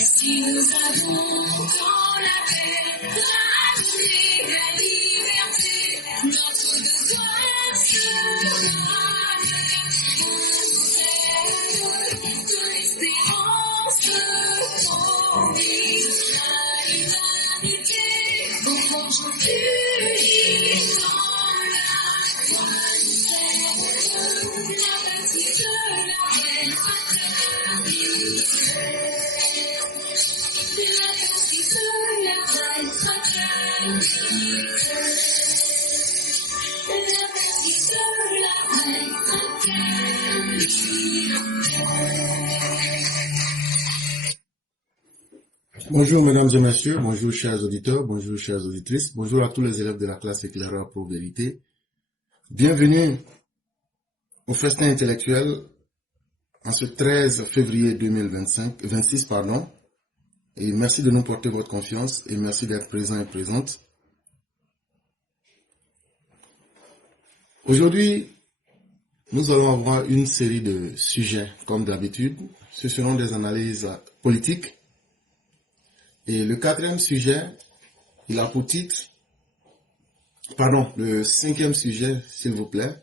Si nous avons dans la paix, la journée, la liberté, notre devoir sera de l'espérance pour l'humanité. Aujourd'hui, dans la joie nous la bâtisse de la reine Bonjour mesdames et messieurs, bonjour chers auditeurs, bonjour chères auditrices, bonjour à tous les élèves de la classe éclaireur pour vérité. Bienvenue au festin intellectuel en ce 13 février 2026, et merci de nous porter votre confiance et merci d'être présents et présentes. Aujourd'hui, nous allons avoir une série de sujets comme d'habitude. Ce seront des analyses politiques. Et le quatrième sujet, il a pour titre, le cinquième sujet, s'il vous plaît.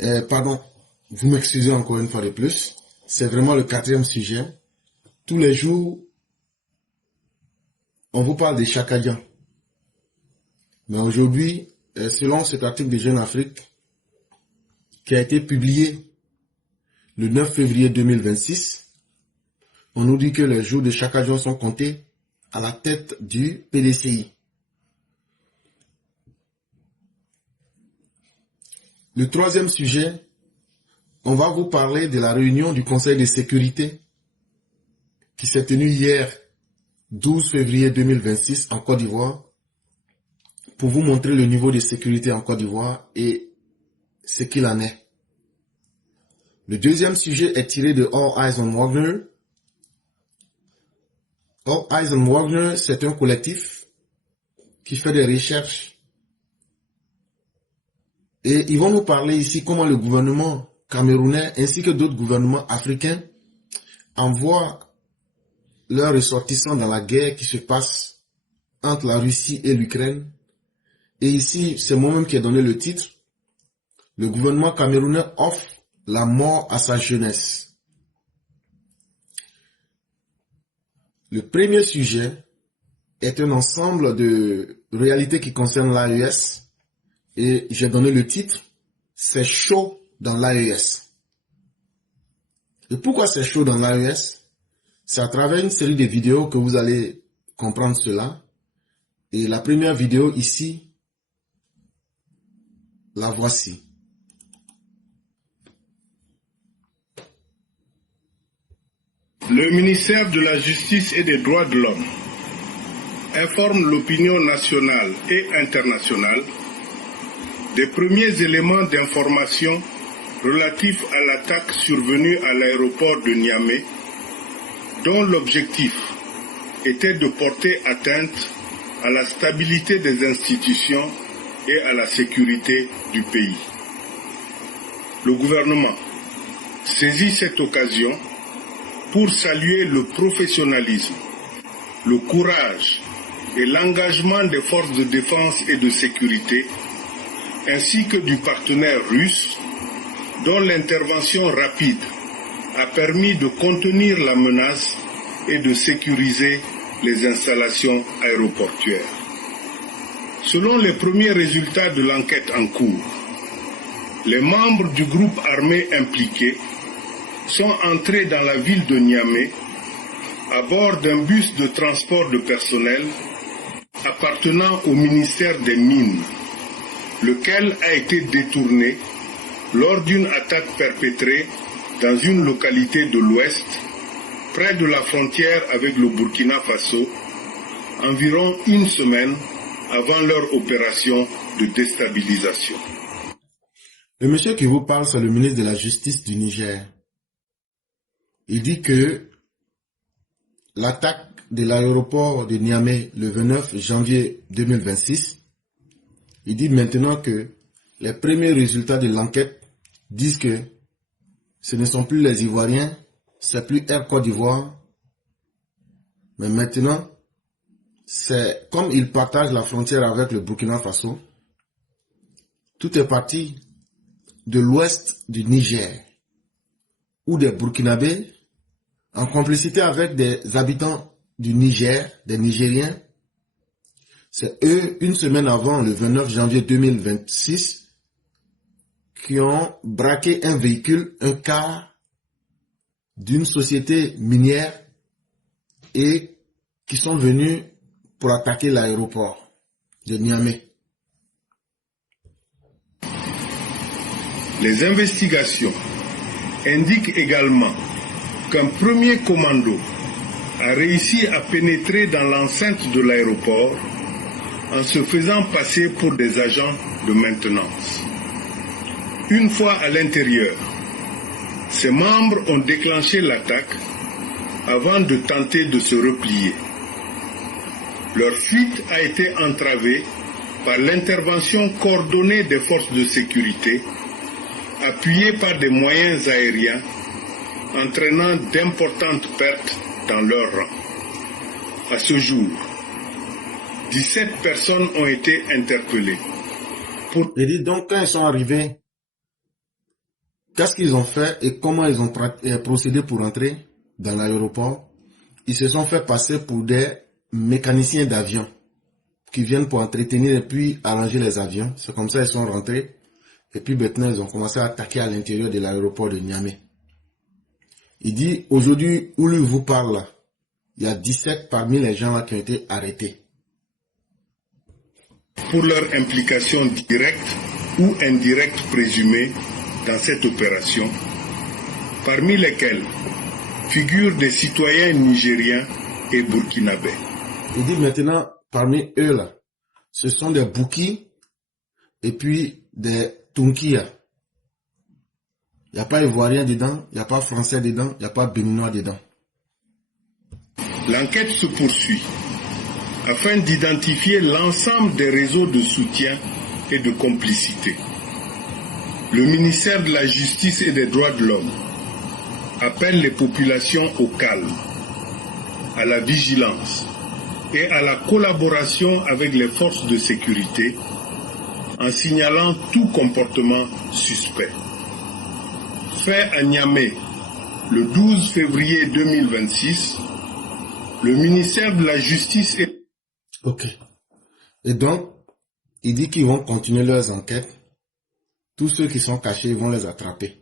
Vous m'excusez encore une fois de plus. C'est vraiment le quatrième sujet. Tous les jours, on vous parle des Chakadians. Mais aujourd'hui, selon cet article de Jeune Afrique, qui a été publié le 9 février 2026, on nous dit que les jours de Chakadian sont comptés à la tête du PDCI. Le troisième sujet, on va vous parler de la réunion du Conseil de sécurité qui s'est tenue hier, 12 février 2026, en Côte d'Ivoire, pour vous montrer le niveau de sécurité en Côte d'Ivoire et ce qu'il en est. Le deuxième sujet est tiré de All Eyes on Wagner. All Eyes on Wagner, c'est un collectif qui fait des recherches. Et ils vont nous parler ici comment le gouvernement camerounais ainsi que d'autres gouvernements africains envoient leurs ressortissants dans la guerre qui se passe entre la Russie et l'Ukraine. Et ici, c'est moi-même qui ai donné le titre. Le gouvernement camerounais offre la mort à sa jeunesse. Le premier sujet est un ensemble de réalités qui concernent l'AES et j'ai donné le titre « C'est chaud dans l'AES ». Et pourquoi c'est chaud dans l'AES? C'est à travers une série de vidéos que vous allez comprendre cela. Et la première vidéo ici, la voici. Le ministère de la Justice et des Droits de l'Homme informe l'opinion nationale et internationale des premiers éléments d'information relatifs à l'attaque survenue à l'aéroport de Niamey, dont l'objectif était de porter atteinte à la stabilité des institutions et à la sécurité du pays. Le gouvernement saisit cette occasion pour saluer le professionnalisme, le courage et l'engagement des forces de défense et de sécurité, ainsi que du partenaire russe, dont l'intervention rapide a permis de contenir la menace et de sécuriser les installations aéroportuaires. Selon les premiers résultats de l'enquête en cours, les membres du groupe armé impliqué sont entrés dans la ville de Niamey à bord d'un bus de transport de personnel appartenant au ministère des Mines, lequel a été détourné lors d'une attaque perpétrée dans une localité de l'Ouest, près de la frontière avec le Burkina Faso, environ une semaine avant leur opération de déstabilisation. Le monsieur qui vous parle, c'est le ministre de la Justice du Niger. Il dit que l'attaque de l'aéroport de Niamey le 29 janvier 2026, il dit maintenant que les premiers résultats de l'enquête disent que ce ne sont plus les Ivoiriens, c'est plus Air Côte d'Ivoire. Mais maintenant, c'est comme ils partagent la frontière avec le Burkina Faso, tout est parti de l'ouest du Niger, où des Burkinabés, en complicité avec des habitants du Niger, des Nigériens, c'est eux, une semaine avant, le 29 janvier 2026, qui ont braqué un véhicule, un car d'une société minière et qui sont venus pour attaquer l'aéroport de Niamey. Les investigations indiquent également qu'un premier commando a réussi à pénétrer dans l'enceinte de l'aéroport en se faisant passer pour des agents de maintenance. Une fois à l'intérieur, ses membres ont déclenché l'attaque avant de tenter de se replier. Leur fuite a été entravée par l'intervention coordonnée des forces de sécurité, appuyées par des moyens aériens, entraînant d'importantes pertes dans leur rang. À ce jour, 17 personnes ont été interpellées. Et dit donc, quand ils sont arrivés, qu'est-ce qu'ils ont fait et comment ils ont procédé pour entrer dans l'aéroport? Ils se sont fait passer pour des mécaniciens d'avion qui viennent pour entretenir et puis arranger les avions. C'est comme ça qu'ils sont rentrés. Et puis maintenant, ils ont commencé à attaquer à l'intérieur de l'aéroport de Niamey. Il dit, aujourd'hui, où lui vous parle là, il y a 17 parmi les gens là qui ont été arrêtés. Pour leur implication directe ou indirecte présumée dans cette opération, parmi lesquels figurent des citoyens nigériens et burkinabés. Il dit maintenant, parmi eux là, ce sont des Boukis et puis des Tunkia. Il n'y a pas Ivoirien dedans, il n'y a pas Français dedans, il n'y a pas Béninois dedans. L'enquête se poursuit afin d'identifier l'ensemble des réseaux de soutien et de complicité. Le ministère de la Justice et des Droits de l'Homme appelle les populations au calme, à la vigilance et à la collaboration avec les forces de sécurité en signalant tout comportement suspect. Fait à Niamey le 12 février 2026, le ministère de la Justice et... Ok. Et donc, il dit qu'ils vont continuer leurs enquêtes. Tous ceux qui sont cachés, ils vont les attraper.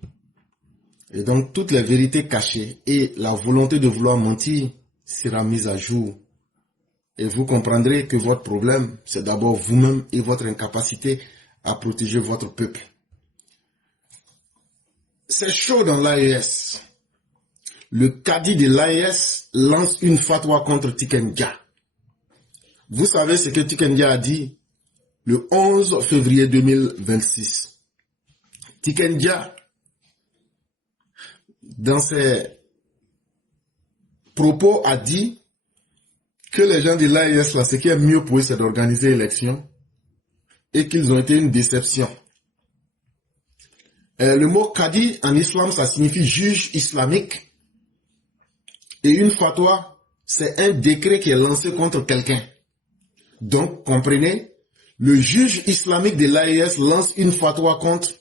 Et donc, toutes les vérités cachées et la volonté de vouloir mentir sera mise à jour. Et vous comprendrez que votre problème, c'est d'abord vous-même et votre incapacité à protéger votre peuple. C'est chaud dans l'AES. Le cadi de l'AES lance une fatwa contre Tikenja. Vous savez ce que Tikenja a dit le 11 février 2026. Tikenja, dans ses propos, a dit que les gens de l'AES, là, ce qui est mieux pour eux, c'est d'organiser l'élection et qu'ils ont été une déception. Le mot Qadi en islam, ça signifie juge islamique. Et une fatwa, c'est un décret qui est lancé contre quelqu'un. Donc, comprenez, le juge islamique de l'AES lance une fatwa contre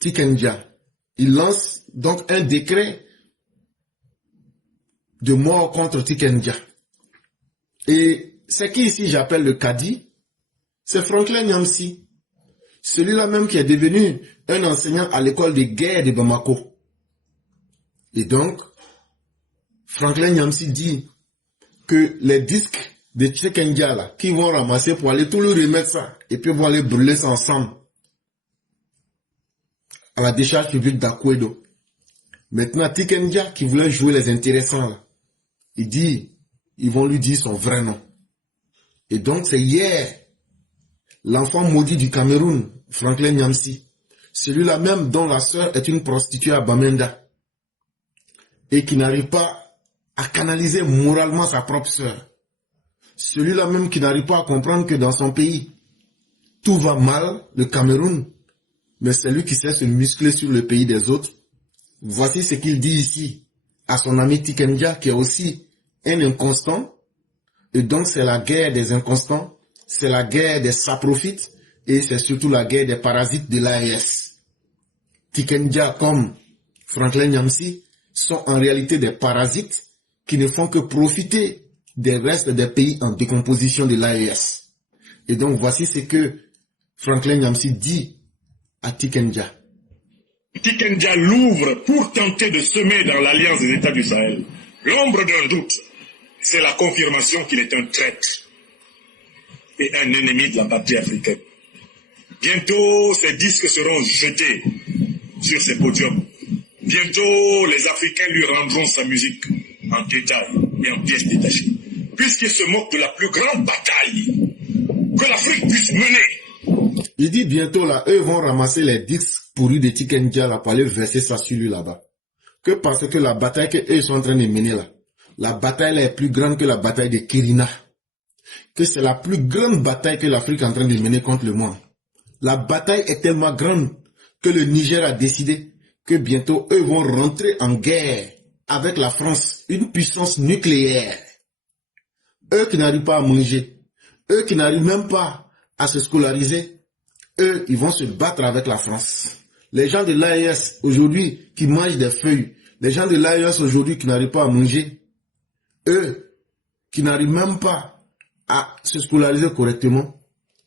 Tikenja. Il lance donc un décret de mort contre Tikenja. Et c'est qui ici j'appelle le Qadi? C'est Franklin Nyamsi. Celui-là même qui est devenu un enseignant à l'école de guerre de Bamako. Et donc, Franklin Nyamsi dit que les disques de Tikenja là, qui vont ramasser pour aller tout le remettre ça, et puis vont aller brûler ça ensemble à la décharge publique d'Akwedo. Maintenant, Tikenja qui voulait jouer les intéressants là, il dit, ils vont lui dire son vrai nom. Et donc, c'est hier, l'enfant maudit du Cameroun, Franklin Nyamsi, celui-là même dont la sœur est une prostituée à Bamenda, et qui n'arrive pas à canaliser moralement sa propre sœur. Celui-là même qui n'arrive pas à comprendre que dans son pays, tout va mal, le Cameroun, mais c'est lui qui sait se muscler sur le pays des autres. Voici ce qu'il dit ici à son ami Tikenja, qui est aussi un inconstant. Et donc c'est la guerre des inconstants, c'est la guerre des saprophètes, et c'est surtout la guerre des parasites de l'AES. Tikenja comme Franklin Nyamsi sont en réalité des parasites qui ne font que profiter des restes des pays en décomposition de l'AES. Et donc voici ce que Franklin Nyamsi dit à Tikenja. Tikenja l'ouvre pour tenter de semer dans l'alliance des États du Sahel l'ombre d'un doute. C'est la confirmation qu'il est un traître et un ennemi de la patrie africaine. Bientôt, ces disques seront jetés sur ces podiums. Bientôt, les Africains lui rendront sa musique en détail et en pièces détachées. Puisqu'il se moque de la plus grande bataille que l'Afrique puisse mener. Il dit bientôt là, eux vont ramasser les disques pourris de Tikenja là pour aller verser ça sur lui là-bas. Que parce que la bataille que eux sont en train de mener là, la bataille là est plus grande que la bataille de Kirina. Que c'est la plus grande bataille que l'Afrique est en train de mener contre le monde. La bataille est tellement grande que le Niger a décidé que bientôt eux vont rentrer en guerre avec la France, une puissance nucléaire. Eux qui n'arrivent pas à manger, eux qui n'arrivent même pas à se scolariser, eux, ils vont se battre avec la France. Les gens de l'AES aujourd'hui qui mangent des feuilles, les gens de l'AES aujourd'hui qui n'arrivent pas à manger, eux qui n'arrivent même pas à se scolariser correctement,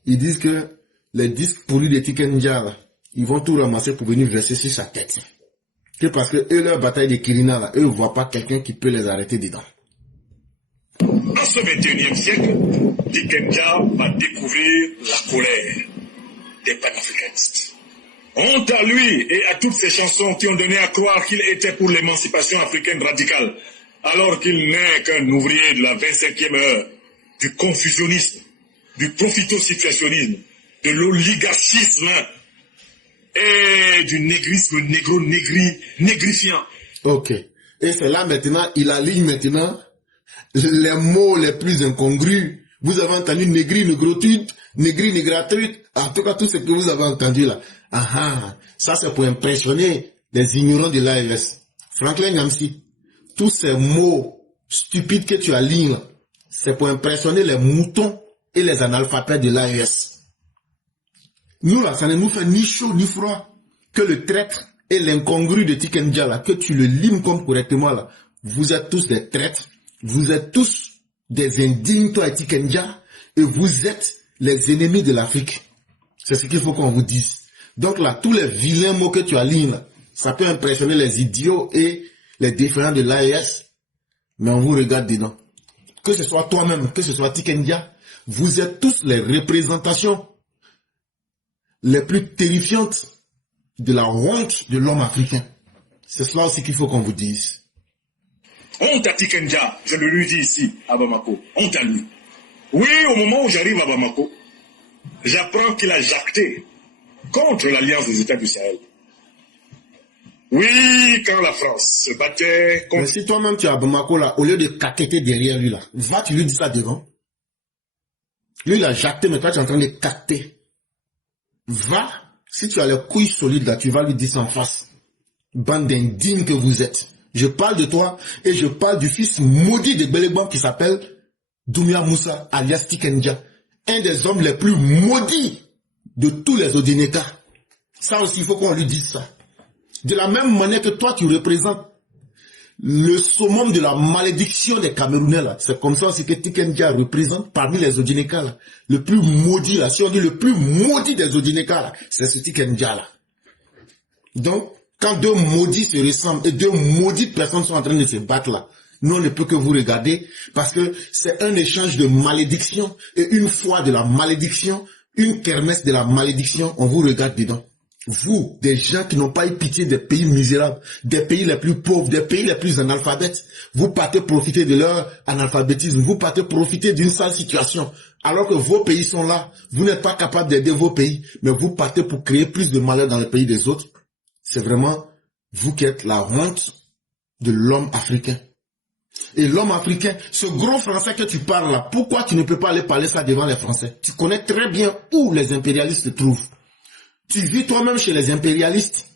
ils disent que les disques pourris de Tikenja, ils vont tout ramasser pour venir verser sur sa tête. Que parce que eux, leur bataille de Kirina, là, eux ne voient pas quelqu'un qui peut les arrêter dedans. Dans ce 21e siècle, Tikenja va découvrir la colère des panafricanistes. Honte à lui et à toutes ces chansons qui ont donné à croire qu'il était pour l'émancipation africaine radicale, alors qu'il n'est qu'un ouvrier de la 25e heure, du confusionnisme, du profito-situationnisme, de l'oligarchisme et du négrisme négrifiant. Ok. Et c'est là maintenant, il aligne maintenant les mots les plus incongrus. Vous avez entendu négri, négritude, négri, négratude. En tout cas, tout ce que vous avez entendu là. Ah ah, ça c'est pour impressionner les ignorants de l'AES. Franklin Nyamsi, tous ces mots stupides que tu alignes, c'est pour impressionner les moutons et les analphabètes de l'AES. Nous là, ça ne nous fait ni chaud ni froid que le traître et l'incongru de Tikenja là, que tu le limes comme correctement là. Vous êtes tous des traîtres, vous êtes tous des indignes, toi et Tikenja, et vous êtes les ennemis de l'Afrique. C'est ce qu'il faut qu'on vous dise. Donc là, tous les vilains mots que tu alignes là, ça peut impressionner les idiots et les défiants de l'AES, mais on vous regarde dedans. Que ce soit toi-même, que ce soit Tikenja, vous êtes tous les représentations les plus terrifiantes de la honte de l'homme africain. C'est cela aussi qu'il faut qu'on vous dise. Honte à Tikenja, je le lui dis ici, à Bamako. Honte à lui. Oui, au moment où j'arrive à Bamako, j'apprends qu'il a jacté contre l'Alliance des États du Sahel. Oui, quand la France se battait contre... Mais si toi-même tu es à Bamako là, au lieu de caqueter derrière lui là, va, tu lui dis ça devant. Lui il a jacté, mais toi tu es en train de cacter. Va, si tu as les couilles solides là, tu vas lui dire ça en face. Bande d'indignes que vous êtes. Je parle de toi et je parle du fils maudit de Belébam qui s'appelle Doumbia Moussa alias Tikenja. Un des hommes les plus maudits de tous les Odineka. Ça aussi, il faut qu'on lui dise ça. De la même manière que toi, tu représentes le summum de la malédiction des Camerounais là. C'est comme ça aussi que Tikenja représente parmi les Odineka là. Le plus maudit là. Si on dit le plus maudit des Odineka là, c'est ce Tikenja là. Donc, quand deux maudits se ressemblent et deux maudites personnes sont en train de se battre là, nous on ne peut que vous regarder parce que c'est un échange de malédiction et une fois de la malédiction, une kermesse de la malédiction, on vous regarde dedans. Vous, des gens qui n'ont pas eu pitié des pays misérables, des pays les plus pauvres, des pays les plus analphabètes, vous partez profiter de leur analphabétisme, vous partez profiter d'une sale situation, alors que vos pays sont là, vous n'êtes pas capable d'aider vos pays, mais vous partez pour créer plus de malheur dans les pays des autres. C'est vraiment vous qui êtes la honte de l'homme africain. Et l'homme africain, ce gros français que tu parles là, pourquoi tu ne peux pas aller parler ça devant les Français? Tu connais très bien où les impérialistes se trouvent. Tu vis toi-même chez les impérialistes,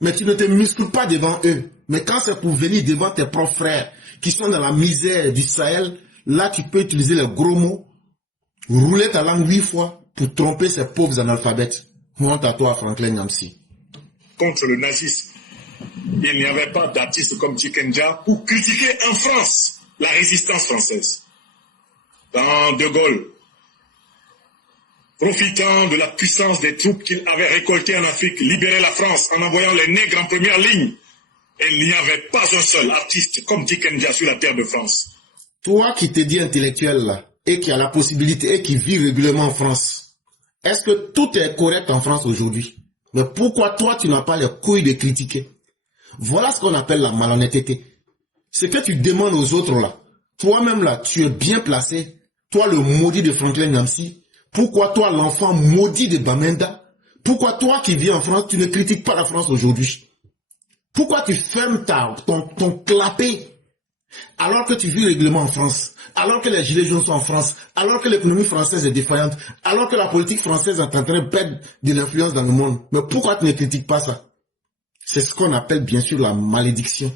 mais tu ne te muscles pas devant eux. Mais quand c'est pour venir devant tes propres frères qui sont dans la misère du Sahel, là tu peux utiliser les gros mots, rouler ta langue 8 fois pour tromper ces pauvres analphabètes. Honte à toi, Franklin Nyamsi. Contre le nazisme, il n'y avait pas d'artiste comme Tikenja pour critiquer en France la résistance française. Quand De Gaulle, profitant de la puissance des troupes qu'il avait récoltées en Afrique, libérait la France en envoyant les nègres en première ligne, il n'y avait pas un seul artiste comme Tikenja sur la terre de France. Toi qui te dis intellectuel là, et qui a la possibilité, et qui vit régulièrement en France, est-ce que tout est correct en France aujourd'hui? Mais pourquoi toi tu n'as pas les couilles de critiquer? Voilà ce qu'on appelle la malhonnêteté. Ce que tu demandes aux autres là, toi-même là, tu es bien placé, toi le maudit de Franklin Nyamsi, pourquoi toi l'enfant maudit de Bamenda, pourquoi toi qui vis en France, tu ne critiques pas la France aujourd'hui? Pourquoi tu fermes ton clapet alors que tu vis régulièrement en France, alors que les gilets jaunes sont en France, alors que l'économie française est défaillante, alors que la politique française est en train de perdre de l'influence dans le monde? Mais pourquoi tu ne critiques pas ça? C'est ce qu'on appelle bien sûr la malédiction.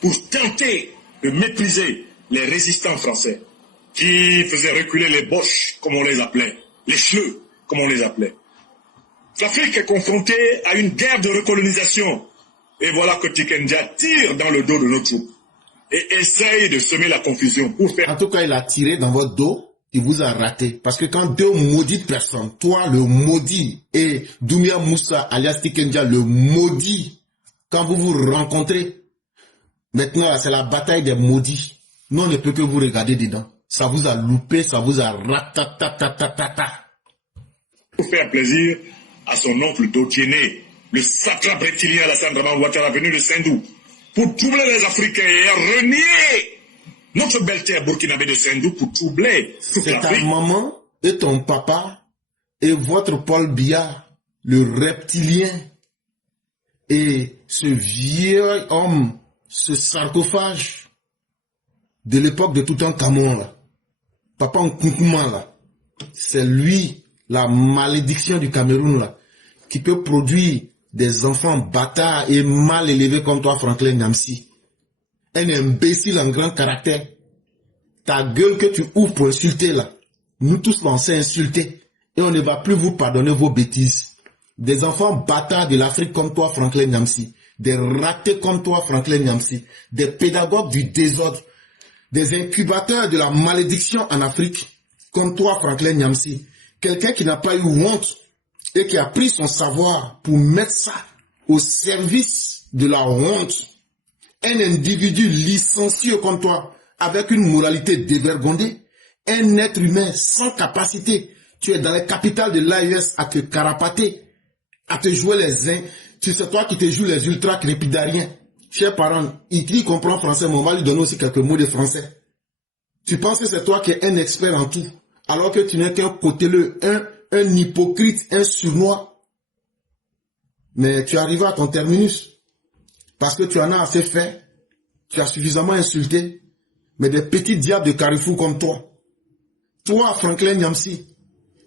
Pour tenter de mépriser les résistants français, qui faisaient reculer les Boches, comme on les appelait, les Schleux, comme on les appelait. L'Afrique est confrontée à une guerre de recolonisation. Et voilà que Tikenja tire dans le dos de nos troupes et essaye de semer la confusion pour faire... En tout cas, il a tiré dans votre dos, il vous a raté. Parce que quand deux maudites personnes, toi le maudit et Doumbia Moussa alias Tikenja le maudit, quand vous vous rencontrez, maintenant c'est la bataille des maudits. Nous on ne peut que vous regarder dedans. Ça vous a loupé, ça vous a ratatatatata. Pour faire plaisir à son oncle Dotiéné, le satrape reptilien Alassane Dramane Ouattara venu de Sendou, pour troubler les Africains et renier notre belle terre burkinabé de Sendou pour troubler toute C'est ta l'Afrique. maman et ton papa et votre Paul Biya, le reptilien, et ce vieil homme, ce sarcophage de l'époque de Toutankhamon là, Papa Nkunkuman là, c'est lui, la malédiction du Cameroun là, qui peut produire des enfants bâtards et mal élevés comme toi, Franklin Nyamsi. Un imbécile en grand caractère. Ta gueule que tu ouvres pour insulter là. Nous tous là, on s'est insulté. Et on ne va plus vous pardonner vos bêtises. Des enfants bâtards de l'Afrique comme toi, Franklin Nyamsi. Des ratés comme toi, Franklin Nyamsi. Des pédagogues du désordre. Des incubateurs de la malédiction en Afrique comme toi, Franklin Nyamsi. Quelqu'un qui n'a pas eu honte et qui a pris son savoir pour mettre ça au service de la honte. Un individu licencieux comme toi, avec une moralité dévergondée, un être humain sans capacité. Tu es dans les capitales de l'AES à te carapater, à te jouer les uns. C'est toi qui te joues les ultra crépidariens. Chers parents, il comprend français, mais on va lui donner aussi quelques mots de français. Tu penses que c'est toi qui es un expert en tout, alors que tu n'es qu'un côteleux, un hypocrite, un sournois. Mais tu arrives à ton terminus. Parce que tu en as assez fait. Tu as suffisamment insulté. Mais des petits diables de Carrefour comme toi. Toi, Franklin Nyamsi,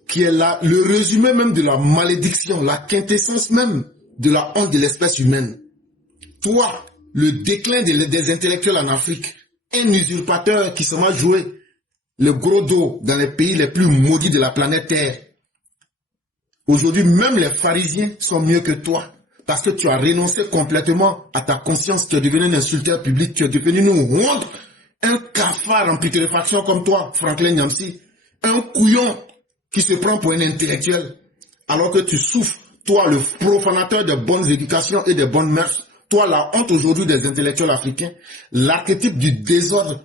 qui est là, le résumé même de la malédiction, la quintessence même de la honte de l'espèce humaine. Toi, le déclin des intellectuels en Afrique. Un usurpateur qui se m'a joué le gros dos dans les pays les plus maudits de la planète Terre. Aujourd'hui, même les pharisiens sont mieux que toi. Parce que tu as renoncé complètement à ta conscience. Tu es devenu un insulteur public. Tu es devenu une honte. Un cafard en putréfaction comme toi, Franklin Nyamsi. Un couillon qui se prend pour un intellectuel. Alors que tu souffres, toi, le profanateur des bonnes éducations et des bonnes mœurs. Toi, la honte aujourd'hui des intellectuels africains. L'archétype du désordre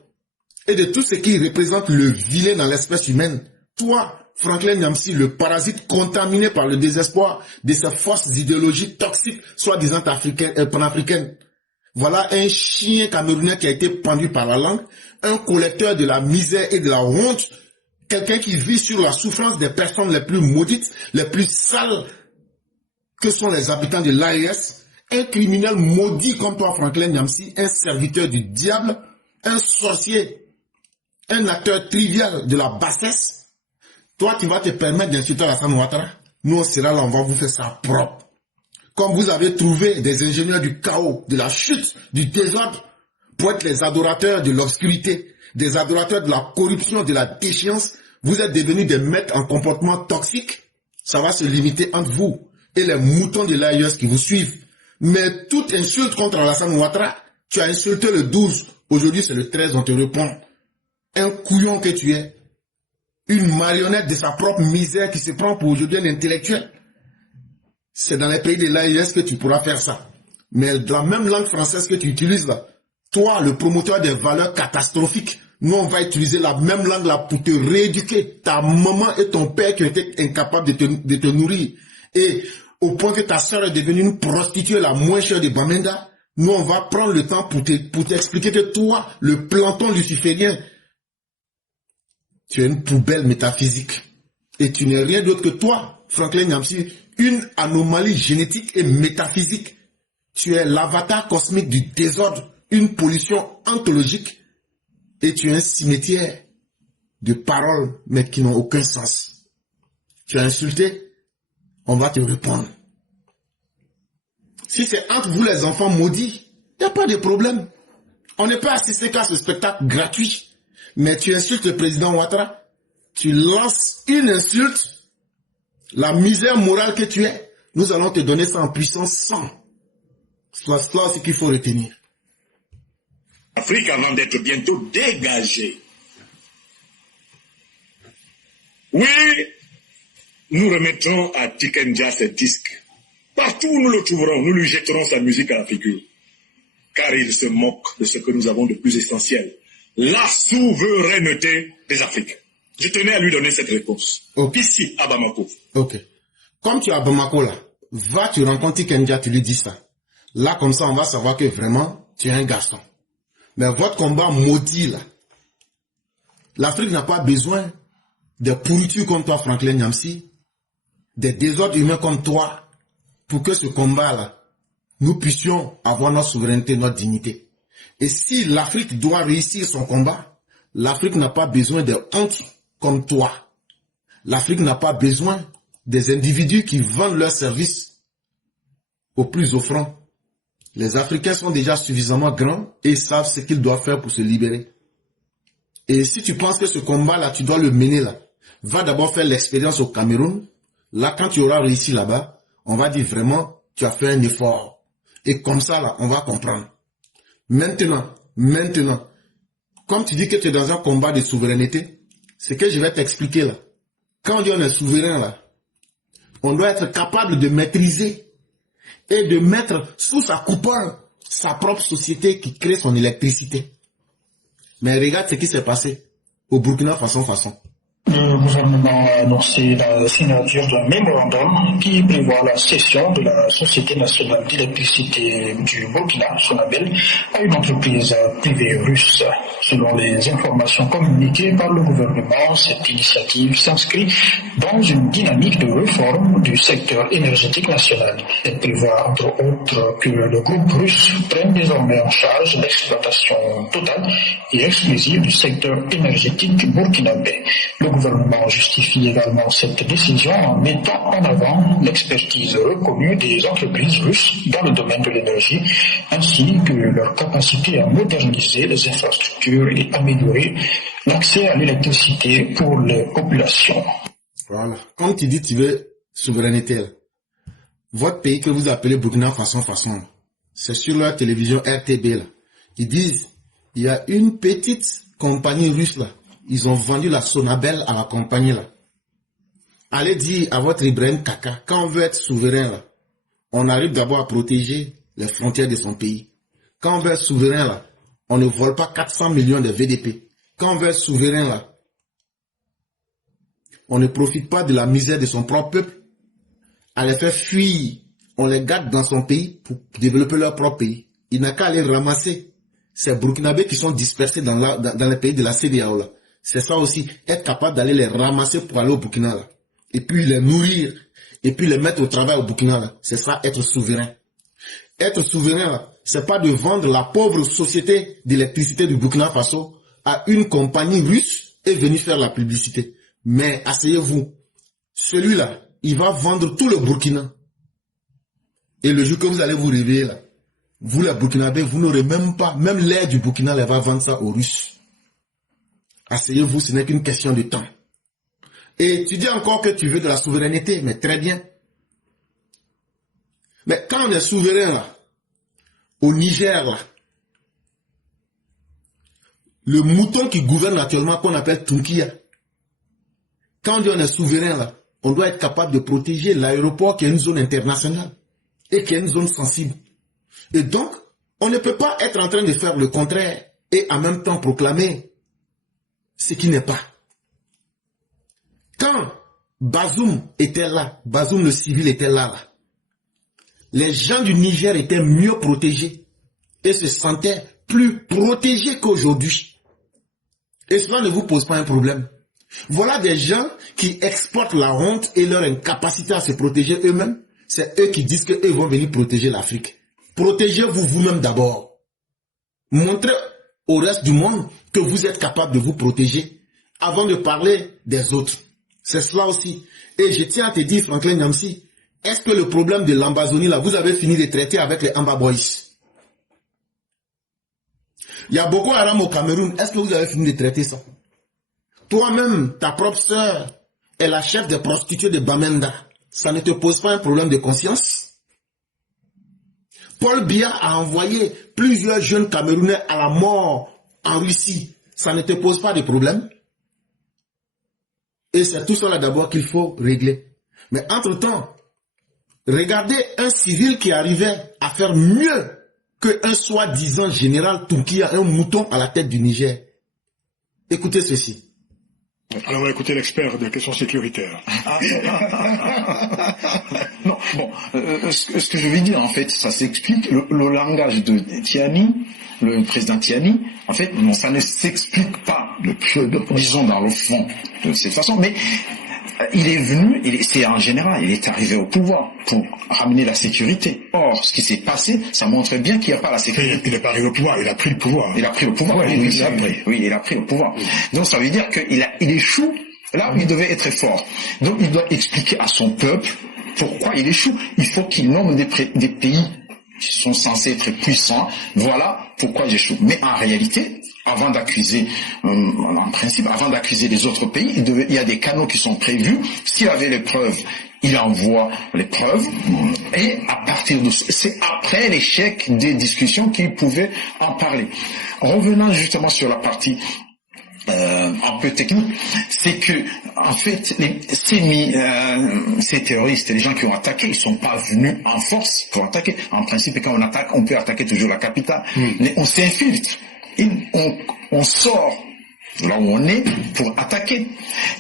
et de tout ce qui représente le vilain dans l'espèce humaine. Toi, Franklin Nyamsi, le parasite contaminé par le désespoir de ces fausses idéologies toxiques, soi-disant panafricaines. Voilà un chien camerounais qui a été pendu par la langue, un collecteur de la misère et de la honte, quelqu'un qui vit sur la souffrance des personnes les plus maudites, les plus sales que sont les habitants de l'AES, Un criminel maudit comme toi, Franklin Nyamsi, un serviteur du diable, un sorcier, un acteur trivial de la bassesse. Toi, tu vas te permettre d'insulter Alassane Ouattara. Nous, on sera là, on va vous faire ça propre. Comme vous avez trouvé des ingénieurs du chaos, de la chute, du désordre, pour être les adorateurs de l'obscurité, des adorateurs de la corruption, de la déchéance, vous êtes devenus des maîtres en comportement toxique. Ça va se limiter entre vous et les moutons de l'AIS qui vous suivent. Mais toute insulte contre Alassane Ouattara, tu as insulté le 12, aujourd'hui c'est le 13, on te répond. Un couillon que tu es, une marionnette de sa propre misère qui se prend pour aujourd'hui un intellectuel. C'est dans les pays de l'AIS que tu pourras faire ça. Mais dans la même langue française que tu utilises là, toi, le promoteur des valeurs catastrophiques, nous on va utiliser la même langue là pour te rééduquer. Ta maman et ton père qui ont été incapables de te nourrir. Et au point que ta soeur est devenue une prostituée la moins chère de Bamenda, nous on va prendre le temps pour t'expliquer que toi, le planton luciférien, tu es une poubelle métaphysique. Et tu n'es rien d'autre que toi, Franklin Nyamsi, une anomalie génétique et métaphysique. Tu es l'avatar cosmique du désordre, une pollution ontologique. Et tu es un cimetière de paroles, mais qui n'ont aucun sens. Tu as insulté, on va te répondre. Si c'est entre vous les enfants maudits, il n'y a pas de problème. On ne peut assister qu'à ce spectacle gratuit. Mais tu insultes le président Ouattara, tu lances une insulte, la misère morale que tu es, nous allons te donner ça en puissance 100. C'est ce qu'il faut retenir. L'Afrique avant d'être bientôt dégagée. Oui, nous remettrons à Tikenja ses disques. Partout où nous le trouverons, nous lui jetterons sa musique à la figure. Car il se moque de ce que nous avons de plus essentiel. La souveraineté des Africains. Je tenais à lui donner cette réponse. Okay. Ici, à Bamako. Ok. Comme tu es à Bamako là, va, tu rencontres Tikenja, tu lui dis ça. Là, comme ça, on va savoir que vraiment, tu es un garçon. Mais votre combat maudit là, l'Afrique n'a pas besoin de pourritures comme toi, Franklin Nyamsi, des désordres humains comme toi, pour que ce combat là, nous puissions avoir notre souveraineté, notre dignité. Et si l'Afrique doit réussir son combat, l'Afrique n'a pas besoin de honte comme toi. L'Afrique n'a pas besoin des individus qui vendent leurs services aux plus offrants. Les Africains sont déjà suffisamment grands et savent ce qu'ils doivent faire pour se libérer. Et si tu penses que ce combat-là, tu dois le mener là, va d'abord faire l'expérience au Cameroun. Là, quand tu auras réussi là-bas, on va dire vraiment, tu as fait un effort. Et comme ça, là, on va comprendre. Maintenant, comme tu dis que tu es dans un combat de souveraineté, c'est que je vais t'expliquer là. Quand on dit on est souverain là, on doit être capable de maîtriser et de mettre sous sa coupole sa propre société qui crée son électricité. Mais regarde ce qui s'est passé au Burkina Faso. Le gouvernement a annoncé la signature d'un mémorandum qui prévoit la cession de la Société nationale d'électricité du Burkina, Sonabel, à une entreprise privée russe. Selon les informations communiquées par le gouvernement, cette initiative s'inscrit dans une dynamique de réforme du secteur énergétique national. Elle prévoit entre autres que le groupe russe prenne désormais en charge l'exploitation totale et exclusive du secteur énergétique burkinabé. Le gouvernement justifie également cette décision en mettant en avant l'expertise reconnue des entreprises russes dans le domaine de l'énergie, ainsi que leur capacité à moderniser les infrastructures et améliorer l'accès à l'électricité pour les populations. Voilà. Comme tu dis, tu veux souveraineté. Là. Votre pays que vous appelez Burkina Faso, c'est sur leur télévision RTB. Là. Ils disent, il y a une petite compagnie russe là. Ils ont vendu la Sonabel à la compagnie là. Allez dire à votre Ibrahim Kaka, quand on veut être souverain là, on arrive d'abord à protéger les frontières de son pays. Quand on veut être souverain là, on ne vole pas 400 millions de VDP. Quand on veut être souverain là, on ne profite pas de la misère de son propre peuple. On les fait fuir, on les garde dans son pays pour développer leur propre pays. Il n'a qu'à aller ramasser ces Burkinabés qui sont dispersés dans les pays de la CEDEAO là. C'est ça aussi, être capable d'aller les ramasser pour aller au Burkina là. Et puis les nourrir, et puis les mettre au travail au Burkina là. C'est ça, être souverain. être souverain, là, c'est pas de vendre la pauvre société d'électricité du Burkina Faso à une compagnie russe et venir faire la publicité. Mais asseyez-vous, celui-là, il va vendre tout le Burkina. Et le jour que vous allez vous réveiller là, vous les Burkinabés, vous n'aurez même pas, même l'air du Burkina, elle va vendre ça aux Russes. Asseyez-vous, ce n'est qu'une question de temps. Et tu dis encore que tu veux de la souveraineté, mais très bien. Mais quand on est souverain là, au Niger là, le mouton qui gouverne actuellement, qu'on appelle Tunkia, quand on dit on est souverain là, on doit être capable de protéger l'aéroport qui est une zone internationale et qui est une zone sensible. Et donc, on ne peut pas être en train de faire le contraire et en même temps proclamer ce qui n'est pas. Quand Bazoum était là, Bazoum le civil était là, les gens du Niger étaient mieux protégés et se sentaient plus protégés qu'aujourd'hui. Et cela ne vous pose pas un problème. Voilà des gens qui exportent la honte et leur incapacité à se protéger eux-mêmes. C'est eux qui disent qu'eux vont venir protéger l'Afrique. Protégez-vous vous-même d'abord. Montrez au reste du monde que vous êtes capable de vous protéger avant de parler des autres. C'est cela aussi. Et je tiens à te dire, Franklin Nyamsi, est-ce que le problème de l'Ambazonie, là, vous avez fini de traiter avec les Amba Boys? Il y a Boko Haram au Cameroun. Est-ce que vous avez fini de traiter ça? Toi-même, ta propre sœur est la chef des prostituées de Bamenda. Ça ne te pose pas un problème de conscience? Paul Biya a envoyé plusieurs jeunes Camerounais à la mort en Russie. Ça ne te pose pas de problème? Et c'est tout cela d'abord qu'il faut régler. Mais entre-temps, regardez un civil qui arrivait à faire mieux qu'un soi-disant général Tunkia, un mouton à la tête du Niger. Écoutez ceci. Alors on va écouter l'expert des questions sécuritaires. Non, bon, ce que je veux dire, en fait, ça s'explique. Le langage de Tiani, le président Tiani, en fait, non, ça ne s'explique pas, disons, dans le fond, de cette façon, mais il est venu, c'est en général, il est arrivé au pouvoir pour ramener la sécurité. Or, ce qui s'est passé, ça montre bien qu'il n'y a pas la sécurité. Il n'est pas arrivé au pouvoir, il a pris le pouvoir. Il a pris le pouvoir, oui, il a pris le pouvoir. Donc ça veut dire qu'il échoue là où il devait être fort. Donc il doit expliquer à son peuple pourquoi il échoue. Il faut qu'il nomme des pays qui sont censés être puissants. Voilà pourquoi j'échoue. Mais en réalité, avant d'accuser, en principe, avant d'accuser les autres pays, il y a des canaux qui sont prévus. S'il avait les preuves, il envoie les preuves, et à partir de c'est après l'échec des discussions qu'il pouvait en parler. Revenant justement sur la partie un peu technique, c'est que en fait ces terroristes, les gens qui ont attaqué, ils sont pas venus en force pour attaquer. En principe, quand on attaque, on peut attaquer toujours la capitale, mais on s'infiltre. On sort là où on est pour attaquer.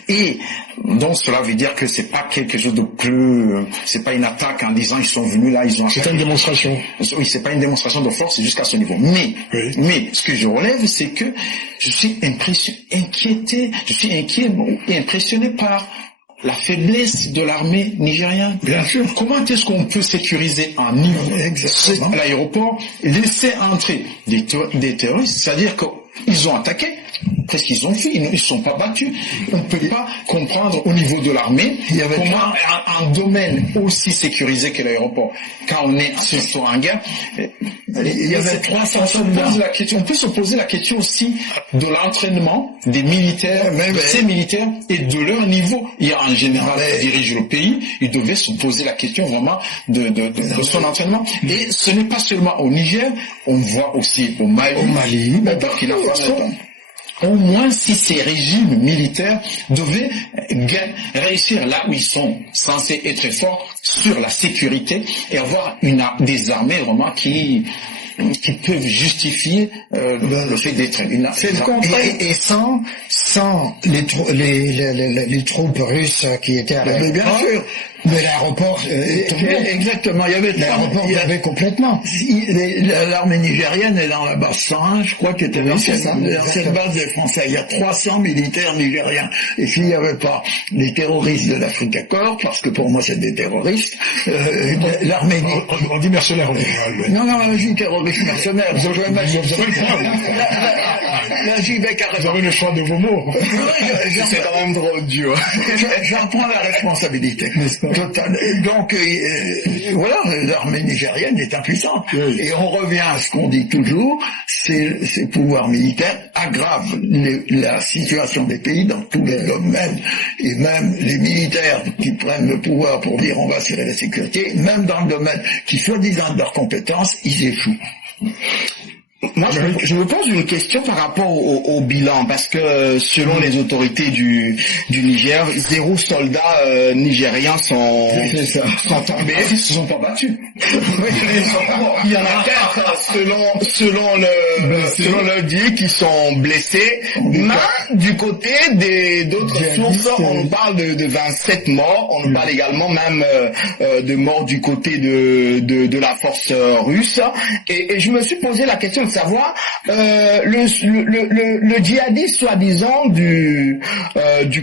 Et donc cela veut dire que c'est pas quelque chose de plus, c'est pas une attaque en disant ils sont venus là, ils ont attaqué. C'est une démonstration. Oui, c'est pas une démonstration de force, c'est jusqu'à ce niveau. Mais ce que je relève, c'est que je suis inquiet et impressionné par la faiblesse de l'armée nigériane. Bien sûr. Comment est-ce qu'on peut sécuriser un niveau l'aéroport, laisser entrer des terroristes, c'est-à-dire qu'ils ont attaqué, presque ils ont fui, ils ne sont pas battus. On ne peut pas comprendre au niveau de l'armée comment un domaine aussi sécurisé que l'aéroport, quand on est surtout en guerre, il y avait 300 soldats. On peut se poser la question aussi de l'entraînement des militaires, ces militaires, et de leur niveau. Il y a un général qui dirige le pays, il devait se poser la question vraiment de son entraînement. Et ce n'est pas seulement au Niger, on voit aussi au Mali, au Burkina Faso. Au moins, si ces régimes militaires devaient réussir là où ils sont censés être forts sur la sécurité et avoir des armées vraiment qui peuvent justifier le fait d'être une et sans les troupes russes qui étaient à bien sûr, Mais l'aéroport, exactement, il y avait l'aéroport avait complètement. L'armée nigérienne est dans la base 101, je crois, qui était dans cette base des Français. Il y a 300 militaires nigériens. Et s'il n'y avait pas les terroristes de l'Africa Corps, parce que pour moi c'est des terroristes, l'armée on dit mercenaires. Non, je dis terroristes mercenaires. Là, j'y vais carrément. Vous avez le choix de vos mots. C'est quand même drôle, dur. J'en prends la responsabilité. Total. Donc, voilà, l'armée nigérienne est impuissante. Oui. Et on revient à ce qu'on dit toujours, ces pouvoirs militaires aggravent la situation des pays dans tous les domaines. Et même les militaires qui prennent le pouvoir pour dire on va assurer la sécurité, même dans le domaine qui soi-disant de leurs compétences, ils échouent. Moi, je me pose une question par rapport au bilan, parce que selon les autorités du Niger, 0 soldats nigériens sont tombés. Ils se sont pas battus. Il y en a 4 selon le dit qui sont blessés. Mais du côté d'autres sources, on nous parle de 27 morts. On nous parle également même de morts du côté de la force russe. Et je me suis posé la question de savoir le djihadiste soi-disant du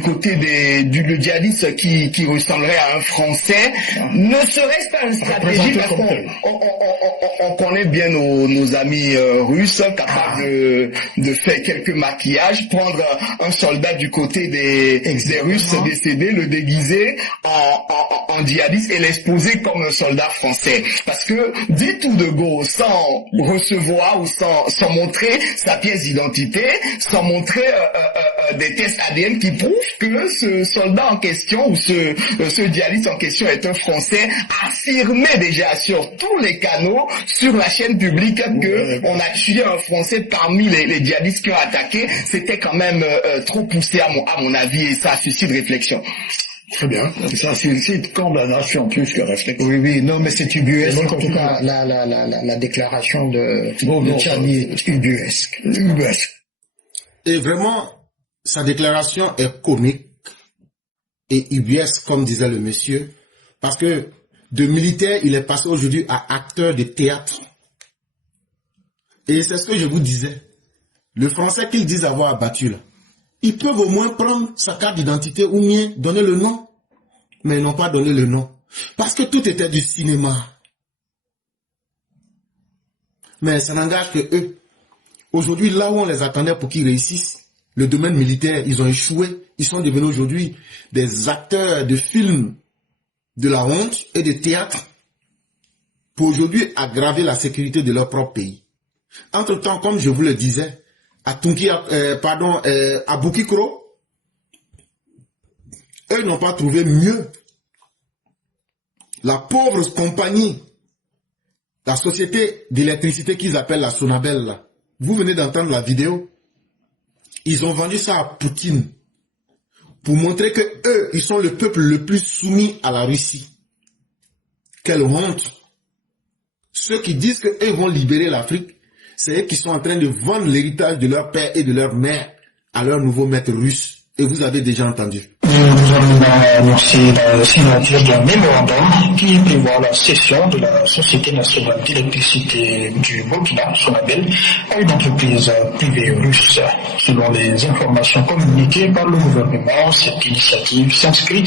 côté le djihadiste qui ressemblerait à un Français, ne serait-ce pas une stratégie, parce qu'on connaît bien nos amis russes capables de faire quelques maquillages, prendre un soldat du côté des Russes décédés, le déguiser en djihadiste et l'exposer comme un soldat français, parce que dit tout de go sans recevoir ou sans montrer sa pièce d'identité, sans montrer des tests ADN qui prouvent que ce soldat en question ou ce djihadiste en question est un Français, affirmait déjà sur tous les canaux, sur la chaîne publique, que on a tué un Français parmi les djihadistes qui ont attaqué. C'était quand même trop poussé à mon avis, et ça suscite réflexion. Très bien. Ça suscite condamnation plus que réflexion. Oui, non, mais c'est ubuesque. En tout cas, la déclaration de Tchani est ubuesque. Et vraiment, sa déclaration est comique et ubuesque, comme disait le monsieur, parce que de militaire, il est passé aujourd'hui à acteur de théâtre. Et c'est ce que je vous disais. Le Français qu'ils disent avoir abattu, là, ils peuvent au moins prendre sa carte d'identité ou bien donner le nom. Mais ils n'ont pas donné le nom. Parce que tout était du cinéma. Mais ça n'engage que eux. Aujourd'hui, là où on les attendait pour qu'ils réussissent, le domaine militaire, ils ont échoué. Ils sont devenus aujourd'hui des acteurs de films de la honte et de théâtre pour aujourd'hui aggraver la sécurité de leur propre pays. Entre-temps, comme je vous le disais, à Boukikro, eux n'ont pas trouvé mieux. La pauvre compagnie, la société d'électricité qu'ils appellent la Sonabel, là, vous venez d'entendre la vidéo, ils ont vendu ça à Poutine pour montrer que eux, ils sont le peuple le plus soumis à la Russie. Quelle honte! Ceux qui disent qu'eux vont libérer l'Afrique, c'est eux qui sont en train de vendre l'héritage de leur père et de leur mère à leur nouveau maître russe. Et vous avez déjà entendu. Nous allons annoncer la signature d'un mémorandum qui prévoit la cession de la Société nationale d'électricité du Burkina, Sonabel, à une entreprise privée russe. Selon les informations communiquées par le gouvernement, cette initiative s'inscrit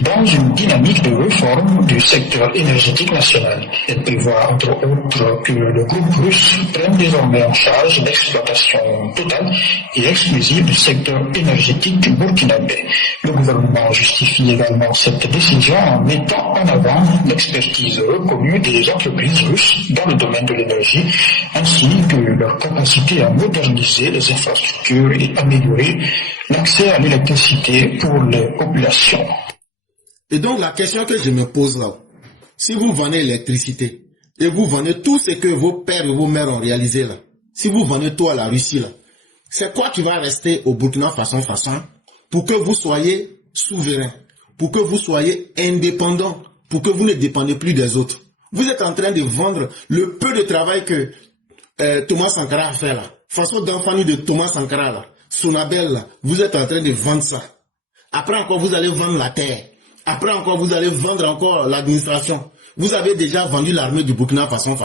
dans une dynamique de réforme du secteur énergétique national. Elle prévoit entre autres que le groupe russe prenne désormais en charge l'exploitation totale et exclusive du secteur énergétique burkinabé. Le gouvernement justifie également cette décision en mettant en avant l'expertise reconnue des entreprises russes dans le domaine de l'énergie, ainsi que leur capacité à moderniser les infrastructures et améliorer l'accès à l'électricité pour les populations. Et donc la question que je me pose là, si vous vendez l'électricité et vous vendez tout ce que vos pères et vos mères ont réalisé là, si vous vendez tout à la Russie là, c'est quoi qui va rester au Burkina Faso pour que vous soyez souverain, pour que vous soyez indépendant, pour que vous ne dépendez plus des autres? Vous êtes en train de vendre le peu de travail que Thomas Sankara a fait là. Façon d'enfant de Thomas Sankara là, Sonabel là, vous êtes en train de vendre ça. Après encore, vous allez vendre la terre. Après encore, vous allez vendre encore l'administration. Vous avez déjà vendu l'armée du Burkina façon.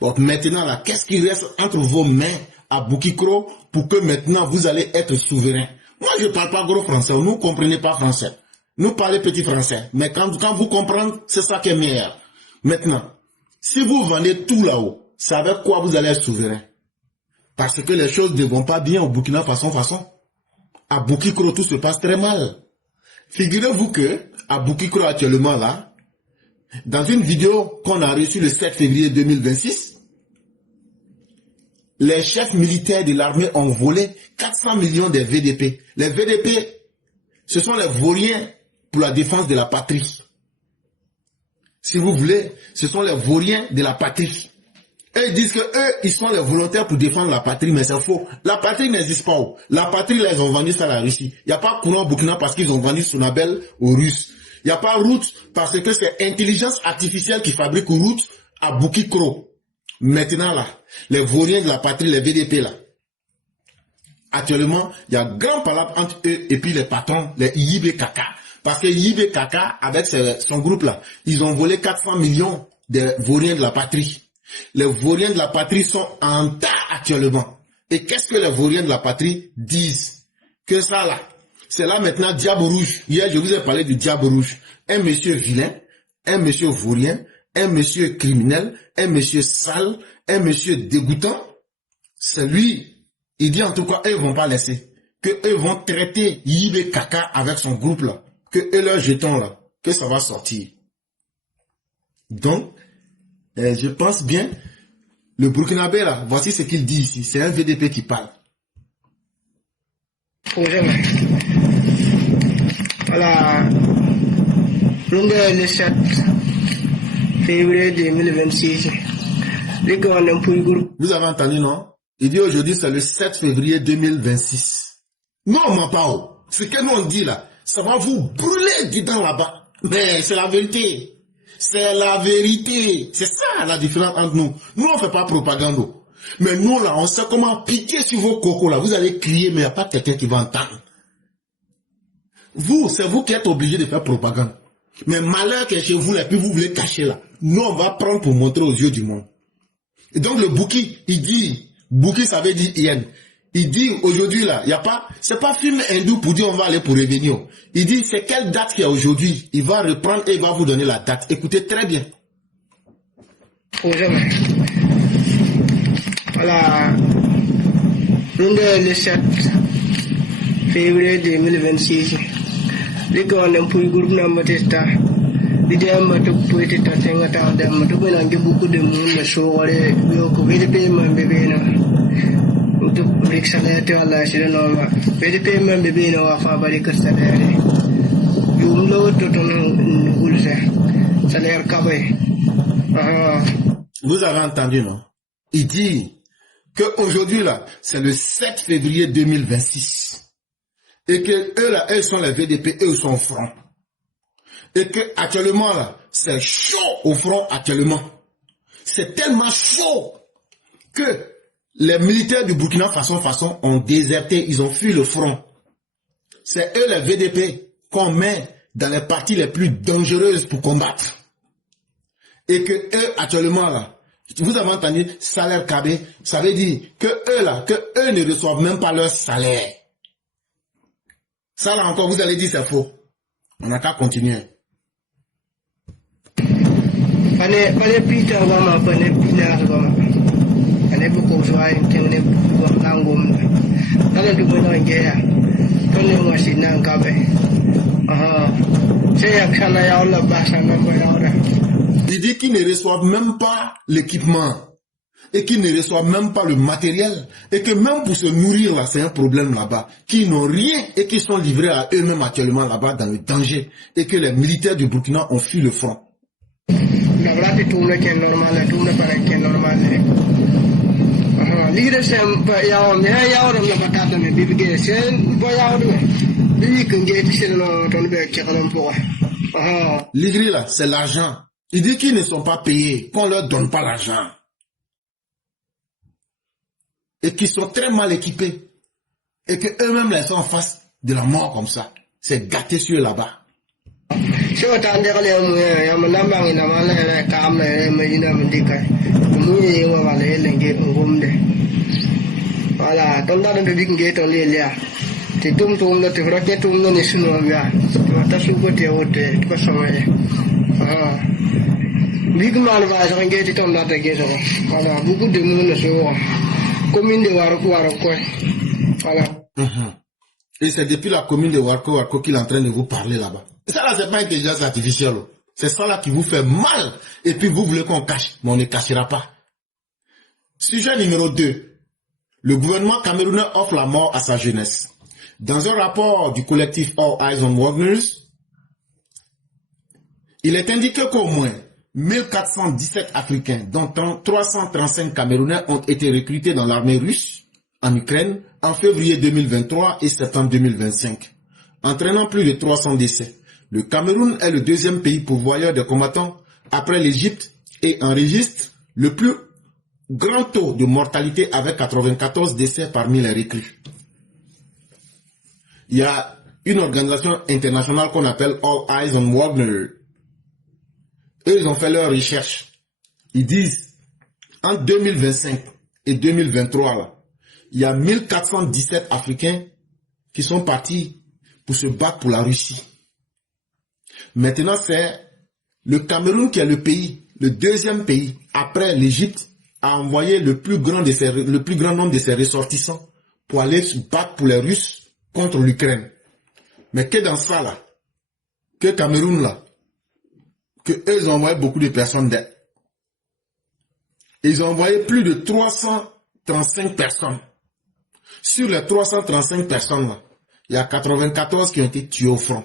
Donc maintenant, là, qu'est-ce qui reste entre vos mains à Boukikro pour que maintenant vous allez être souverain? Moi, je ne parle pas gros français. Nous ne comprenez pas français. Nous parlons petit français. Mais quand vous comprenez, c'est ça qui est meilleur. Maintenant, si vous vendez tout là-haut, c'est avec quoi vous allez être souverain? Parce que les choses ne vont pas bien au Burkina façon. À Boukikro, tout se passe très mal. Figurez-vous que, à Boukikro actuellement là, dans une vidéo qu'on a reçue le 7 février 2026, les chefs militaires de l'armée ont volé 400 millions de VDP. Les VDP, ce sont les vauriens pour la défense de la patrie. Si vous voulez, ce sont les vauriens de la patrie. Et ils disent que eux, ils sont les volontaires pour défendre la patrie, mais c'est faux. La patrie n'existe pas. La patrie, là, ils ont vendu ça à la Russie. Il n'y a pas courant au Burkina parce qu'ils ont vendu Sonabel aux Russes. Il n'y a pas route parce que c'est intelligence artificielle qui fabrique route à Boukikro. Maintenant, là, les vauriens de la patrie, les VDP, là. Actuellement, il y a grand palabre entre eux et puis les patrons, les IBKK. Parce que IBKK, avec son groupe, là, ils ont volé 400 millions de vauriens de la patrie. Les vauriens de la patrie sont en tas actuellement. Et qu'est-ce que les vauriens de la patrie disent? Que ça là, c'est là maintenant diable rouge. Hier, je vous ai parlé du diable rouge. Un monsieur vilain, un monsieur vaurien, un monsieur criminel, un monsieur sale, un monsieur dégoûtant. C'est lui. Il dit en tout cas, eux vont pas laisser. Que eux vont traiter Yibé Kaka avec son groupe là. Que eux leur jetons là. Que ça va sortir. Donc, je pense bien, le Burkinabé là, voici ce qu'il dit ici. C'est un VDP qui parle. Voilà. Le 7 février 2026. Vous avez entendu, non? Il dit aujourd'hui, c'est le 7 février 2026. Non, ma pao. Ce que nous on dit là, ça va vous brûler dedans là-bas. Mais c'est la vérité. C'est la vérité. C'est ça la différence entre nous. Nous, on ne fait pas propagande. Mais nous, là, on sait comment piquer sur vos cocos, là. Vous allez crier, mais il n'y a pas quelqu'un qui va entendre. Vous, c'est vous qui êtes obligé de faire propagande. Mais malheur qui est chez vous, là, puis vous voulez cacher, là. Nous, on va prendre pour montrer aux yeux du monde. Et donc, le Bouki, il dit, Bouki, ça veut dire hyène. Il dit, aujourd'hui, là, il n'y a pas, c'est pas film hindou pour dire on va aller pour revenir. Il dit, c'est quelle date qu'il y a aujourd'hui. Il va reprendre et il va vous donner la date. Écoutez très bien. Voilà. Le 7 février 2026. Les gars, on a un groupe de testa. Les gens ont beaucoup de monde, so les VDP man bébé untuk break salaire te wala ci no ma VDP man bébé no wa fa bari ko salaire yum lo to ton ulse salaire kabay. Vous avez entendu, non? Il dit que aujourd'hui là, c'est le 7 février 2026. Et que eux là, eux sont les VDP, eux sont au front. Et que actuellement là, c'est chaud au front actuellement. C'est tellement chaud que les militaires du Burkina façon ont déserté, ils ont fui le front. C'est eux les VDP qu'on met dans les parties les plus dangereuses pour combattre. Et que eux actuellement là, vous avez entendu salaire cabé, ça veut dire que eux là, que eux ne reçoivent même pas leur salaire. Ça là encore, vous allez dire c'est faux. On n'a qu'à continuer. Pane pita wama pane pina wama. Pane buko soa intene langom. Kala du mo ngea. Tone mo sinan kabe. C'est yakana ya la basa mambo ya. Il dit qu'ils ne reçoivent même pas l'équipement et qu'ils ne reçoivent même pas le matériel et que même pour se nourrir là, c'est un problème là-bas, qu'ils n'ont rien et qu'ils sont livrés à eux-mêmes actuellement là-bas dans le danger et que les militaires du Burkina ont fui le front. L'igri là, c'est l'argent. Il dit qu'ils ne sont pas payés, qu'on ne leur donne pas l'argent. Et qu'ils sont très mal équipés. Et qu'eux-mêmes là, sont en face de la mort comme ça. C'est gâté sur eux là-bas. Voilà, comme dans le public qui est en ligne, tu tombes sur le terrain, tu tombes dans les chinois, tu as sur le côté haut, tu vas s'envoyer. Big man va se rendre tu tombes dans ta gueule. Voilà, beaucoup de monde sont commune de Warko. Voilà. Et c'est depuis la commune de Warko qu'il est en train de vous parler là-bas. Ça là, c'est pas intelligence artificielle. C'est ça là qui vous fait mal. Et puis vous voulez qu'on cache, mais on ne cachera pas. Sujet numéro 2. Le gouvernement camerounais offre la mort à sa jeunesse. Dans un rapport du collectif All Eyes on Wagners, il est indiqué qu'au moins 1417 Africains, dont 335 Camerounais, ont été recrutés dans l'armée russe en Ukraine en février 2023 et septembre 2025, entraînant plus de 300 décès. Le Cameroun est le deuxième pays pourvoyeur de combattants après l'Égypte et enregistre le plus grand taux de mortalité avec 94 décès parmi les recrues. Il y a une organisation internationale qu'on appelle All Eyes on Wagner. Eux, ils ont fait leur recherche. Ils disent, en 2025 et 2023, là, il y a 1417 Africains qui sont partis pour se battre pour la Russie. Maintenant, c'est le Cameroun qui est le pays, le deuxième pays, après l'Égypte, a envoyé le plus grand nombre de ses ressortissants pour aller se battre pour les Russes contre l'Ukraine. Mais que dans ça là, que Cameroun là, que eux ils ont envoyé beaucoup de personnes d'aide. Ils ont envoyé plus de 335 personnes. Sur les 335 personnes là, il y a 94 qui ont été tués au front.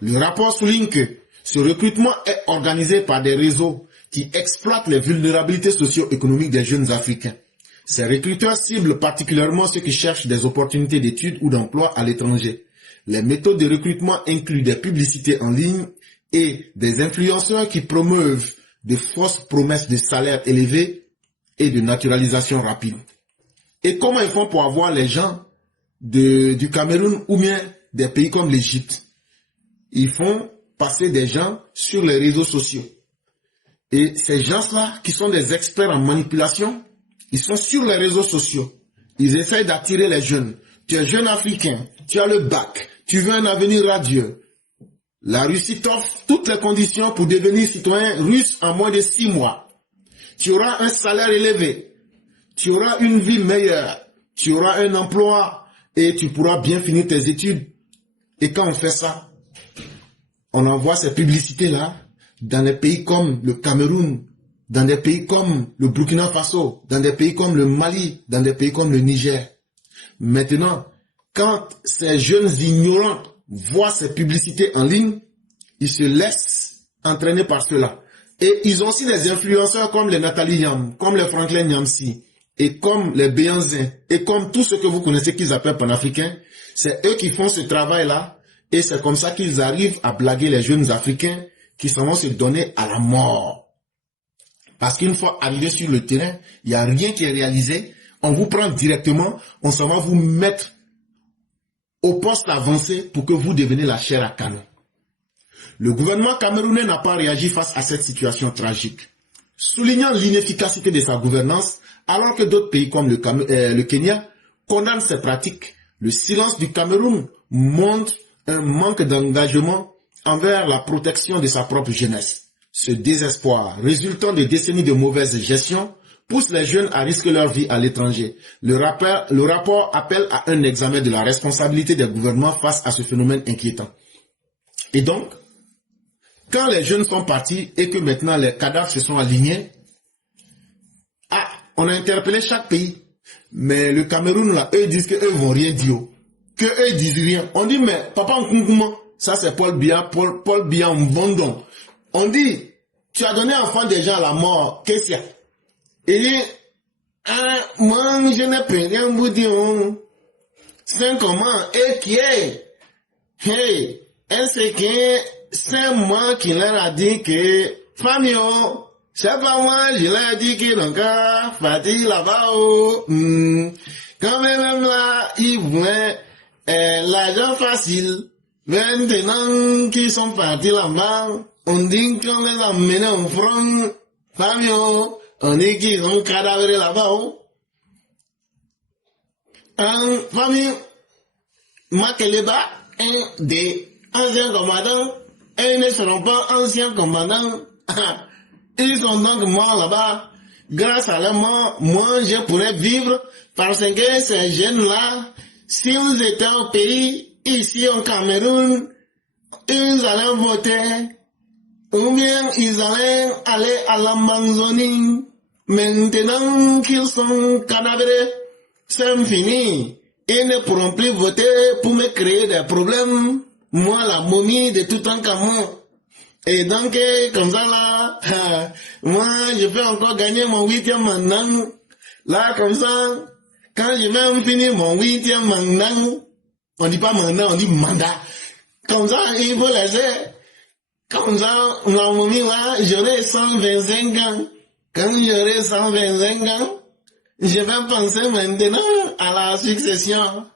Le rapport souligne que ce recrutement est organisé par des réseaux qui exploitent les vulnérabilités socio-économiques des jeunes Africains. Ces recruteurs ciblent particulièrement ceux qui cherchent des opportunités d'études ou d'emploi à l'étranger. Les méthodes de recrutement incluent des publicités en ligne et des influenceurs qui promeuvent de fausses promesses de salaires élevés et de naturalisation rapide. Et comment ils font pour avoir les gens du Cameroun ou bien des pays comme l'Égypte? Ils font passer des gens sur les réseaux sociaux. Et ces gens-là, qui sont des experts en manipulation, ils sont sur les réseaux sociaux. Ils essayent d'attirer les jeunes. Tu es jeune africain, tu as le bac, tu veux un avenir radieux. La Russie t'offre toutes les conditions pour devenir citoyen russe en moins de 6 mois. Tu auras un salaire élevé, tu auras une vie meilleure, tu auras un emploi et tu pourras bien finir tes études. Et quand on fait ça, on envoie ces publicités-là dans des pays comme le Cameroun, dans des pays comme le Burkina Faso, dans des pays comme le Mali, dans des pays comme le Niger. Maintenant, quand ces jeunes ignorants voient ces publicités en ligne, ils se laissent entraîner par cela. Et ils ont aussi des influenceurs comme les Nathalie Yam, comme les Franklin Nyamsi, et comme les Béanzin, et comme tous ceux que vous connaissez qu'ils appellent panafricains. C'est eux qui font ce travail-là, et c'est comme ça qu'ils arrivent à blaguer les jeunes Africains qui s'en vont se donner à la mort. Parce qu'une fois arrivé sur le terrain, il n'y a rien qui est réalisé. On vous prend directement, on s'en va vous mettre au poste avancé pour que vous deveniez la chair à canon. Le gouvernement camerounais n'a pas réagi face à cette situation tragique. Soulignant l'inefficacité de sa gouvernance, alors que d'autres pays comme le Kenya condamnent ces pratiques, le silence du Cameroun montre un manque d'engagement envers la protection de sa propre jeunesse. Ce désespoir, résultant de décennies de mauvaise gestion, pousse les jeunes à risquer leur vie à l'étranger. Le rapport appelle à un examen de la responsabilité des gouvernements face à ce phénomène inquiétant. Et donc, quand les jeunes sont partis et que maintenant les cadavres se sont alignés, on a interpellé chaque pays. Mais le Cameroun, là, eux disent qu'eux vont rien dire. Qu'eux disent rien. On dit, mais papa Nkunkouma, ça c'est Paul Biya Mbondon. On dit, tu as donné enfant des gens à la mort, qu'est-ce qu'il y a? Il dit, moi je n'ai pas rien vous dire. C'est comment? Et qui est? Hey, est-ce que c'est moi qui leur a dit que, Famio, c'est pas moi, je leur ai dit que donc, Fatih là-bas, quand même là, ils voulaient l'argent facile. Maintenant qu'ils sont partis là-bas, on dit qu'on les a emmenés en front. Fabio, on dit qu'ils ont cadavré là-bas. Fabio, Makeleba, un des anciens commandants, et ils ne seront pas anciens commandants. Ils sont donc morts là-bas. Grâce à leur mort, moi je pourrais vivre parce que ces jeunes-là, s'ils étaient au pays, ici au Cameroun, ils allaient voter, ou bien ils allaient aller à l'Amazonie. Maintenant qu'ils sont cadavrés, c'est fini. Ils ne pourront plus voter pour me créer des problèmes. Moi, la momie de Toutankhamon. Et donc, comme ça là, moi, je peux encore gagner mon 8e mandat. Là, comme ça, quand je vais finir mon 8e mandat, on dit pas mandat, on dit mandat. Comme ça, il faut laisser. Comme ça, la momie là, j'aurai 125 ans. Quand j'aurai 125 ans, je vais penser maintenant à la succession.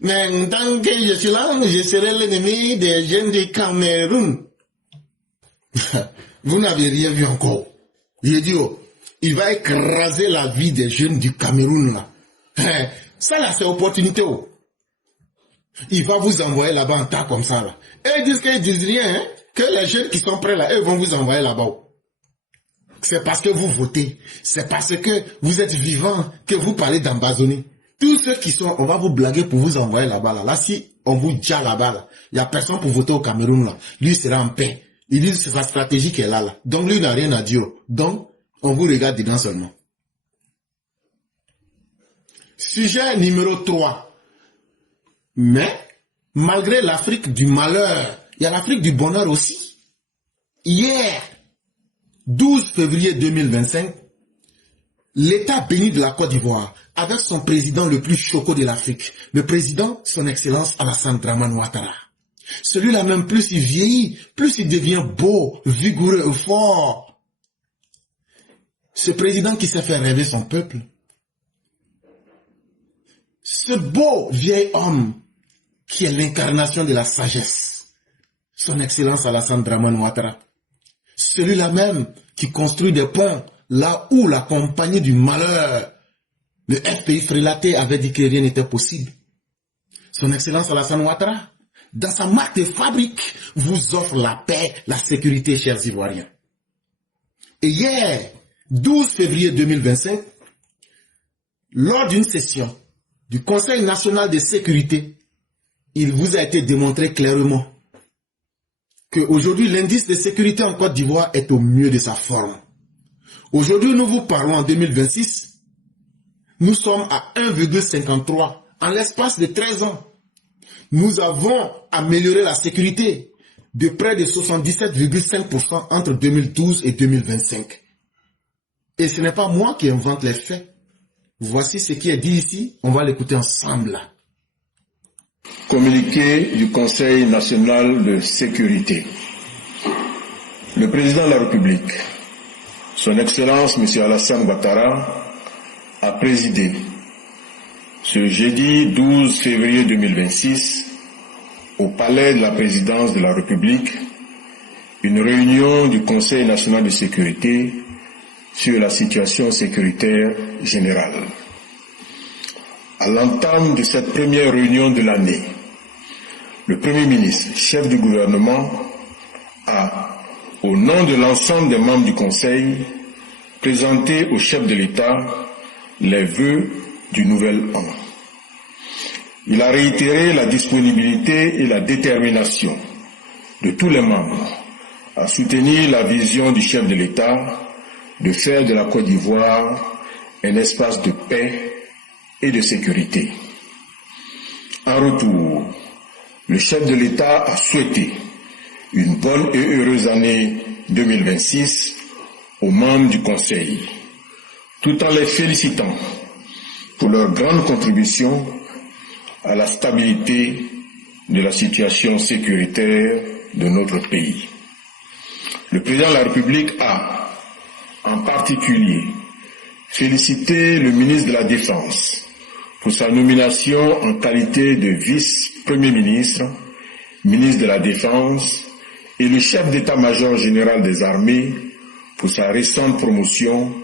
Mais tant que je suis là, je serai l'ennemi des jeunes du Cameroun. Vous n'avez rien vu encore. J'ai dit, oh, il va écraser la vie des jeunes du Cameroun là. Ça là, c'est opportunité. Oh. Il va vous envoyer là-bas en tas comme ça là. Et ils disent qu'ils disent rien, hein, que les jeunes qui sont prêts là, eux vont vous envoyer là-bas. Oh. C'est parce que vous votez. C'est parce que vous êtes vivant que vous parlez d'Amazonie. Tous ceux qui sont, on va vous blaguer pour vous envoyer là-bas là. Là, si on vous dit là-bas là, il n'y a personne pour voter au Cameroun là. Lui sera en paix. Il dit que c'est sa stratégie qui est là. Donc lui n'a rien à dire. Donc, on vous regarde dedans seulement. Sujet numéro 3. Mais, malgré l'Afrique du malheur, il y a l'Afrique du bonheur aussi. Hier, 12 février 2025, l'État béni de la Côte d'Ivoire, avec son président le plus choco de l'Afrique, le président, son Excellence Alassane Dramane Ouattara. Celui-là même, plus il vieillit, plus il devient beau, vigoureux, fort. Ce président qui sait faire rêver son peuple. Ce beau vieil homme qui est l'incarnation de la sagesse. Son Excellence Alassane Dramane Ouattara. Celui-là même qui construit des ponts là où la compagnie du malheur, le FPI frélaté, avait dit que rien n'était possible. Son Excellence Alassane Ouattara, dans sa marque de fabrique, vous offre la paix, la sécurité, chers Ivoiriens. Et hier, 12 février 2025, lors d'une session du Conseil national de sécurité, il vous a été démontré clairement qu'aujourd'hui, l'indice de sécurité en Côte d'Ivoire est au mieux de sa forme. Aujourd'hui, nous vous parlons en 2026, nous sommes à 1,53 en l'espace de 13 ans. Nous avons amélioré la sécurité de près de 77,5% entre 2012 et 2025. Et ce n'est pas moi qui invente les faits. Voici ce qui est dit ici, on va l'écouter ensemble. Communiqué du Conseil national de sécurité. Le président de la République, son Excellence M. Alassane Ouattara, a présidé ce jeudi 12 février 2026 au Palais de la Présidence de la République une réunion du Conseil national de sécurité sur la situation sécuritaire générale. À l'entame de cette première réunion de l'année, le Premier ministre, chef du gouvernement, a, au nom de l'ensemble des membres du Conseil, présenté au chef de l'État les vœux du nouvel an. Il a réitéré la disponibilité et la détermination de tous les membres à soutenir la vision du chef de l'État de faire de la Côte d'Ivoire un espace de paix et de sécurité. En retour, le chef de l'État a souhaité une bonne et heureuse année 2026 aux membres du Conseil, tout en les félicitant pour leur grande contribution à la stabilité de la situation sécuritaire de notre pays. Le président de la République a, en particulier, félicité le ministre de la Défense pour sa nomination en qualité de vice-premier ministre ministre de la Défense, et le chef d'état-major général des armées pour sa récente promotion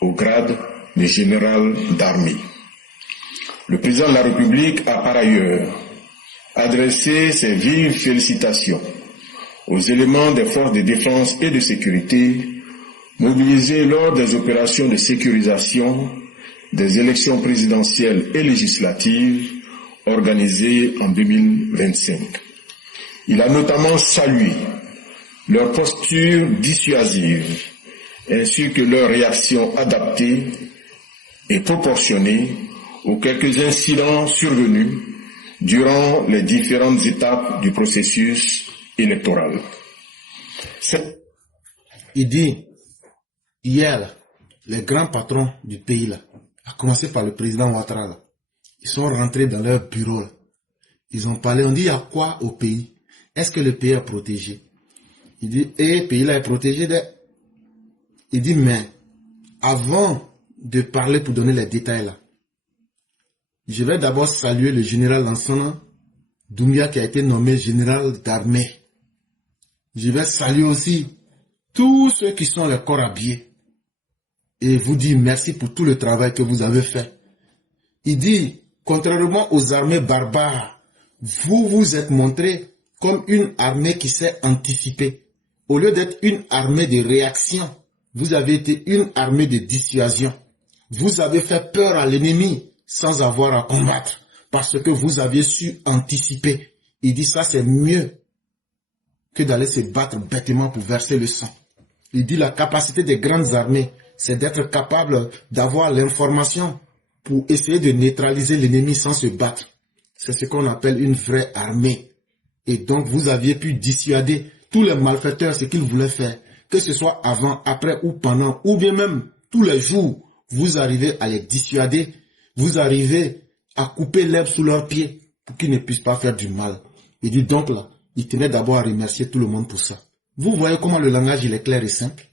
au grade de général d'armée. Le président de la République a par ailleurs adressé ses vives félicitations aux éléments des forces de défense et de sécurité mobilisés lors des opérations de sécurisation des élections présidentielles et législatives organisées en 2025. Il a notamment salué leur posture dissuasive ainsi que leur réaction adaptée et proportionnée aux quelques incidents survenus durant les différentes étapes du processus électoral. Il dit, hier, là, les grands patrons du pays, là, à commencer par le président Ouattara, là, ils sont rentrés dans leur bureau. Là. Ils ont parlé, on dit, il y a quoi au pays? Est-ce que le pays est protégé? Il dit, le pays là est protégé. Il dit, mais avant de parler pour donner les détails là, je vais d'abord saluer le général Lansana Doumbia qui a été nommé général d'armée. Je vais saluer aussi tous ceux qui sont les corps habillés et vous dire merci pour tout le travail que vous avez fait. Il dit, contrairement aux armées barbares, vous vous êtes montré comme une armée qui s'est anticipée. Au lieu d'être une armée de réaction, vous avez été une armée de dissuasion. Vous avez fait peur à l'ennemi sans avoir à combattre parce que vous aviez su anticiper. Il dit ça c'est mieux que d'aller se battre bêtement pour verser le sang. Il dit la capacité des grandes armées, c'est d'être capable d'avoir l'information pour essayer de neutraliser l'ennemi sans se battre. C'est ce qu'on appelle une vraie armée. Et donc vous aviez pu dissuader tous les malfaiteurs ce qu'ils voulaient faire, que ce soit avant, après ou pendant, ou bien même tous les jours, vous arrivez à les dissuader, vous arrivez à couper l'herbe sous leurs pieds pour qu'ils ne puissent pas faire du mal. Il dit donc là, il tenait d'abord à remercier tout le monde pour ça. Vous voyez comment le langage il est clair et simple.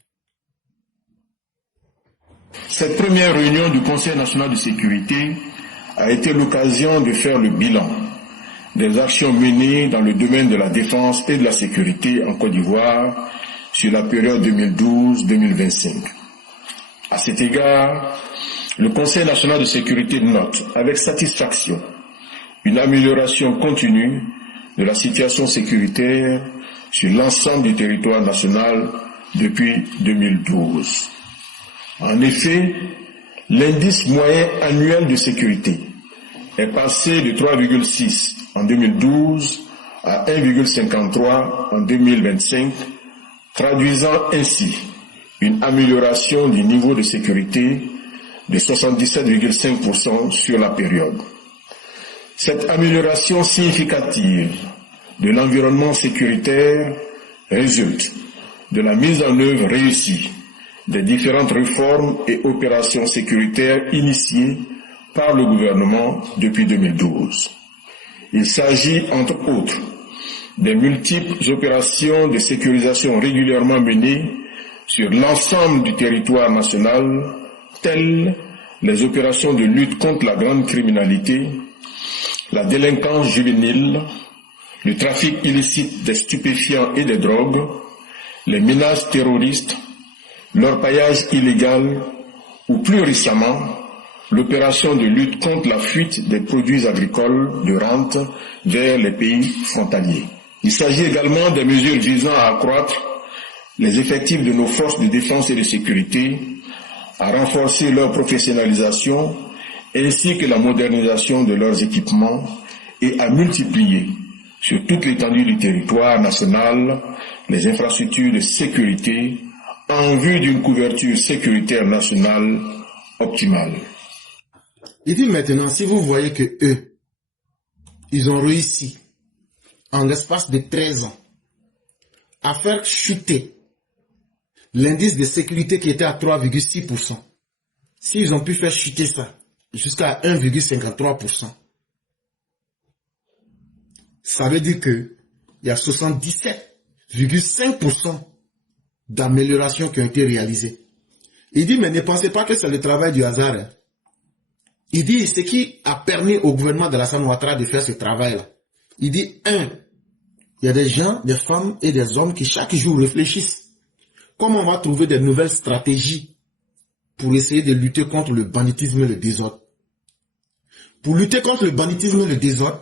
Cette première réunion du Conseil national de sécurité a été l'occasion de faire le bilan des actions menées dans le domaine de la défense et de la sécurité en Côte d'Ivoire sur la période 2012-2025. À cet égard, le Conseil national de sécurité note avec satisfaction une amélioration continue de la situation sécuritaire sur l'ensemble du territoire national depuis 2012. En effet, l'indice moyen annuel de sécurité est passé de 3,6 en 2012 à 1,53 en 2025, traduisant ainsi une amélioration du niveau de sécurité de 77,5% sur la période. Cette amélioration significative de l'environnement sécuritaire résulte de la mise en œuvre réussie des différentes réformes et opérations sécuritaires initiées par le gouvernement depuis 2012. Il s'agit, entre autres, des multiples opérations de sécurisation régulièrement menées sur l'ensemble du territoire national, telles les opérations de lutte contre la grande criminalité, la délinquance juvénile, le trafic illicite des stupéfiants et des drogues, les menaces terroristes, l'orpaillage illégal ou plus récemment, l'opération de lutte contre la fuite des produits agricoles de rente vers les pays frontaliers. Il s'agit également des mesures visant à accroître les effectifs de nos forces de défense et de sécurité, à renforcer leur professionnalisation ainsi que la modernisation de leurs équipements et à multiplier sur toute l'étendue du territoire national les infrastructures de sécurité en vue d'une couverture sécuritaire nationale optimale. Il dit maintenant, si vous voyez que eux, ils ont réussi en l'espace de 13 ans à faire chuter l'indice de sécurité qui était à 3,6%, s'ils ont pu faire chuter ça jusqu'à 1,53%, ça veut dire que il y a 77,5% d'améliorations qui ont été réalisées. Il dit, mais ne pensez pas que c'est le travail du hasard. Hein. Il dit, ce qui a permis au gouvernement de Alassane Ouattara de faire ce travail-là. Il dit, Il y a des gens, des femmes et des hommes qui chaque jour réfléchissent. Comment on va trouver des nouvelles stratégies pour essayer de lutter contre le banditisme et le désordre. Pour lutter contre le banditisme et le désordre,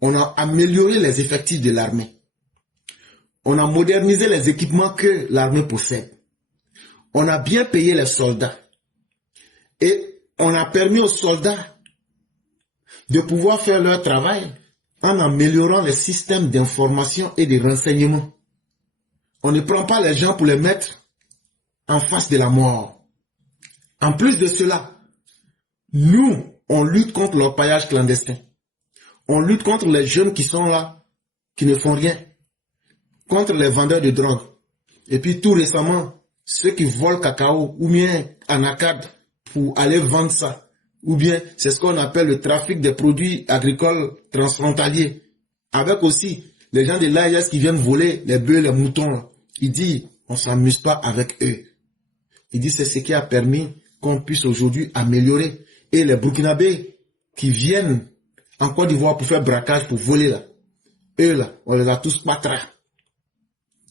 on a amélioré les effectifs de l'armée. On a modernisé les équipements que l'armée possède. On a bien payé les soldats. Et on a permis aux soldats de pouvoir faire leur travail en améliorant les systèmes d'information et de renseignement. On ne prend pas les gens pour les mettre en face de la mort. En plus de cela, nous, on lutte contre l'orpaillage clandestin. On lutte contre les jeunes qui sont là, qui ne font rien. Contre les vendeurs de drogue. Et puis tout récemment, ceux qui volent cacao ou bien anacarde pour aller vendre ça. Ou bien c'est ce qu'on appelle le trafic des produits agricoles transfrontaliers. Avec aussi les gens de l'AIS qui viennent voler les bœufs, les moutons. Il dit, on ne s'amuse pas avec eux. Il dit, c'est ce qui a permis qu'on puisse aujourd'hui améliorer. Et les Burkinabés qui viennent en Côte d'Ivoire pour faire braquage, pour voler là, eux là, on les a tous patras.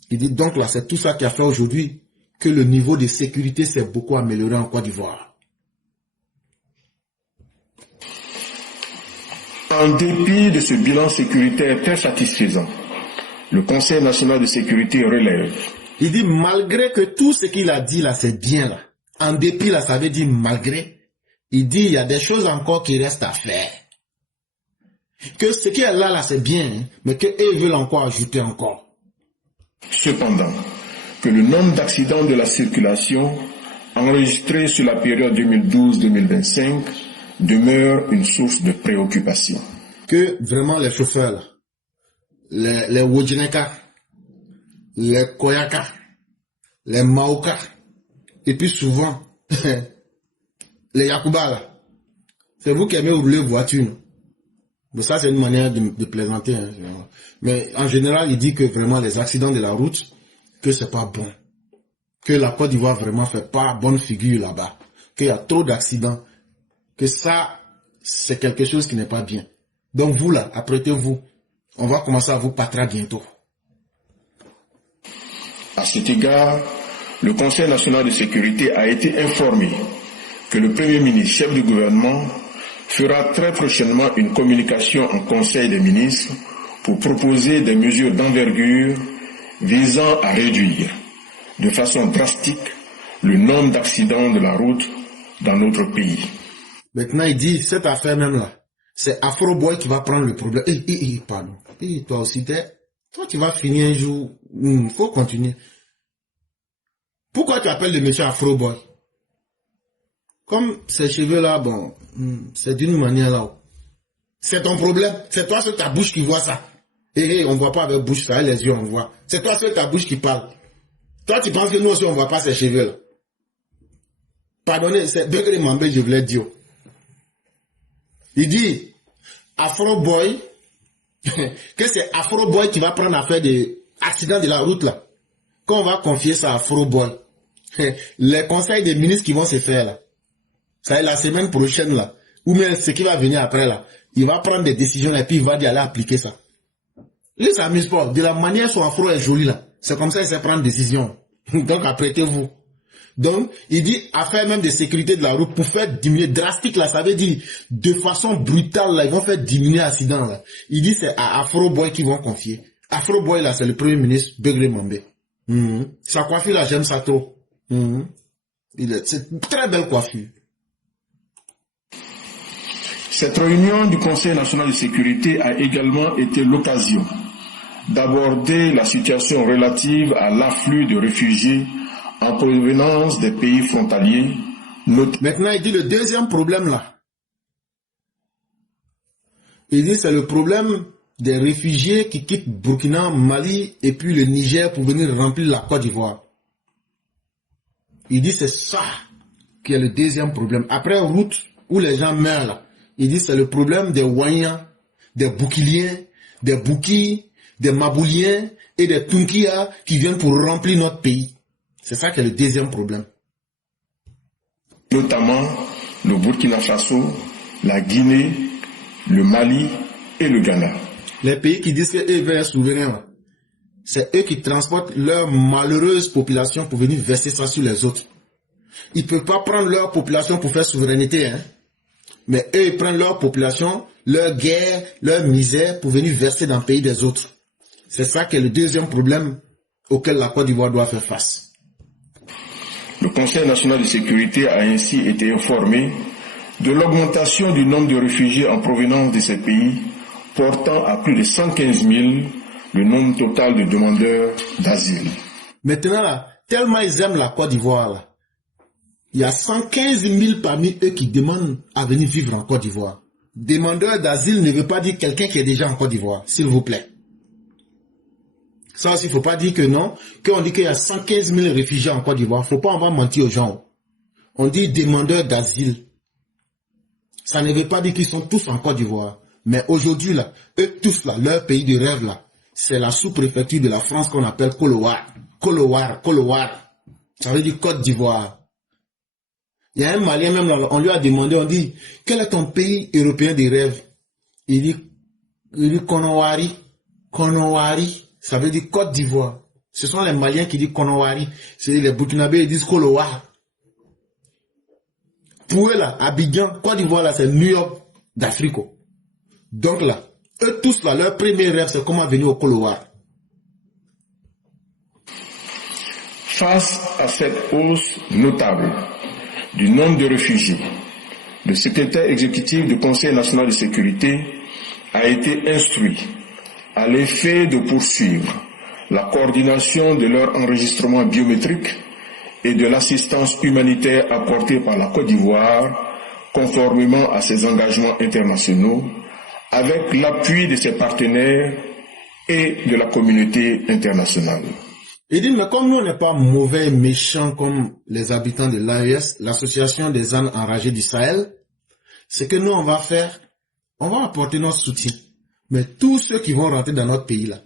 Il dit donc là, c'est tout ça qui a fait aujourd'hui que le niveau de sécurité s'est beaucoup amélioré en Côte d'Ivoire. En dépit de ce bilan sécuritaire très satisfaisant, le Conseil national de sécurité relève. Il dit malgré que tout ce qu'il a dit là, c'est bien là. En dépit là, ça veut dire malgré. Il dit il y a des choses encore qui restent à faire. Que ce qui est là, c'est bien, hein, mais qu'eux veulent encore ajouter encore. Cependant, que le nombre d'accidents de la circulation enregistrés sur la période 2012-2025 demeure une source de préoccupation. Que vraiment les chauffeurs, là, les Wodjineka, les Koyaka, les Maoka, et puis souvent, les Yakuba, là, c'est vous qui aimez rouler voiture. Non? Mais ça, c'est une manière de plaisanter. Hein. Mais en général, il dit que vraiment les accidents de la route, que c'est pas bon. Que la Côte d'Ivoire vraiment fait pas bonne figure là-bas. Qu'il y a trop d'accidents. Que ça, c'est quelque chose qui n'est pas bien. Donc vous là, apprêtez-vous. On va commencer à vous patrer bientôt. À cet égard, le Conseil national de sécurité a été informé que le Premier ministre, chef du gouvernement, fera très prochainement une communication en Conseil des ministres pour proposer des mesures d'envergure visant à réduire de façon drastique le nombre d'accidents de la route dans notre pays. Maintenant, il dit, cette affaire même là, c'est Afro Boy qui va prendre le problème. Pardon. Toi aussi, toi tu vas finir un jour. Faut continuer. Pourquoi tu appelles le monsieur Afro Boy? Comme ces cheveux là, bon, c'est d'une manière là. C'est ton problème. C'est toi sur ta bouche qui voit ça. On voit pas avec bouche, ça avec les yeux on voit. C'est toi sur ta bouche qui parle. Toi tu penses que nous aussi on voit pas ces cheveux là. Pardonnez, c'est Begré Mambé, je voulais dire. Il dit, Afro Boy, que c'est Afro Boy qui va prendre affaire des accidents de la route là. Quand on va confier ça à Afro Boy, les conseils des ministres qui vont se faire là, ça est la semaine prochaine là, ou même ce qui va venir après là, il va prendre des décisions et puis il va aller appliquer ça. Lui s'amuse pas, de la manière son afro est joli là, c'est comme ça qu'il sait prendre des décisions. Donc apprêtez-vous. Donc, il dit affaire même de sécurité de la route pour faire diminuer drastique là, ça veut dire de façon brutale là, ils vont faire diminuer l'accident là. Il dit c'est à Afro Boy qu'ils vont confier. Afro Boy là, c'est le premier ministre Begré Mambé. Sa coiffure là, j'aime ça trop. C'est une très belle coiffure. Cette réunion du Conseil national de sécurité a également été l'occasion d'aborder la situation relative à l'afflux de réfugiés en provenance des pays frontaliers. Maintenant, il dit le deuxième problème là. Il dit c'est le problème des réfugiés qui quittent Burkina, Mali et puis le Niger pour venir remplir la Côte d'Ivoire. Il dit c'est ça qui est le deuxième problème. Après route où les gens meurent là, il dit c'est le problème des Wanyans, des Boukiliens, des Boukis, des Mabouliens et des Tunkia qui viennent pour remplir notre pays. C'est ça qui est le deuxième problème. Notamment le Burkina Faso, la Guinée, le Mali et le Ghana. Les pays qui disent qu'eux veulent être souverains, c'est eux qui transportent leur malheureuse population pour venir verser ça sur les autres. Ils ne peuvent pas prendre leur population pour faire souveraineté, hein. Mais eux, ils prennent leur population, leur guerre, leur misère pour venir verser dans le pays des autres. C'est ça qui est le deuxième problème auquel la Côte d'Ivoire doit faire face. Le Conseil national de sécurité a ainsi été informé de l'augmentation du nombre de réfugiés en provenance de ces pays, portant à plus de 115 000 le nombre total de demandeurs d'asile. Maintenant, là, tellement ils aiment la Côte d'Ivoire, là, il y a 115 000 parmi eux qui demandent à venir vivre en Côte d'Ivoire. Demandeur d'asile ne veut pas dire quelqu'un qui est déjà en Côte d'Ivoire, s'il vous plaît. Ça aussi, il ne faut pas dire que non, qu'on dit qu'il y a 115 000 réfugiés en Côte d'Ivoire. Il ne faut pas mentir aux gens. On dit demandeurs d'asile. Ça ne veut pas dire qu'ils sont tous en Côte d'Ivoire. Mais aujourd'hui, là, eux tous, là, leur pays de rêve, là, c'est la sous-préfecture de la France qu'on appelle Kolowar. Kolowar. Ça veut dire Côte d'Ivoire. Il y a un Malien même là, on lui a demandé, on dit, quel est ton pays européen de rêve? Il dit Konowari. Ça veut dire Côte d'Ivoire. Ce sont les Maliens qui disent Konowari. C'est les Burkinabés, ils disent Kolowar. Pour eux là, Abidjan, Côte d'Ivoire là, c'est New York d'Afrique. Donc là, eux tous là, leur premier rêve, c'est comment venir au Kolowar. Face à cette hausse notable du nombre de réfugiés, le secrétaire exécutif du Conseil national de sécurité a été instruit à l'effet de poursuivre la coordination de leur enregistrement biométrique et de l'assistance humanitaire apportée par la Côte d'Ivoire conformément à ses engagements internationaux avec l'appui de ses partenaires et de la communauté internationale. Il dit, mais comme nous, on n'est pas mauvais et méchants comme les habitants de l'AES, l'association des ânes enragés du Sahel, c'est que nous, on va apporter notre soutien. Mais tous ceux qui vont rentrer dans notre pays, là,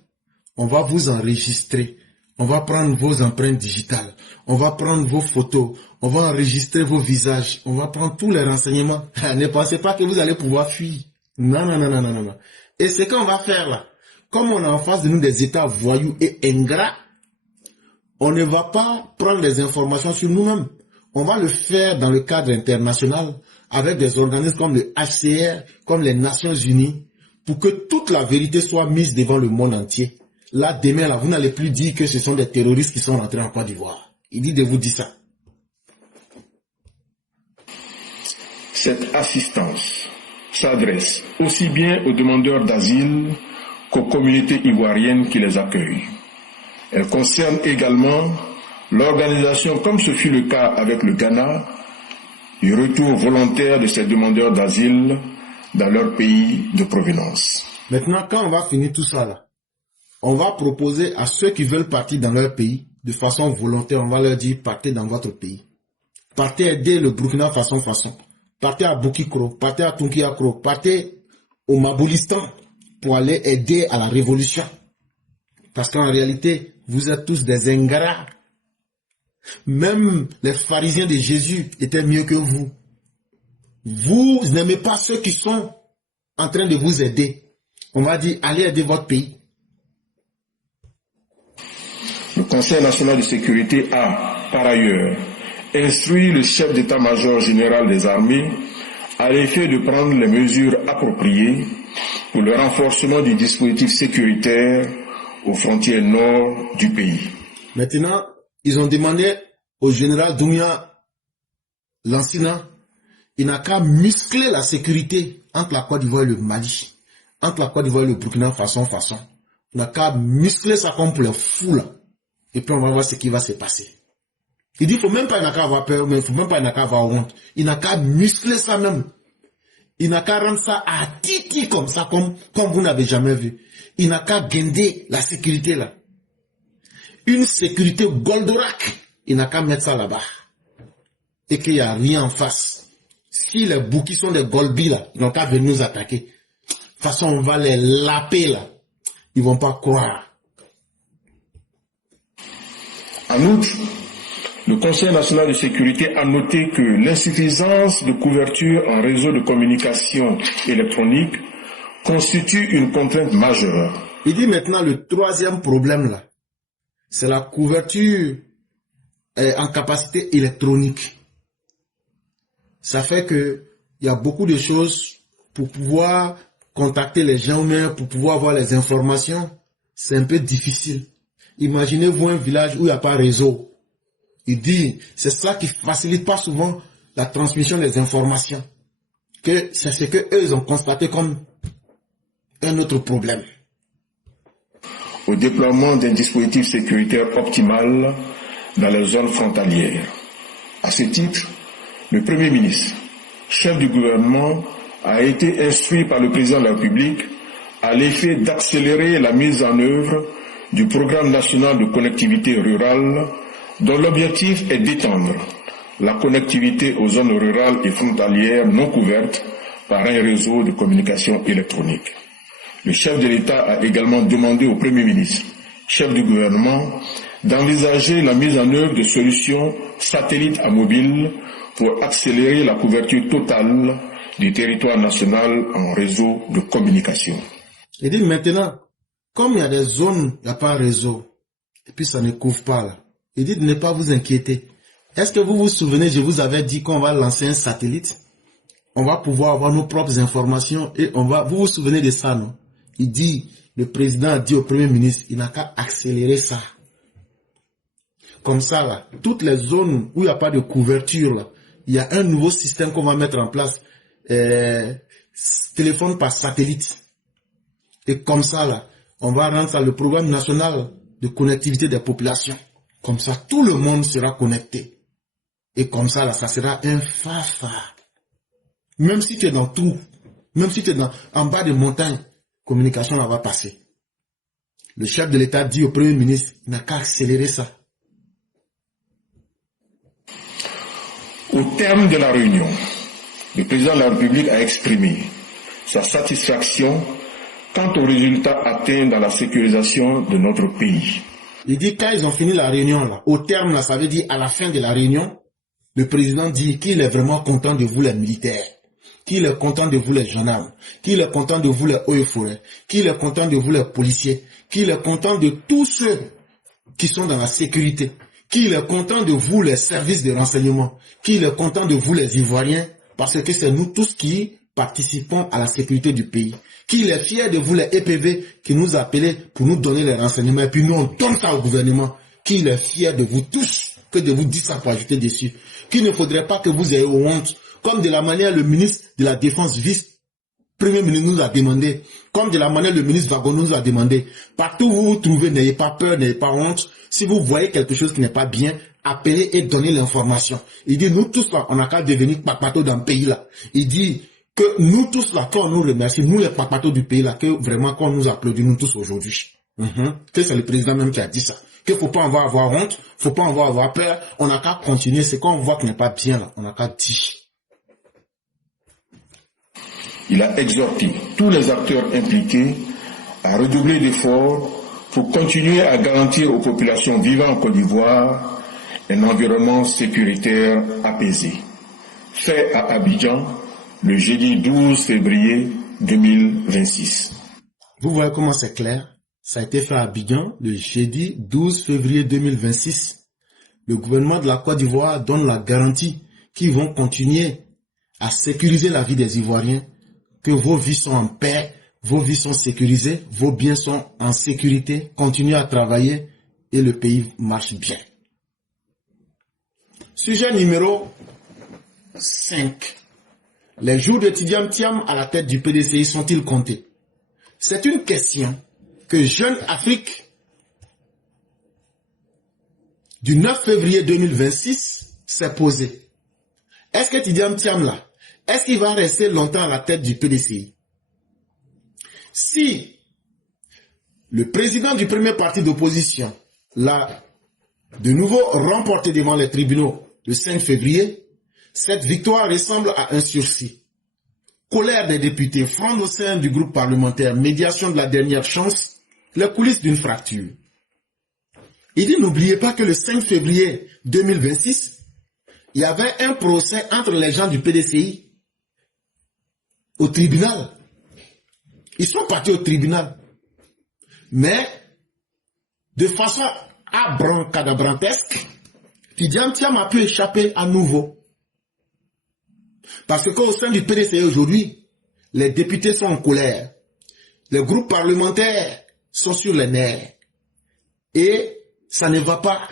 on va vous enregistrer. On va prendre vos empreintes digitales. On va prendre vos photos. On va enregistrer vos visages. On va prendre tous les renseignements. Ne pensez pas que vous allez pouvoir fuir. Non. Et ce qu'on va faire là, comme on a en face de nous des États voyous et ingrats, on ne va pas prendre les informations sur nous-mêmes. On va le faire dans le cadre international avec des organismes comme le HCR, comme les Nations Unies, pour que toute la vérité soit mise devant le monde entier. Là, demain, là, vous n'allez plus dire que ce sont des terroristes qui sont rentrés en Côte d'Ivoire. Il dit de vous dire ça. Cette assistance s'adresse aussi bien aux demandeurs d'asile qu'aux communautés ivoiriennes qui les accueillent. Elle concerne également l'organisation, comme ce fut le cas avec le Ghana, du retour volontaire de ces demandeurs d'asile dans leur pays de provenance. Maintenant, quand on va finir tout ça là, on va proposer à ceux qui veulent partir dans leur pays de façon volontaire, on va leur dire partez dans votre pays. Partez aider le Burkina façon. Partez à Boukikro, partez à Tunkiakro, partez au Maboulistan pour aller aider à la révolution. Parce qu'en réalité, vous êtes tous des ingrats. Même les pharisiens de Jésus étaient mieux que vous. Vous n'aimez pas ceux qui sont en train de vous aider. On va dire, allez aider votre pays. Le Conseil national de sécurité a, par ailleurs, instruit le chef d'état-major général des armées à l'effet de prendre les mesures appropriées pour le renforcement du dispositif sécuritaire aux frontières nord du pays. Maintenant, ils ont demandé au général Doumbia Lansina, il n'a qu'à muscler la sécurité entre la Côte d'Ivoire et le Mali, entre la Côte d'Ivoire et le Burkina façon. Il n'a qu'à muscler ça comme pour les fous là. Et puis on va voir ce qui va se passer. Il dit, il ne faut même pas avoir peur, mais il ne faut même pas avoir honte. Il n'a qu'à muscler ça même. Il n'a qu'à rendre ça à titi comme ça, comme vous n'avez jamais vu. Il n'a qu'à guinder la sécurité là. Une sécurité Goldorak. Il n'a qu'à mettre ça là-bas. Et qu'il n'y a rien en face. Si les bouquets sont des Golbi là, ils n'ont qu'à venir nous attaquer. De toute façon, on va les laper là. Ils ne vont pas croire. En outre, le Conseil national de sécurité a noté que l'insuffisance de couverture en réseau de communication électronique constitue une contrainte majeure. Il dit maintenant le troisième problème là, c'est la couverture en capacité électronique. Ça fait que il y a beaucoup de choses pour pouvoir contacter les gens humains, pour pouvoir avoir les informations. C'est un peu difficile. Imaginez-vous un village où il n'y a pas de réseau. Il dit, c'est ça qui facilite pas souvent la transmission des informations. Que c'est ce que eux ont constaté comme un autre problème. Au déploiement d'un dispositif sécuritaire optimal dans les zones frontalières. À ce titre, le Premier ministre, chef du gouvernement, a été instruit par le président de la République à l'effet d'accélérer la mise en œuvre du programme national de connectivité rurale dont l'objectif est d'étendre la connectivité aux zones rurales et frontalières non couvertes par un réseau de communication électronique. Le chef de l'État a également demandé au Premier ministre, chef du gouvernement, d'envisager la mise en œuvre de solutions satellites à mobile pour accélérer la couverture totale du territoire national en réseau de communication. Il dit maintenant, comme il y a des zones, il n'y a pas de réseau, et puis ça ne couvre pas là. Il dit de ne pas vous inquiéter. Est-ce que vous vous souvenez, je vous avais dit qu'on va lancer un satellite? On va pouvoir avoir nos propres informations et vous vous souvenez de ça, non? Il dit, le président a dit au Premier ministre, il n'a qu'à accélérer ça. Comme ça là, toutes les zones où il n'y a pas de couverture là, il y a un nouveau système qu'on va mettre en place, téléphone par satellite. Et comme ça là, on va rendre ça le programme national de connectivité des populations. Comme ça, tout le monde sera connecté. Et comme ça là, ça sera un fafa. Même si tu es dans tout, même si tu es en bas des montagnes, communication là va passer. Le chef de l'État dit au Premier ministre, il n'a qu'à accélérer ça. Au terme de la réunion, le président de la République a exprimé sa satisfaction quant aux résultats atteints dans la sécurisation de notre pays. Il dit quand ils ont fini la réunion là, au terme là, ça veut dire à la fin de la réunion, le président dit qu'il est vraiment content de vous les militaires, qu'il est content de vous les gendarmes, qu'il est content de vous les eaux et forêts, qu'il est content de vous les policiers, qu'il est content de tous ceux qui sont dans la sécurité, qu'il est content de vous les services de renseignement, qu'il est content de vous les Ivoiriens, parce que c'est nous tous qui participons à la sécurité du pays, qu'il est fier de vous les EPV qui nous appelaient pour nous donner les renseignements, et puis nous on donne ça au gouvernement, qu'il est fier de vous tous, que de vous dire ça pour ajouter dessus, qu'il ne faudrait pas que vous ayez honte, comme de la manière le ministre de la Défense, vice-premier ministre nous a demandé, comme de la manière le ministre Wagon nous a demandé, partout où vous vous trouvez, n'ayez pas peur, n'ayez pas honte, si vous voyez quelque chose qui n'est pas bien, appelez et donnez l'information. Il dit, nous tous là, on n'a qu'à devenir papato dans le pays là. Il dit que nous tous là, quand on nous remercie, nous les papatos du pays là, que vraiment quand on nous applaudit, nous tous aujourd'hui. Que c'est le président même qui a dit ça. Qu'il ne faut pas en avoir honte, faut pas en avoir peur, on n'a qu'à continuer, c'est quand on voit qu'il n'est pas bien là, on n'a qu'à dire. Il a exhorté tous les acteurs impliqués à redoubler d'efforts pour continuer à garantir aux populations vivant en Côte d'Ivoire un environnement sécuritaire apaisé. Fait à Abidjan le jeudi 12 février 2026. Vous voyez comment c'est clair? Ça a été fait à Abidjan le jeudi 12 février 2026. Le gouvernement de la Côte d'Ivoire donne la garantie qu'ils vont continuer à sécuriser la vie des Ivoiriens, que vos vies sont en paix, vos vies sont sécurisées, vos biens sont en sécurité, continuez à travailler et le pays marche bien. Sujet numéro 5. Les jours de Tidiane Thiam à la tête du PDCI sont-ils comptés? C'est une question que Jeune Afrique du 9 février 2026 s'est posée. Est-ce que Tidiane Thiam là, est-ce qu'il va rester longtemps à la tête du PDCI? Si le président du premier parti d'opposition l'a de nouveau remporté devant les tribunaux le 5 février, cette victoire ressemble à un sursis. Colère des députés, fronde au sein du groupe parlementaire, médiation de la dernière chance, les coulisses d'une fracture. Il dit, n'oubliez pas que le 5 février 2026, il y avait un procès entre les gens du PDCI au tribunal. Ils sont partis au tribunal. Mais, de façon abracadabrantesque, Tidjane Thiam a pu échapper à nouveau. Parce que qu'au sein du PDCI aujourd'hui, les députés sont en colère. Les groupes parlementaires sont sur les nerfs. Et ça ne va pas.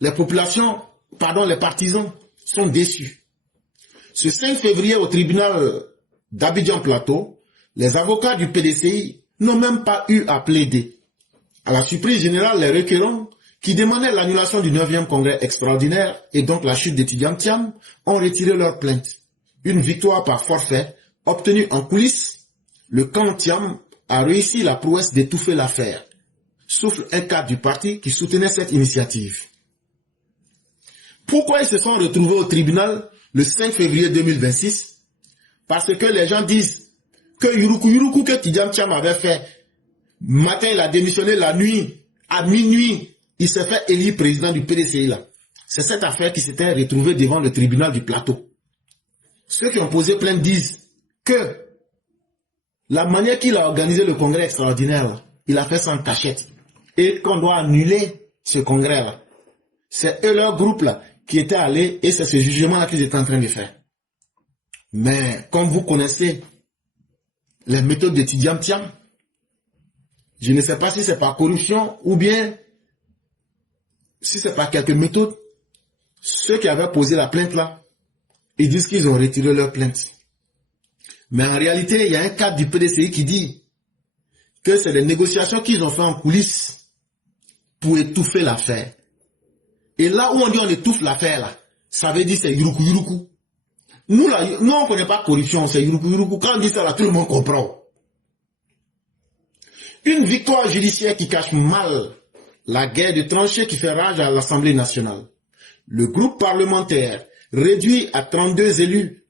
Les populations, les partisans sont déçus. Ce 5 février au tribunal d'Abidjan Plateau, les avocats du PDCI n'ont même pas eu à plaider. À la surprise générale, les requérants qui demandaient l'annulation du 9e congrès extraordinaire et donc la chute de Tidjane Thiam ont retiré leur plainte. Une victoire par forfait obtenue en coulisses, le camp Thiam a réussi la prouesse d'étouffer l'affaire, souffle un cadre du parti qui soutenait cette initiative. Pourquoi ils se sont retrouvés au tribunal le 5 février 2026? Parce que les gens disent que Yuruku que Tidjane Thiam avait fait, matin il a démissionné, la nuit, à minuit, il s'est fait élire président du PDCI là. C'est cette affaire qui s'était retrouvée devant le tribunal du Plateau. Ceux qui ont posé plainte disent que la manière qu'il a organisé le congrès extraordinaire, là, il a fait sans cachette. Et qu'on doit annuler ce congrès là. C'est eux, leur groupe là, qui étaient allés et c'est ce jugement là qu'ils étaient en train de faire. Mais comme vous connaissez les méthodes de Tidjane Thiam, je ne sais pas si c'est par corruption ou bien si c'est par quelques méthodes. Ceux qui avaient posé la plainte là, ils disent qu'ils ont retiré leur plainte. Mais en réalité, il y a un cadre du PDCI qui dit que c'est des négociations qu'ils ont fait en coulisses pour étouffer l'affaire. Et là où on dit on étouffe l'affaire là, ça veut dire c'est Yuruku. Nous là, nous on ne connaît pas corruption, c'est Yuruku. Quand on dit ça là, tout le monde comprend. Une victoire judiciaire qui cache mal la guerre de tranchées qui fait rage à l'Assemblée nationale. Le groupe parlementaire réduit à 32 élus,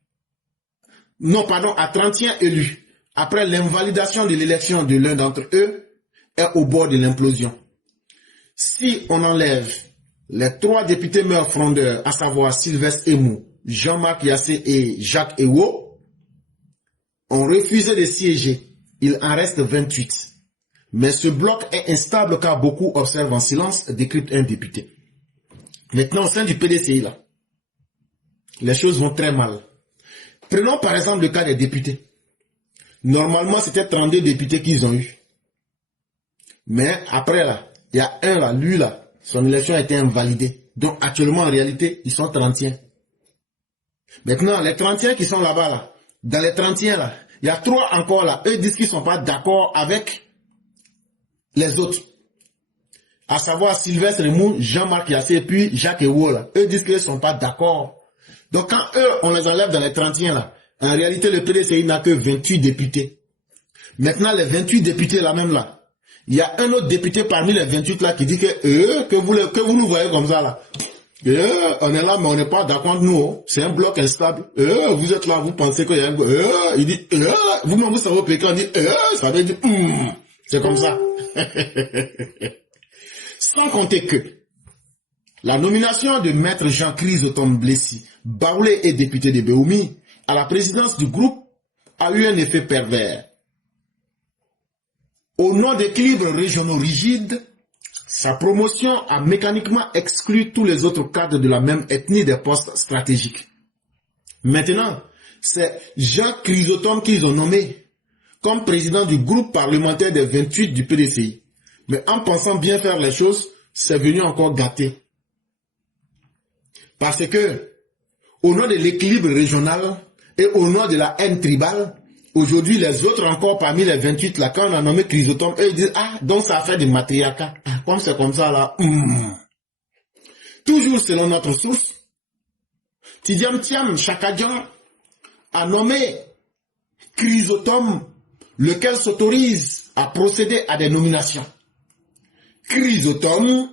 à 31 élus, après l'invalidation de l'élection de l'un d'entre eux, est au bord de l'implosion. Si on enlève les 3 députés meilleurs frondeurs, à savoir Sylvestre Emou, Jean-Marc Yassé et Jacques Ewo, ont refusé de siéger. Il en reste 28. Mais ce bloc est instable car beaucoup observent en silence, décrypte un député. Maintenant, au sein du PDCI, là, les choses vont très mal. Prenons par exemple le cas des députés. Normalement, c'était 32 députés qu'ils ont eu. Mais après, là, il y a un là, lui là, son élection a été invalidée. Donc actuellement, en réalité, ils sont 31. Maintenant, les 31 qui sont là-bas, là, dans les 31 là, il y a 3 encore là. Eux disent qu'ils ne sont pas d'accord avec les autres. À savoir Sylvestre Remou, Jean-Marc Yassé et puis Jacques Ewo là. Eux disent qu'ils ne sont pas d'accord. Donc quand eux, on les enlève dans les 31 là, en réalité le PDCI n'a que 28 députés. Maintenant les 28 députés là même là, il y a un autre député parmi les 28 là qui dit que vous nous voyez comme ça là. On est là mais on n'est pas d'accord entre nous. C'est un bloc instable. Vous êtes là, vous pensez qu'il y a un... il dit, vous-même vous savez quand on dit, ça veut dire, c'est comme ça. Sans compter que la nomination de Maître Jean Chrysostome Blessy, baoulé et député de Béoumi, à la présidence du groupe, a eu un effet pervers. Au nom d'équilibres régionaux rigides, sa promotion a mécaniquement exclu tous les autres cadres de la même ethnie des postes stratégiques. Maintenant, c'est Jean Chrysostome qu'ils ont nommé comme président du groupe parlementaire des 28 du PDCI. Mais en pensant bien faire les choses, c'est venu encore gâter. Parce que, au nom de l'équilibre régional et au nom de la haine tribale, aujourd'hui, les autres encore parmi les 28, là, quand on a nommé Chrysostome, eux ils disent, donc ça a fait du matriarcat. Comme c'est comme ça, là. Toujours selon notre source, Tidjane Thiam Chakadjan a nommé Chrysostome, lequel s'autorise à procéder à des nominations. Chrysostome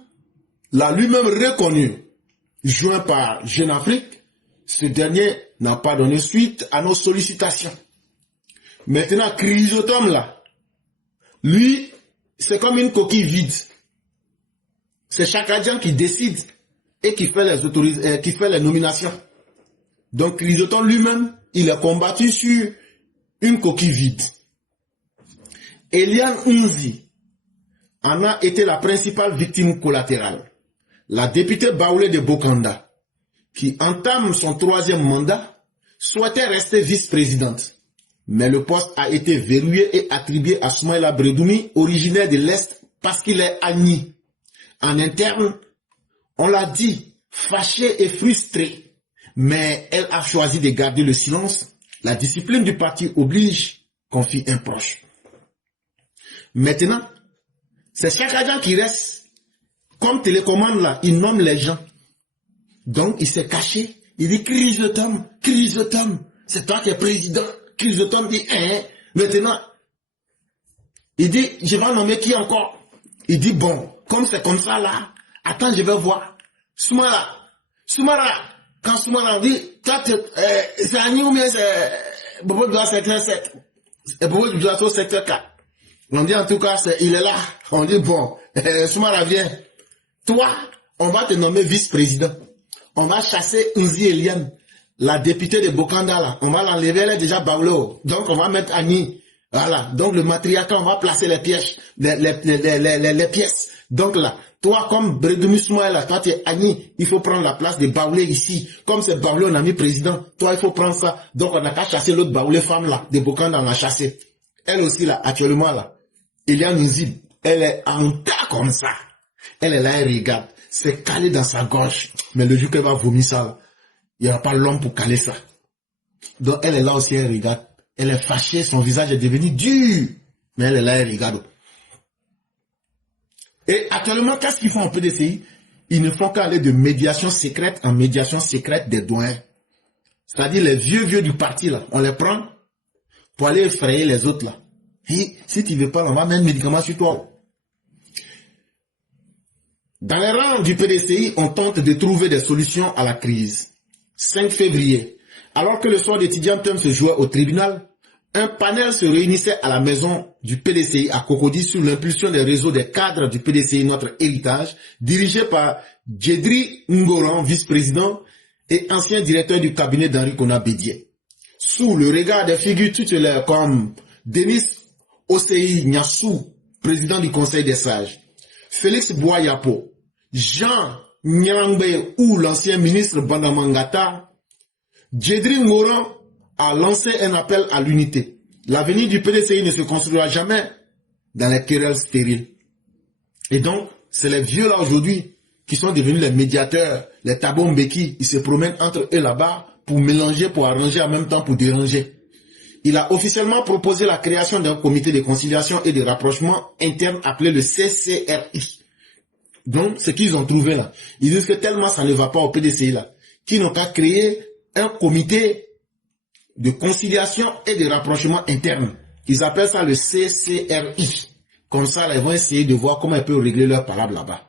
l'a lui-même reconnu. Joint par Jeune Afrique, ce dernier n'a pas donné suite à nos sollicitations. Maintenant, Chrysostome là, lui, c'est comme une coquille vide. C'est Chakadjan qui décide et qui fait les nominations. Donc Chrysostome lui-même, il est combattu sur une coquille vide. Eliane Nzi en a été la principale victime collatérale. La députée Baoulé de Bokanda, qui entame son 3e mandat, souhaitait rester vice-présidente. Mais le poste a été verrouillé et attribué à Soumaïla Bredoumi, originaire de l'Est, parce qu'il est Agni. En interne, on l'a dit, fâché et frustré. Mais elle a choisi de garder le silence. La discipline du parti oblige, confie un proche. Maintenant, c'est chaque agent qui reste. Comme télécommande là, il nomme les gens. Donc, il s'est caché. Il dit, Chrysotom, c'est toi qui es président. Chrysotom dit, maintenant, il dit, je vais nommer qui encore? Il dit, bon, comme c'est comme ça là, attends, je vais voir. Soumara, quand Soumara dit, c'est Agni ou bien c'est Bobo doit secteur 7, et Bobo doit au secteur 4. On dit en tout cas, il est là. On dit, bon, Soumara viens. Toi, on va te nommer vice-président. On va chasser Nzi Eliane, la députée de Bokanda là. On va l'enlever, elle est déjà Baoulé. Donc on va mettre Agni. Voilà. Donc le matriarcat, on va placer les pièces. Les pièces. Donc là, toi comme Bredoumi Soumaïla, toi tu es Agni, il faut prendre la place de Baoulé ici. Comme c'est Baoulé, on a mis président. Toi il faut prendre ça. Donc on n'a qu'à chasser l'autre Baoulé femme là, de Bokanda, on l'a chassé. Elle aussi là, actuellement là, Eliane Nzi, elle est en tas comme ça. Elle est là, elle regarde. C'est calé dans sa gorge. Mais le jour qu'elle va vomir ça, là, il n'y aura pas l'homme pour caler ça. Donc elle est là aussi, elle regarde. Elle est fâchée, son visage est devenu dur. Mais elle est là, elle regarde. Et actuellement, qu'est-ce qu'ils font en PDCI? Ils ne font qu'aller de médiation secrète en médiation secrète des doyens. C'est-à-dire les vieux du parti, là, on les prend pour aller effrayer les autres, là. Et si tu ne veux pas, on va mettre un médicament sur toi. Dans les rangs du PDCI, on tente de trouver des solutions à la crise. 5 février, alors que le soir d'étudiant se jouait au tribunal, un panel se réunissait à la maison du PDCI à Cocody sous l'impulsion des réseaux des cadres du PDCI Notre Héritage, dirigé par Djedri Ngoran, vice-président et ancien directeur du cabinet d'Henri Konan Bédié. Sous le regard des figures tutélaires comme Denis Osei Nyassou, président du Conseil des sages, Félix Boyapo, Jean Nyangbe ou l'ancien ministre Bandamangata, Djedri Ngoran a lancé un appel à l'unité. L'avenir du PDCI ne se construira jamais dans les querelles stériles. Et donc, c'est les vieux là aujourd'hui qui sont devenus les médiateurs, les tabombeki. Ils se promènent entre eux là-bas pour mélanger, pour arranger en même temps, pour déranger. Il a officiellement proposé la création d'un comité de conciliation et de rapprochement interne appelé le CCRI. Donc, ce qu'ils ont trouvé là, ils disent que tellement ça ne va pas au PDCI là, qu'ils n'ont qu'à créer un comité de conciliation et de rapprochement interne. Ils appellent ça le CCRI. Comme ça, là, ils vont essayer de voir comment ils peuvent régler leurs palabres là-bas.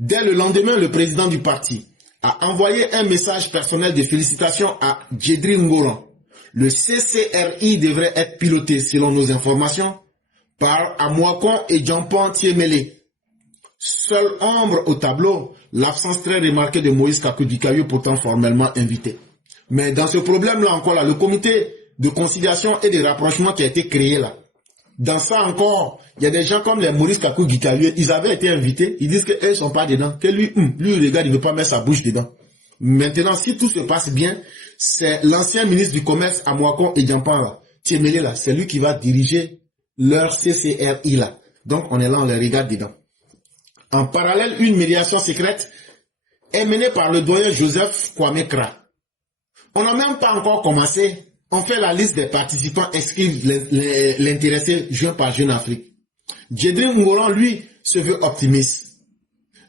Dès le lendemain, le président du parti a envoyé un message personnel de félicitations à Djedri Ngoran. Le CCRI devrait être piloté, selon nos informations, par Amoakon et Djampan Tiemele. Seule ombre au tableau, l'absence très remarquée de Moïse Kakou Dikayo, pourtant formellement invité. Mais dans ce problème-là encore, là, le comité de conciliation et de rapprochement qui a été créé là, dans ça encore, il y a des gens comme les Maurice Kakou Dikayo, ils avaient été invités, ils disent qu'eux ne sont pas dedans, que lui, regarde, il ne veut pas mettre sa bouche dedans. Maintenant, si tout se passe bien, c'est l'ancien ministre du Commerce, Amoakon et Djampan, Tiemele, là, c'est lui qui va diriger leur CCRI là. Donc, on est là, on les regarde dedans. En parallèle, une médiation secrète est menée par le doyen Joseph Kwame-Kra. On n'a même pas encore commencé. On fait la liste des participants inscrits, l'intéressé Jeune par Jeune Afrique. Djedri Ngoran, lui, se veut optimiste.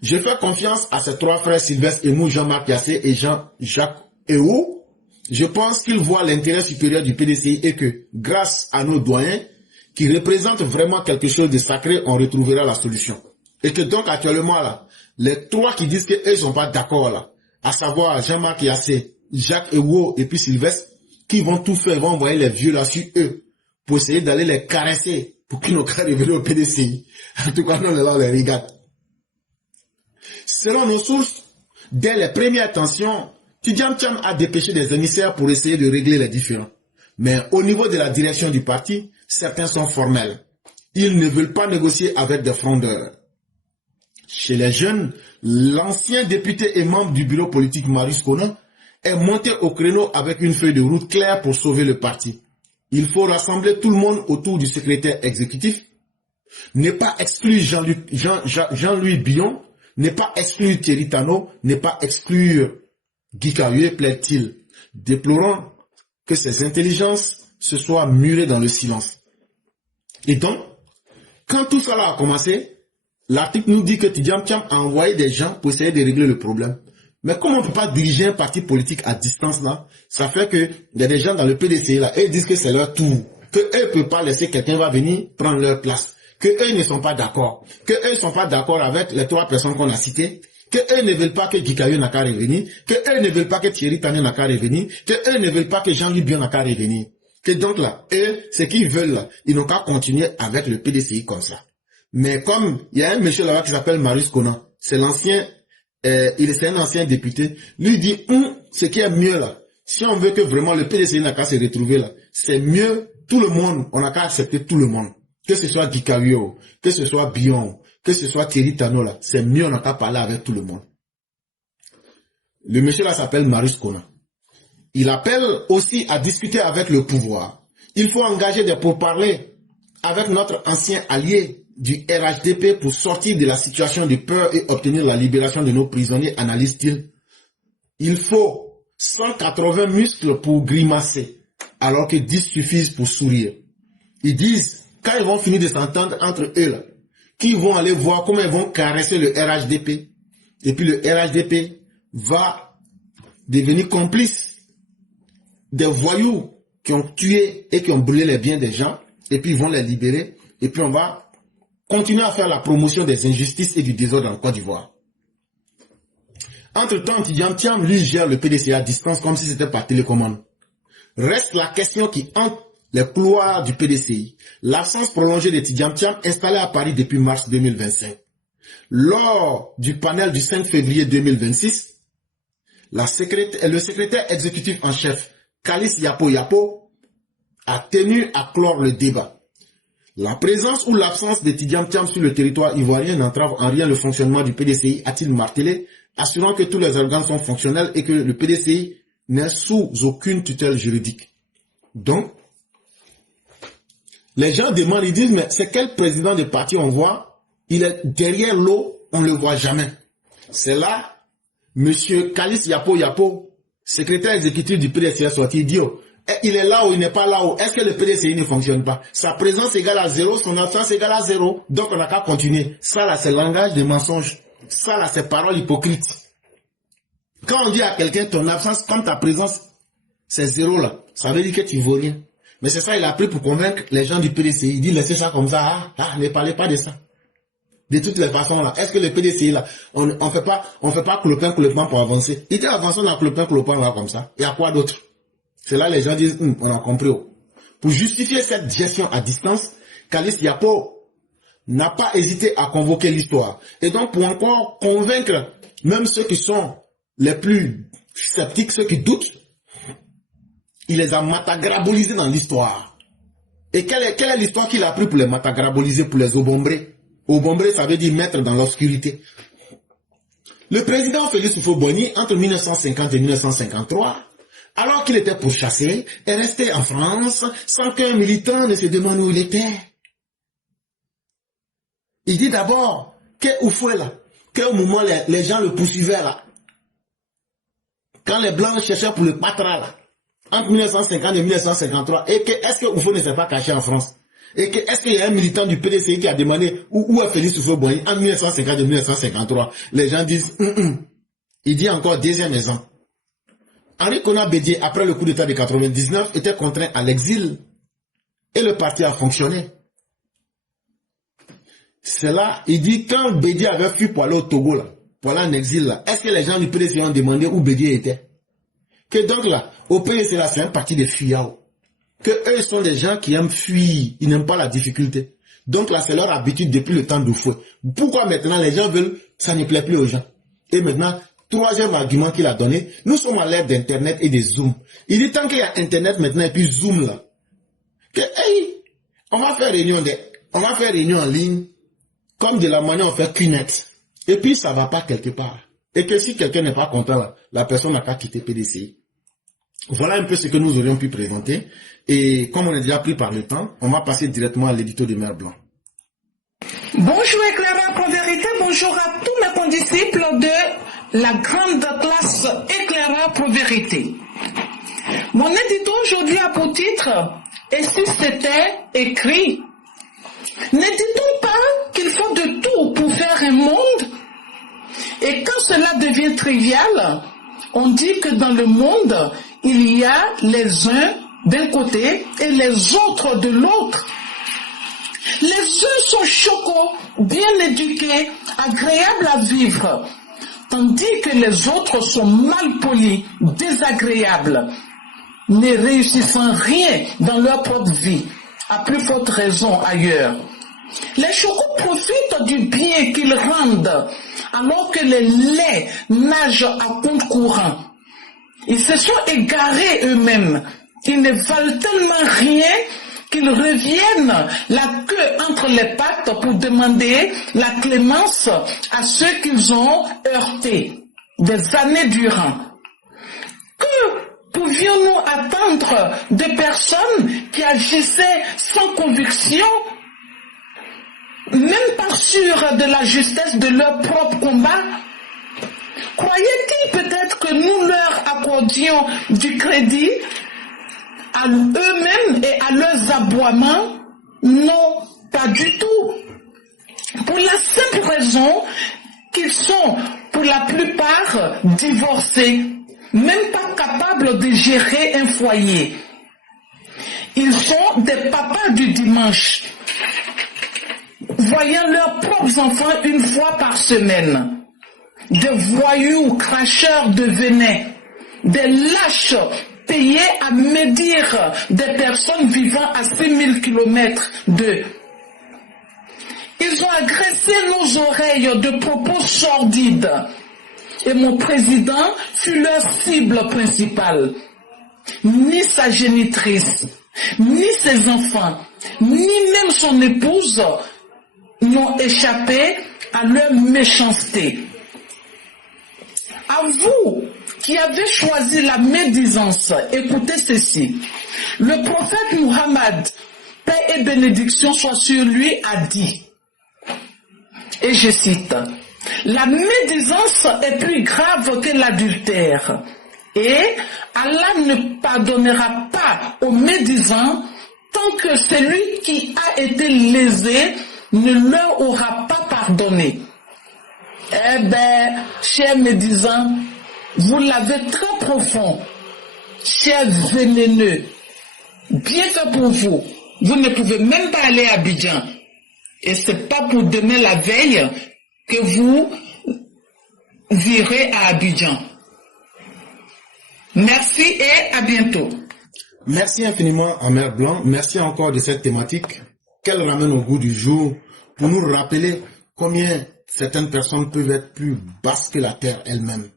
Je fais confiance à ses 3 frères Sylvestre Emou, Jean-Marc Yassé et Jean-Jacques Ehou. Je pense qu'ils voient l'intérêt supérieur du PDCI et que, grâce à nos doyens, qui représentent vraiment quelque chose de sacré, on retrouvera la solution. Et que donc, actuellement, là, les 3 qui disent qu'eux ne sont pas d'accord, là, à savoir Jean-Marc Yassé, Jacques Ehou et puis Sylvestre, qui vont tout faire, vont envoyer les vieux là sur eux, pour essayer d'aller les caresser, pour qu'ils n'ont qu'à revenir au PDCI. En tout cas, nous, on les regarde. Selon nos sources, dès les premières tensions, Tidjam Thiam a dépêché des émissaires pour essayer de régler les différends. Mais au niveau de la direction du parti, certains sont formels. Ils ne veulent pas négocier avec des frondeurs. Chez les jeunes, l'ancien député et membre du bureau politique Marius Konan est monté au créneau avec une feuille de route claire pour sauver le parti. Il faut rassembler tout le monde autour du secrétaire exécutif, ne pas exclure Jean-Louis Billon, ne pas exclure Thierry Tano, ne pas exclure Guy Kayoué, plaît-il, déplorant que ces intelligences se soient murées dans le silence. Et donc, quand tout cela a commencé, l'article nous dit que Tidjam Thiam a envoyé des gens pour essayer de régler le problème. Mais comme on ne peut pas diriger un parti politique à distance là, ça fait que il y a des gens dans le PDC là, ils disent que c'est leur tour, que eux ne peuvent pas laisser quelqu'un va venir prendre leur place, que eux ne sont pas d'accord, que eux ne sont pas d'accord avec les 3 personnes qu'on a citées, que eux ne veulent pas que Guy Kayoué n'a qu'à revenir, que eux ne veulent pas que Thierry Tano n'a qu'à revenir, que eux ne veulent pas que Jean-Louis Billon n'a qu'à revenir. Que donc là, eux, ce qu'ils veulent là, ils n'ont qu'à continuer avec le PDCI comme ça. Mais comme il y a un monsieur là-bas qui s'appelle Marius Konan, c'est l'ancien, c'est un ancien député, lui dit, ce qui est mieux là, si on veut que vraiment le PDCI n'a qu'à se retrouver là, c'est mieux, tout le monde, on n'a qu'à accepter tout le monde. Que ce soit Guy Kayoué, que ce soit Billon, que ce soit Thierry Tano là, c'est mieux, on n'a qu'à parler avec tout le monde. Le monsieur là s'appelle Marius Konan. Il appelle aussi à discuter avec le pouvoir. Il faut engager des pourparlers avec notre ancien allié du RHDP pour sortir de la situation de peur et obtenir la libération de nos prisonniers, analyse-t-il. Il faut 180 muscles pour grimacer, alors que 10 suffisent pour sourire. Ils disent, quand ils vont finir de s'entendre entre eux, là, qu'ils vont aller voir comment ils vont caresser le RHDP. Et puis le RHDP va devenir complice des voyous qui ont tué et qui ont brûlé les biens des gens, et puis ils vont les libérer, et puis on va continuer à faire la promotion des injustices et du désordre en Côte d'Ivoire. Entre-temps, Tidjam Thiam, lui, gère le PDCI à distance comme si c'était par télécommande. Reste la question qui hante les couloirs du PDCI, l'absence prolongée de Tidjam Thiam installé à Paris depuis mars 2025. Lors du panel du 5 février 2026, le secrétaire exécutif en chef, Kalis Yapo Yapo, a tenu à clore le débat. La présence ou l'absence de Tidjam Thiam sur le territoire ivoirien n'entrave en rien le fonctionnement du PDCI, a-t-il martelé, assurant que tous les organes sont fonctionnels et que le PDCI n'est sous aucune tutelle juridique. Donc, les gens demandent, ils disent, mais c'est quel président de parti on voit? Il est derrière l'eau, on ne le voit jamais. C'est là, monsieur Kalis Yapo Yapo, secrétaire exécutif du PDCI, est sorti, il dit, oh, il est là ou il n'est pas là où? Est-ce que le PDCI ne fonctionne pas? Sa présence égale à 0, son absence égale à 0. Donc on n'a qu'à continuer. Ça là, c'est le langage de mensonge. Ça là, c'est parole hypocrite. Quand on dit à quelqu'un ton absence, comme ta présence, c'est 0 là, ça veut dire que tu ne vaux rien. Mais c'est ça, il a pris pour convaincre les gens du PDCI. Il dit laissez ça comme ça, ne parlez pas de ça. De toutes les façons là, est-ce que le PDCI là, on fait pas clopin pour avancer? Il était avancé dans clopin là comme ça. Il y a quoi d'autre? C'est là les gens disent, on a compris. Pour justifier cette gestion à distance, Kalis Yapo n'a pas hésité à convoquer l'histoire. Et donc pour encore convaincre même ceux qui sont les plus sceptiques, ceux qui doutent, il les a matagrabolisés dans l'histoire. Et quelle est l'histoire qu'il a pris pour les matagraboliser, pour les obombrés? Obombrés, ça veut dire mettre dans l'obscurité. Le président Félix Houphouët-Boigny, entre 1950 et 1953, alors qu'il était pourchassé, est resté en France sans qu'un militant ne se demande où il était. Il dit d'abord que Houphouët là, qu'au moment les gens le poursuivaient là, quand les Blancs cherchaient pour le patra là, entre 1950 et 1953, et que est-ce que Houphouët ne s'est pas caché en France? Et que est-ce qu'il y a un militant du PDCI qui a demandé où est Félix Houphouët-Boigny en 1950 et 1953? Les gens disent, Il dit encore deuxième exemple. Henri Konan Bédié, après le coup d'État de 99, était contraint à l'exil et le parti a fonctionné. C'est là, il dit, quand Bédié avait fui pour aller au Togo, là, pour aller en exil, là, est-ce que les gens du PDC ont demandé où Bédié était? Que donc là, au PDC, là, c'est un parti de fuyards. Que eux sont des gens qui aiment fuir, ils n'aiment pas la difficulté. Donc là, c'est leur habitude depuis le temps d'Houphouët. Pourquoi maintenant les gens veulent, ça ne plaît plus aux gens? Et maintenant, troisième argument qu'il a donné, nous sommes à l'ère d'Internet et des Zoom. Il dit tant qu'il y a Internet maintenant et puis Zoom là, que hey, on va faire réunion on va faire réunion en ligne, comme de la manière on fait QNet. Et puis ça va pas quelque part. Et que si quelqu'un n'est pas content, la personne n'a qu'à quitter PDCI. Voilà un peu ce que nous aurions pu présenter. Et comme on est déjà pris par le temps, on va passer directement à l'édito de Mère Blanc. Bonjour Éclaireur Pro-Vérité, bonjour à tous mes condisciples de la grande classe Éclaireur Pro-Vérité. Mon édito aujourd'hui a pour titre « Et si c'était écrit ?» Ne dit-on pas qu'il faut de tout pour faire un monde? Et quand cela devient trivial, on dit que dans le monde, il y a les uns d'un côté et les autres de l'autre. Les uns sont chocos, bien éduqués, agréables à vivre, tandis que les autres sont mal polis, désagréables, ne réussissant rien dans leur propre vie, à plus forte raison ailleurs. Les chocos profitent du bien qu'ils rendent, alors que les laits nagent à compte courant. Ils se sont égarés eux-mêmes. Ils ne valent tellement rien qu'ils reviennent la queue entre les pattes pour demander la clémence à ceux qu'ils ont heurtés des années durant. Que pouvions-nous attendre de personnes qui agissaient sans conviction, même pas sûres de la justesse de leur propre combat? Croyaient-ils peut-être que nous leur accordions du crédit à eux-mêmes et à leurs aboiements? Non, pas du tout. Pour la simple raison qu'ils sont pour la plupart divorcés, même pas capables de gérer un foyer. Ils sont des papas du dimanche, voyant leurs propres enfants une fois par semaine. Des voyous cracheurs de venin, des lâches payés à médire des personnes vivant à 6000 km d'eux. Ils ont agressé nos oreilles de propos sordides et mon président fut leur cible principale. Ni sa génitrice, ni ses enfants, ni même son épouse n'ont échappé à leur méchanceté. À vous qui avez choisi la médisance, écoutez ceci. Le prophète Muhammad, paix et bénédiction soient sur lui, a dit, et je cite, « La médisance est plus grave que l'adultère, et Allah ne pardonnera pas aux médisants tant que celui qui a été lésé ne leur aura pas pardonné. » Eh bien, chers médisants, vous l'avez très profond, chers vénéneux, bien fait pour vous. Vous ne pouvez même pas aller à Abidjan. Et c'est pas pour demain la veille que vous irez à Abidjan. Merci et à bientôt. Merci infiniment à Mère Blanc. Merci encore de cette thématique qu'elle ramène au goût du jour pour nous rappeler combien certaines personnes peuvent être plus basses que la terre elle-même.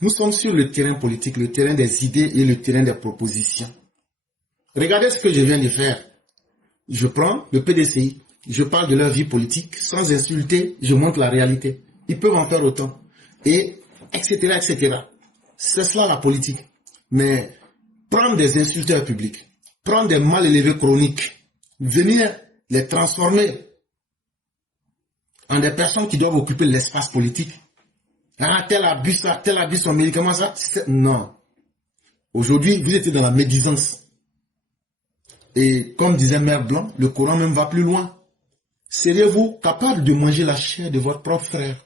Nous sommes sur le terrain politique, le terrain des idées et le terrain des propositions. Regardez ce que je viens de faire. Je prends le PDCI, je parle de leur vie politique, sans insulter, je montre la réalité. Ils peuvent en faire autant. Et etc. etc. C'est cela la politique. Mais prendre des insulteurs publics, prendre des mal élevés chroniques, venir les transformer en des personnes qui doivent occuper l'espace politique. Ah, tel abuse ça, tel abuse son médicament, ça. Non. Aujourd'hui, vous étiez dans la médisance. Et comme disait Mère Blanc, le Coran même va plus loin. Seriez-vous capable de manger la chair de votre propre frère?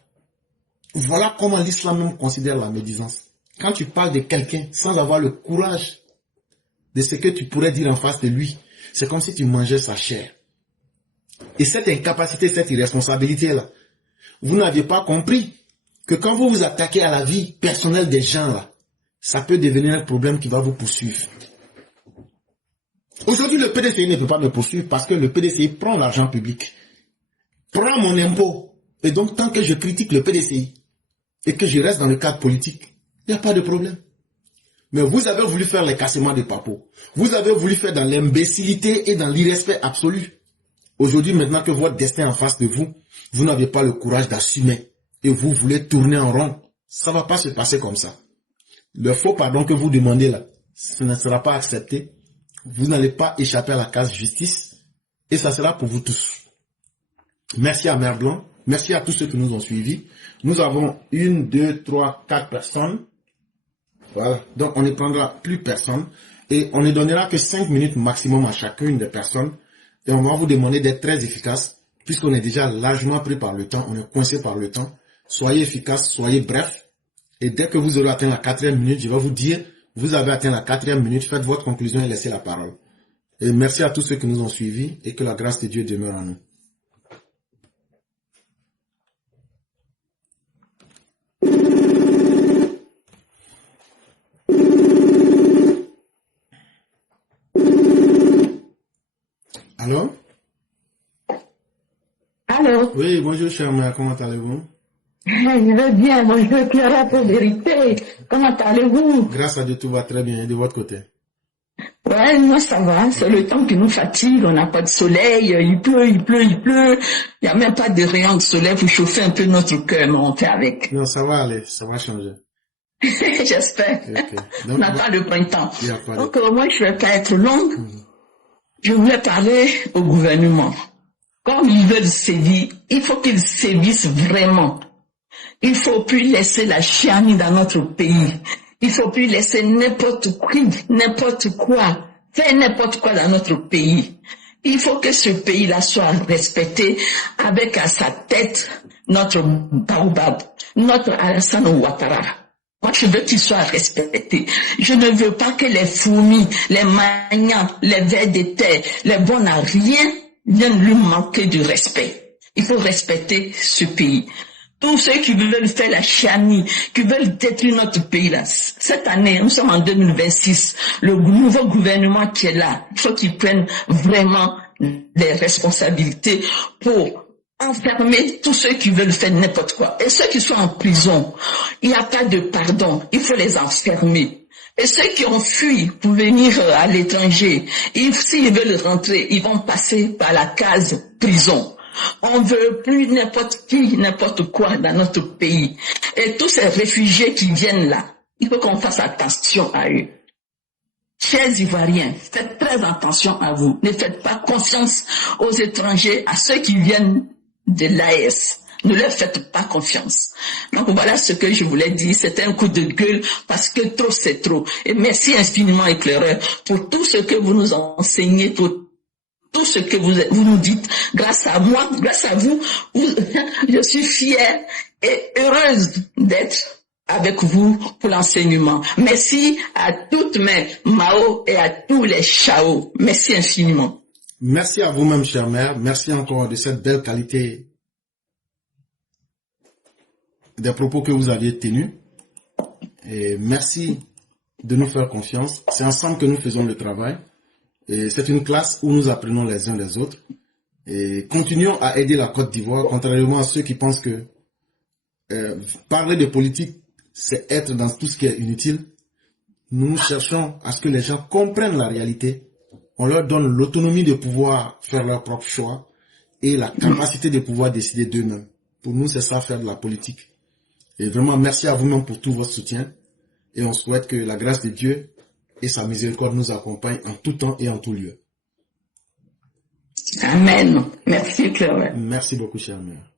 Voilà comment l'islam même considère la médisance. Quand tu parles de quelqu'un sans avoir le courage de ce que tu pourrais dire en face de lui, c'est comme si tu mangeais sa chair. Et cette incapacité, cette irresponsabilité-là, vous n'aviez pas compris que quand vous vous attaquez à la vie personnelle des gens, là, ça peut devenir un problème qui va vous poursuivre. Aujourd'hui, le PDCI ne peut pas me poursuivre parce que le PDCI prend l'argent public, prend mon impôt. Et donc, tant que je critique le PDCI et que je reste dans le cadre politique, il n'y a pas de problème. Mais vous avez voulu faire les cassements de papeaux. Vous avez voulu faire dans l'imbécilité et dans l'irrespect absolu. Aujourd'hui, maintenant que votre destin est en face de vous, vous n'avez pas le courage d'assumer et vous voulez tourner en rond. Ça ne va pas se passer comme ça. Le faux pardon que vous demandez là, ce ne sera pas accepté. Vous n'allez pas échapper à la case justice et ça sera pour vous tous. Merci à Mère Blanc. Merci à tous ceux qui nous ont suivis. Nous avons 1, 2, 3, 4 personnes. Voilà. Donc, on ne prendra plus personne. Et on ne donnera que 5 minutes maximum à chacune des personnes. Et on va vous demander d'être très efficace. Puisqu'on est déjà largement pris par le temps. On est coincé par le temps. Soyez efficace, soyez bref. Et dès que vous aurez atteint la 4e minute, je vais vous dire, vous avez atteint la 4e minute. Faites votre conclusion et laissez la parole. Et merci à tous ceux qui nous ont suivis. Et que la grâce de Dieu demeure en nous. Allô? Allô? Oui, bonjour chère mère, comment allez-vous? Je vais bien, bonjour Clara pour vérité. Comment allez-vous? Grâce à Dieu, tout va très bien. Et de votre côté? Ouais, moi ça va, c'est le temps qui nous fatigue, on n'a pas de soleil, il pleut. Il n'y a même pas de rayons de soleil pour chauffer un peu notre cœur, mais on fait avec. Non, ça va aller, ça va changer. J'espère. Okay. On attend le printemps. Donc moi je ne vais pas être longue. Je voulais parler au gouvernement. Comme ils veulent sévir, il faut qu'ils sévissent vraiment. Il ne faut plus laisser la chienlit dans notre pays. Il ne faut plus laisser n'importe quoi, faire n'importe quoi dans notre pays. Il faut que ce pays-là soit respecté avec à sa tête notre Baobab, notre Alassane Ouattara. Moi, je veux qu'il soit respecté. Je ne veux pas que les fourmis, les magnats, les vers de terre, les bons à rien viennent lui manquer de respect. Il faut respecter ce pays. Tous ceux qui veulent faire la chianie, qui veulent détruire notre pays là. Cette année, nous sommes en 2026. Le nouveau gouvernement qui est là, il faut qu'il prenne vraiment les responsabilités pour enfermer tous ceux qui veulent faire n'importe quoi. Et ceux qui sont en prison, il n'y a pas de pardon. Il faut les enfermer. Et ceux qui ont fui pour venir à l'étranger, s'ils veulent rentrer, ils vont passer par la case prison. On ne veut plus n'importe qui, n'importe quoi dans notre pays. Et tous ces réfugiés qui viennent là, il faut qu'on fasse attention à eux. Chers Ivoiriens, faites très attention à vous. Ne faites pas confiance aux étrangers, à ceux qui viennent de l'AES. Ne leur faites pas confiance. Donc voilà ce que je voulais dire. C'était un coup de gueule parce que trop c'est trop. Et merci infiniment éclaireur pour tout ce que vous nous enseignez, pour tout ce que vous nous dites. Grâce à moi, grâce à vous, je suis fière et heureuse d'être avec vous pour l'enseignement. Merci à toutes mes Mao et à tous les Chao. Merci infiniment. Merci à vous-même, chère mère. Merci encore de cette belle qualité des propos que vous aviez tenus. Et merci de nous faire confiance. C'est ensemble que nous faisons le travail. Et c'est une classe où nous apprenons les uns des autres. Et continuons à aider la Côte d'Ivoire, contrairement à ceux qui pensent que parler de politique, c'est être dans tout ce qui est inutile. Nous cherchons à ce que les gens comprennent la réalité. On leur donne l'autonomie de pouvoir faire leur propre choix et la capacité de pouvoir décider d'eux-mêmes. Pour nous, c'est ça, faire de la politique. Et vraiment, merci à vous-même pour tout votre soutien. Et on souhaite que la grâce de Dieu et sa miséricorde nous accompagnent en tout temps et en tout lieu. Amen. Merci, Claire. Merci beaucoup, chère mère.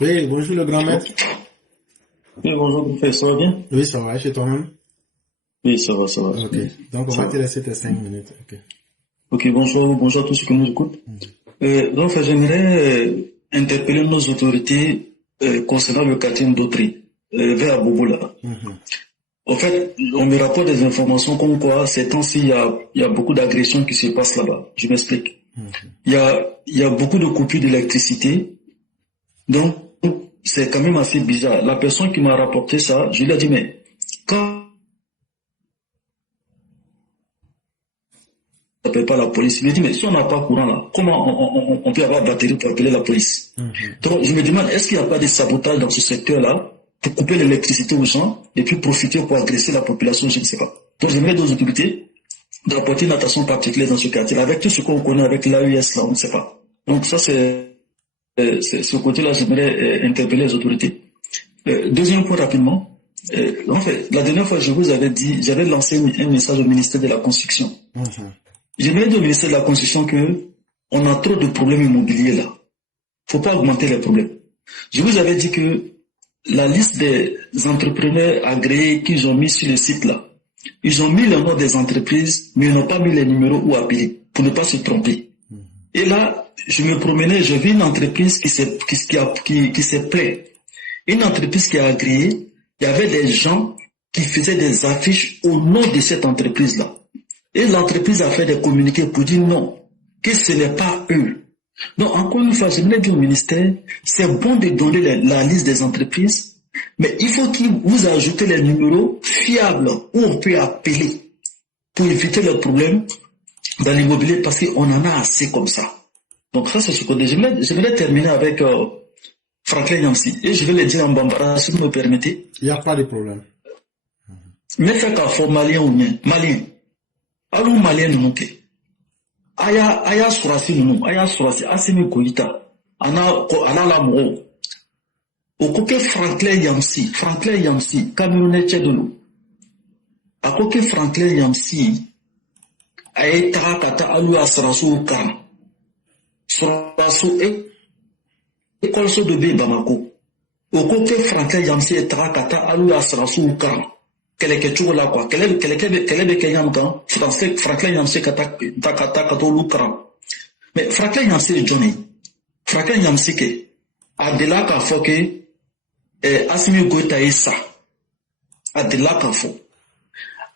Oui, bonjour le grand maître. Oui, bonjour professeur, ça va bien? Oui, ça va, chez toi-même? Oui, ça va, ça va. Ok, donc on va te laisser tes 5 minutes. Ok, bonjour à tous ceux qui nous écoutent. Donc, j'aimerais interpeller nos autorités concernant le quartier Ndotri, vers Bobola. En fait, on me rapporte des informations comme quoi, ces temps-ci, il y a beaucoup d'agressions qui se passent là-bas. Je m'explique. Il y a beaucoup de coupures d'électricité. Donc, c'est quand même assez bizarre. La personne qui m'a rapporté ça, je lui ai dit, mais quand on n'appelle pas la police, il me dit, mais si on n'a pas courant là, comment on peut avoir batterie pour appeler la police? Donc je me demande, est-ce qu'il n'y a pas de sabotage dans ce secteur-là pour couper l'électricité aux gens et puis profiter pour agresser la population, je ne sais pas. Donc j'aimerais aux autorités d'apporter une attention particulière dans ce quartier. Avec tout ce qu'on connaît avec l'AES là, on ne sait pas. Donc ça c'est ce côté-là, j'aimerais interpeller les autorités. Deuxième point rapidement. En fait, la dernière fois, je vous avais dit, j'avais lancé un message au ministère de la Construction. J'aimerais dire au ministère de la Construction que on a trop de problèmes immobiliers là. Faut pas augmenter les problèmes. Je vous avais dit que la liste des entrepreneurs agréés qu'ils ont mis sur le site là, ils ont mis le nom des entreprises, mais ils n'ont pas mis les numéros ou appeler pour ne pas se tromper. Et là, je me promenais, j'ai vu une entreprise qui s'est plaint. Une entreprise qui a agréé, il y avait des gens qui faisaient des affiches au nom de cette entreprise-là. Et l'entreprise a fait des communiqués pour dire non, que ce n'est pas eux. Donc, encore une fois, j'aimerais dire au ministère, c'est bon de donner la liste des entreprises, mais il faut qu'il vous ajoute les numéros fiables où on peut appeler pour éviter le problème dans l'immobilier parce qu'on en a assez comme ça. Donc ça, c'est ce que j'aimerais terminer avec Franklin Yamsi. Et je vais le dire en bambara, si vous me permettez. Il n'y a pas de problème. Mais fait qu'à fort malien ou bien, malien. Alors malien nous manque. Aya surasi nous, aya surasi, asimi koita. Ana la mo. Au côté Franklin Yamsi, Camerounais tchèdolo. À côté Franklin Yamsi, aye tarakata alu asrasu kan. Surasu école so de B Bamako. Au côté Franklin Yamsi et tarakata alu asrasu kan. Keleke chula quoi. Kelebe kenyam kan. Français Franklin Yamsi takata katolu kan. Mais Franklin Yamsi Johnny. Franklin Yamsi ke. Adela ka foke. Asimi Goïta et ça. Adela ka fo.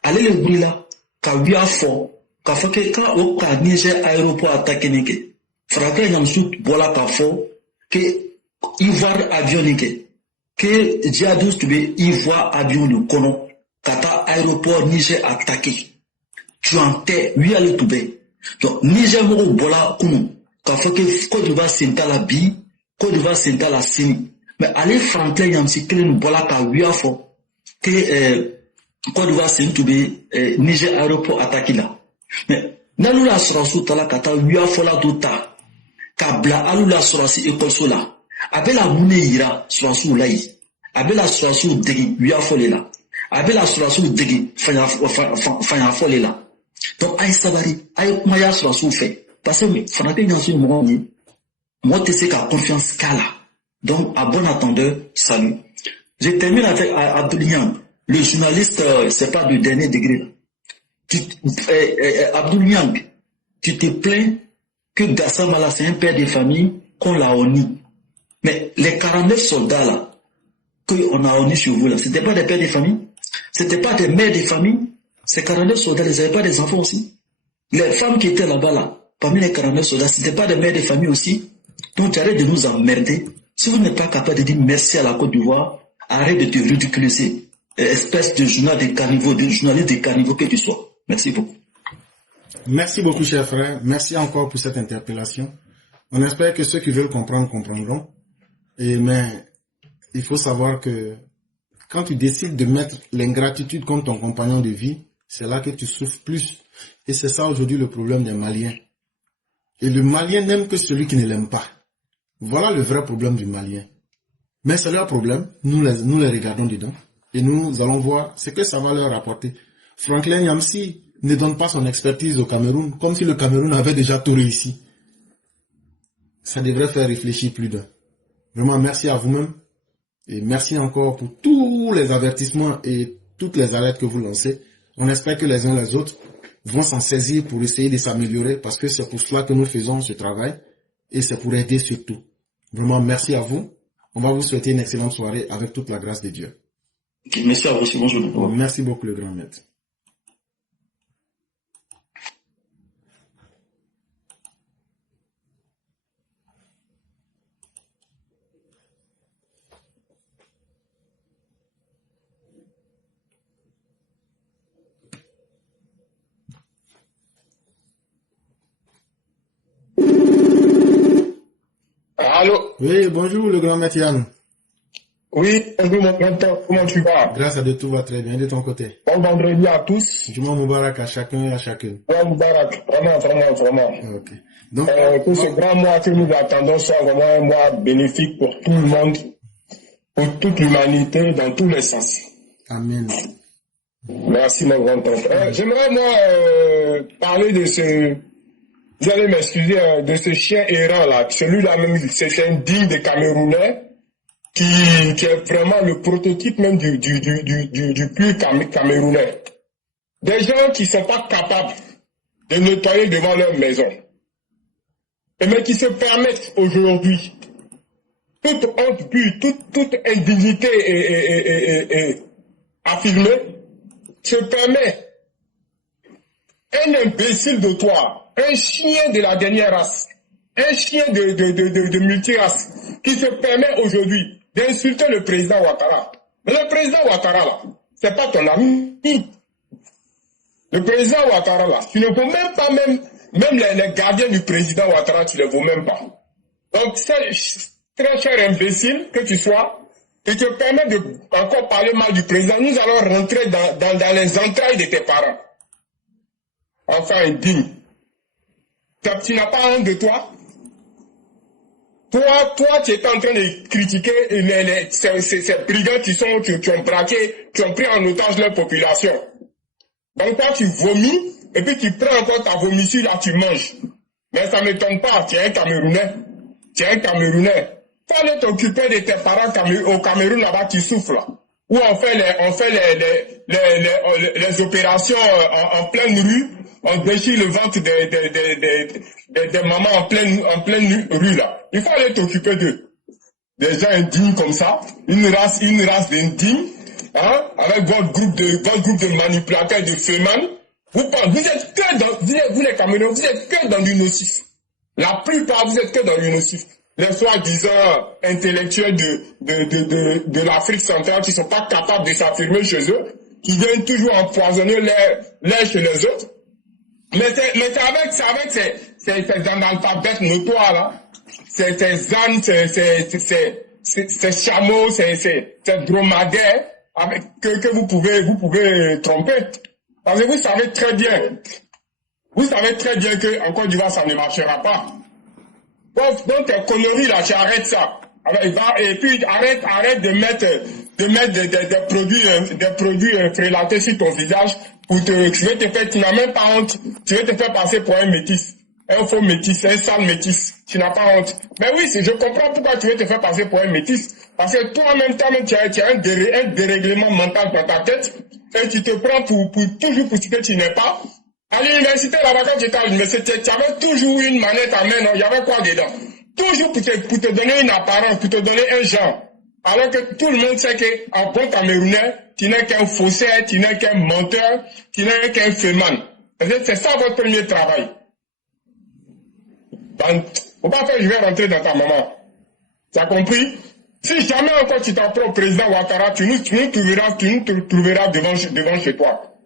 Allez le bruit là. Ka wia fo. Ka foke ka o ka Niger aéroport attaqué nike. Franklin Yamsi bola ka fo. Que Ivoire avion nike. Que Diadous tube Ivoire avion de kono. Kata aéroport Niger attaqué. Tu en t'es, oui allez tube. Donc Niger mo bola kunu. Ka foke Côte d'Ivoire senta la bi. Côte d'Ivoire senta la sini. Mais allez Franklin Yamsi kelen bola ka wia fo. Que Côte d'Ivoire senta Niger aéroport attaqué là. Mais nalula surasu tala kata wia fo la dota. Kabla alula surasi école sola. Abela mune ira surasu lai. Abela surasu degi wia fo la. Abela surasu degi fanya fo la. Donc ay sabari ay kumaya surasu fait. Parce que Franklin Yamsi mo ni moi tu sais qu'à confiance kala. Donc à bon attendeur, salut. Je termine avec Abdoul Niang, le journaliste, c'est pas du dernier degré. Abdoul Niang, tu te plains que Gassamala c'est un père de famille qu'on l'a honni. Mais les 49 soldats là, qu'on a honni sur vous là, c'était pas des pères de famille, c'était pas des mères de famille. Ces 49 soldats, ils n'avaient pas des enfants aussi. Les femmes qui étaient là-bas là, parmi les 49 soldats, c'était pas des mères de famille aussi. Donc arrête de nous emmerder. Si vous n'êtes pas capable de dire merci à la Côte d'Ivoire, arrête de te ridiculiser. Espèce de journal de caniveau, de journaliste de caniveau que tu sois. Merci beaucoup. Merci beaucoup, cher frère. Merci encore pour cette interpellation. On espère que ceux qui veulent comprendre comprendront. Mais il faut savoir que quand tu décides de mettre l'ingratitude comme ton compagnon de vie, c'est là que tu souffres plus. Et c'est ça aujourd'hui le problème des Maliens. Et le Malien n'aime que celui qui ne l'aime pas. Voilà le vrai problème du Malien. Mais c'est leur problème. Nous les regardons dedans. Et nous allons voir ce que ça va leur apporter. Franklin Yamsi ne donne pas son expertise au Cameroun, comme si le Cameroun avait déjà tout réussi. Ça devrait faire réfléchir plus d'un. Vraiment, merci à vous-même. Et merci encore pour tous les avertissements et toutes les alertes que vous lancez. On espère que les uns les autres vont s'en saisir pour essayer de s'améliorer, parce que c'est pour cela que nous faisons ce travail. Et c'est pour aider surtout. Vraiment, merci à vous. On va vous souhaiter une excellente soirée avec toute la grâce de Dieu. Merci à vous, bonjour. Merci beaucoup, le grand maître. Oui, bonjour le grand maître Yann. Oui, bonjour mon grand-père, comment tu vas? Grâce à Dieu, tout va très bien. De ton côté? Bon vendredi à tous. Juma Moubarak à chacun et à chacune. Bon Moubarak, vraiment. Ok. Donc, que ce grand mois que nous attendons soit vraiment un mois bénéfique pour tout le monde, pour toute l'humanité, dans tous les sens. Amen. Merci mon grand-père. J'aimerais moi parler de ce... Vous allez m'excuser, de ce chien errant là. Celui-là même, c'est un digne des Camerounais. Qui est vraiment le prototype même du pur Camerounais. Des gens qui ne sont pas capables de nettoyer devant leur maison. Mais qui se permettent aujourd'hui, toute honte pure, toute indignité et affirmée, se permet un imbécile de toi, un chien de la dernière race, un chien de multirace, qui se permet aujourd'hui d'insulter le président Ouattara. Mais le président Ouattara, là, c'est pas ton ami. Le président Ouattara, là, tu ne vaux même pas, même les gardiens du président Ouattara, tu ne les vaux même pas. Donc, c'est très cher imbécile que tu sois, et te permet de encore parler mal du président. Nous allons rentrer dans les entrailles de tes parents. Enfin, indigne. Tu n'as pas honte de toi? Toi, tu étais en train de critiquer ces brigands qui ont braqué, qui ont pris en otage leur population. Donc toi, tu vomis, et puis tu prends encore ta vomissure, là, tu manges. Mais ça ne m'étonne pas, tu es un Camerounais. Faut aller t'occuper de tes parents au Cameroun, là-bas, qui souffrent, là. Où on fait les opérations en pleine rue, on déchire le ventre des mamans en pleine rue, là. Il faut aller t'occuper d'eux. Des gens indignes comme ça, une race d'indignes, hein, avec votre groupe de manipulateurs, de fémans. Vous êtes que dans, vous les Camerounais, vous êtes que dans du nocif. La plupart, vous êtes que dans du nocif. Les soi-disant intellectuels de l'Afrique centrale qui sont pas capables de s'affirmer chez eux, qui viennent toujours empoisonner l'air chez les autres. Mais c'est avec ces analphabètes notoires, là. Ces ânes, ces chameaux, ces dromadaires que vous pouvez tromper. Parce que vous savez très bien que en Côte d'Ivoire ça ne marchera pas. Donc tes conneries là, tu arrêtes ça. Et puis arrête de mettre des produits prélatés sur ton visage tu n'as même pas honte, tu veux te faire passer pour un métis. Un faux métis, un sale métis, tu n'as pas honte. Mais oui, je comprends pourquoi tu veux te faire passer pour un métis. Parce que toi-même, tu as un dérèglement mental dans ta tête, et tu te prends toujours pour ce que tu n'es pas. À l'université, là-bas, quand tu étais à l'université, tu avais toujours une manette à main, non? Il y avait quoi dedans? Toujours pour te donner une apparence, pour te donner un genre. Alors que tout le monde sait qu'en bon Camerounais, tu n'es qu'un faussaire, tu n'es qu'un menteur, tu n'es qu'un féman. C'est ça votre premier travail. Faut pas faire, je vais rentrer dans ta maman. Tu as compris? Si jamais encore tu t'en prends au président Ouattara, tu nous trouveras devant chez toi.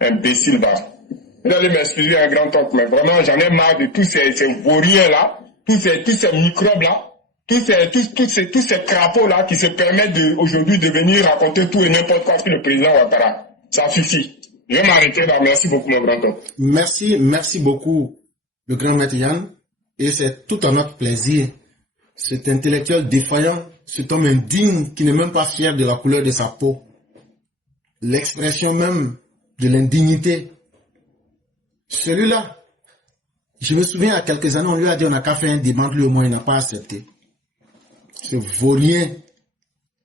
Imbécile, va. Vous allez m'excuser un grand temps, mais vraiment, j'en ai marre de tous ces vauriens-là, tous ces microbes-là, tous ces crapauds-là qui se permettent aujourd'hui de venir raconter tout et n'importe quoi sur le président Ouattara. Ça suffit. Je vais m'arrêter là. Merci beaucoup, mon grand homme. Merci beaucoup, le grand maître Yann. Et c'est tout à notre plaisir. Cet intellectuel défaillant, cet homme indigne qui n'est même pas fier de la couleur de sa peau. L'expression même de l'indignité. Celui-là, je me souviens, à quelques années, on lui a dit on n'a qu'à faire un débat, lui au moins il n'a pas accepté. Ce vaurien.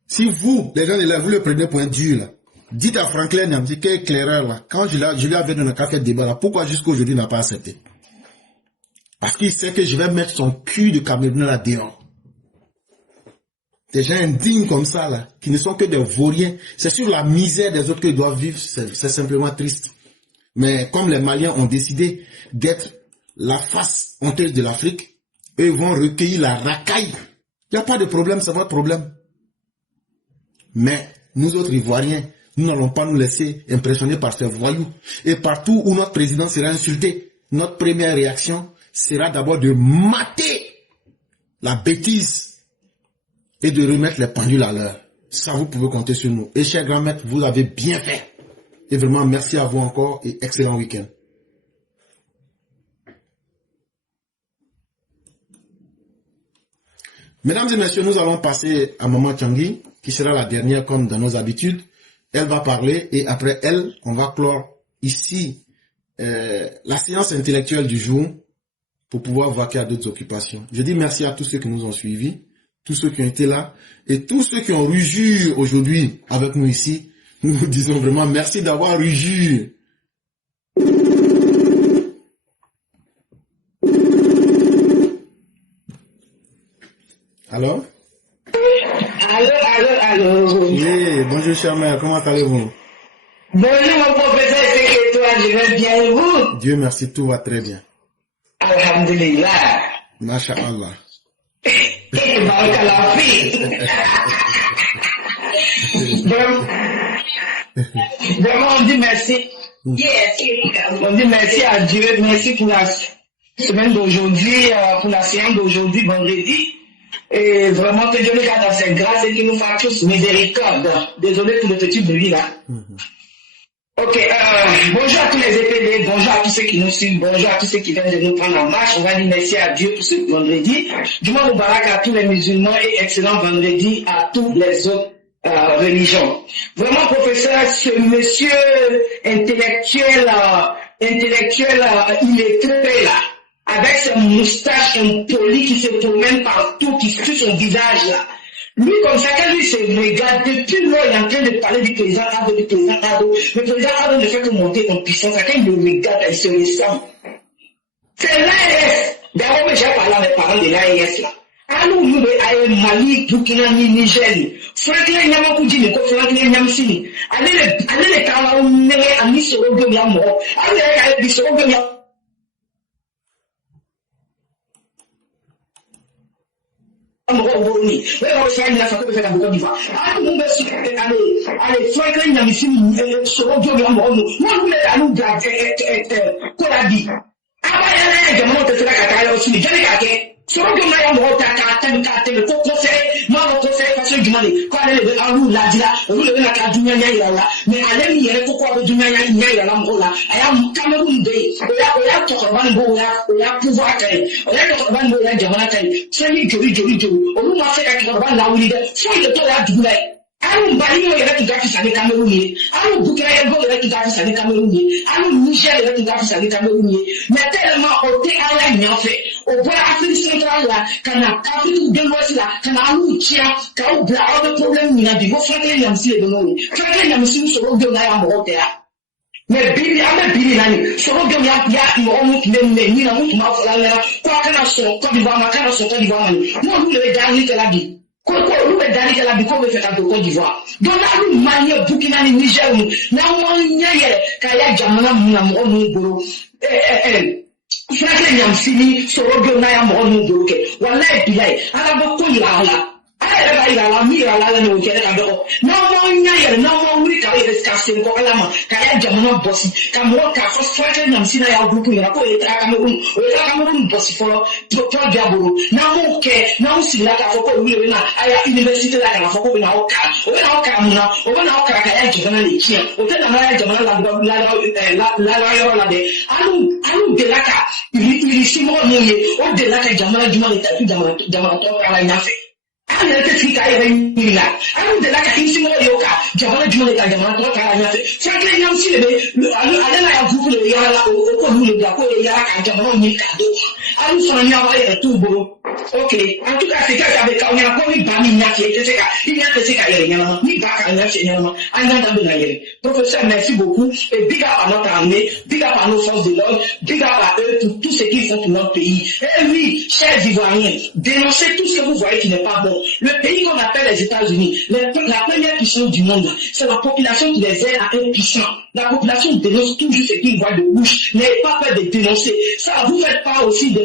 Si vous, les gens de là, vous le prenez pour un dur là, dites à Franklin Nyamdi, quel éclaireur là, quand je lui avais dit on n'a qu'à faire un débat là, pourquoi jusqu'à aujourd'hui il n'a pas accepté? Parce qu'il sait que je vais mettre son cul de Camerounais là dehors. Des gens indignes comme ça là, qui ne sont que des vauriens. C'est sur la misère des autres qu'ils doivent vivre, c'est simplement triste. Mais comme les Maliens ont décidé d'être la face honteuse de l'Afrique, eux vont recueillir la racaille. Il n'y a pas de problème, c'est votre problème. Mais nous autres Ivoiriens, nous n'allons pas nous laisser impressionner par ces voyous. Et partout où notre président sera insulté, notre première réaction sera d'abord de mater la bêtise et de remettre les pendules à l'heure. Ça, vous pouvez compter sur nous. Et cher grand maître, vous l'avez bien fait. Et vraiment, merci à vous encore et excellent week-end. Mesdames et messieurs, nous allons passer à Maman Tanguy, qui sera la dernière comme dans nos habitudes. Elle va parler et après elle, on va clore ici la séance intellectuelle du jour pour pouvoir vaquer à d'autres occupations. Je dis merci à tous ceux qui nous ont suivis, tous ceux qui ont été là et tous ceux qui ont rugi aujourd'hui avec nous ici. Nous vous disons vraiment merci d'avoir rugi. Alors? Allô. Oui, bonjour cher mère, comment allez-vous? Bonjour mon professeur, c'est que toi, je vais bien et vous? Dieu merci, tout va très bien. Alhamdulillah. Masha'Allah. Barakallah fi. Vraiment, on dit merci. On dit merci à Dieu, merci pour la semaine d'aujourd'hui, pour la séance d'aujourd'hui, vendredi. Et vraiment, que Dieu nous garde dans ses grâces et qu'il nous fasse tous miséricorde. Désolé pour le petit bruit là. Ok, bonjour à tous les épélés, bonjour à tous ceux qui nous suivent, bonjour à tous ceux qui viennent de nous prendre en marche. On va dire merci à Dieu pour ce vendredi. Du mois Moubarak à tous les musulmans et excellent vendredi à tous les autres religions. Vraiment, professeur, ce monsieur intellectuel, illettré là, avec ses moustaches impolies qui se promènent partout, qui suit son visage là. Lui, comme ça, quand lui se regarde, depuis lors, il est en train de parler du président Ado, Le président Ado ne fait que monter en puissance. Quand il le regarde, il se ressemble. C'est l'AES. D'abord, j'ai parlé à mes parents de l'AES là. Alors, nous, Mali, Burkina, Niger, Franklin Yamakoudine, Franklin Yamsini. Allez les Kamarounais, Amis Sorogo Yamo. Allez les Sorogo Yamo. Allez, Franklin Yamsini, Sorogo Yamo. Moi, vous l'avez à nous garder, Kolabi. Après, il y a un moment que c'est la Kataya aussi, j'ai les gâtés. Sorogo Yamo, ko conseil, moi, mon conseil, parce que du mal, quand elle est en roue, là, vous le la Kadounia, là, mais elle est mienne, pourquoi le Dunia, là, là, I am Cameroun Day, on a Tokabango, on a pouvoir, on a Tokabango, on a Jamaica, c'est joli, on m'a fait la Tokaban, là où il est, faut le temps là, du lait. Allons Bali, il y a tout gars qui s'appelle Camerounais. Allons Burkina Faso, il y a tout gars qui s'appelle Camerounais. Allons Niger, il y a tout gars qui s'appelle Camerounais. Mais tellement, au thé, à la n'y en fait. Au bout de l'Afrique centrale, là, quand on a Afrique de l'Ouest, là, quand on a un tien, quand on a un problème, il y a des gros Franklin Yamsi, les donneurs. Franklin Yamsi, nous serons deux naïs en Europe. Mais Billy, nani, seront deux naïs, il y a une remonte, ni la montre, ma foi, là, quoi qu'on a son, Côte d'Ivoire, ma canne, son Côte d'Ivoire, moi, nous, le dernier que la vie. Quoi, nous, le dernier que la vie, qu'on veut faire de Côte d'Ivoire. Donc là, nous, Mali, Burkina, Niger, nous, n'avons rien, quand il y a Jamana, nous, Goro, Franklin Yamsini, Sorogo Naya Mono Doke, Walai Bilai, Arabo Yala, Ayala, Mira, no Kedado, no more Naya, no more Rika is casting for Alama, Kaya Jamano Bossy, Kamoka, for Franklin Yamsina, Buku, Cameroon Bossy for Diabo, now okay, now Silaka for Wilena, I University like a Foko in our car, over our Kamuna, over our Kaya Jamani, over Naya Jamala, Alu Delaka. Il Simon au delà que Jamala du mal est Jamala à la fait. À l'électrique, il y a une là. À l'autre de là, il Simon Yoka, Jamala du mal est Jamala à la fait. Franklin Yamsi, allez là, vous le Yala, au cours du Blaco, et Yala, Jamala, ni cadeau. À nous, on y a tout beau. Ok. En tout cas, c'est qu'avec quand on a encore une banni, il y a que c'est qu'il y a ni Baka, il y a professeur, merci beaucoup. Et big up à notre armée, big up à nos forces de l'ordre, big up à eux pour tout ce qu'ils font pour notre pays. Et oui, chers Ivoiriens, dénoncez tout ce que vous voyez qui n'est pas bon. Le pays qu'on appelle les États-Unis, la première puissance du monde, c'est la population qui les aide à être puissants. La population dénonce toujours ce qu'ils voient de bouche. N'ayez pas peur de dénoncer. Ça, vous faites pas aussi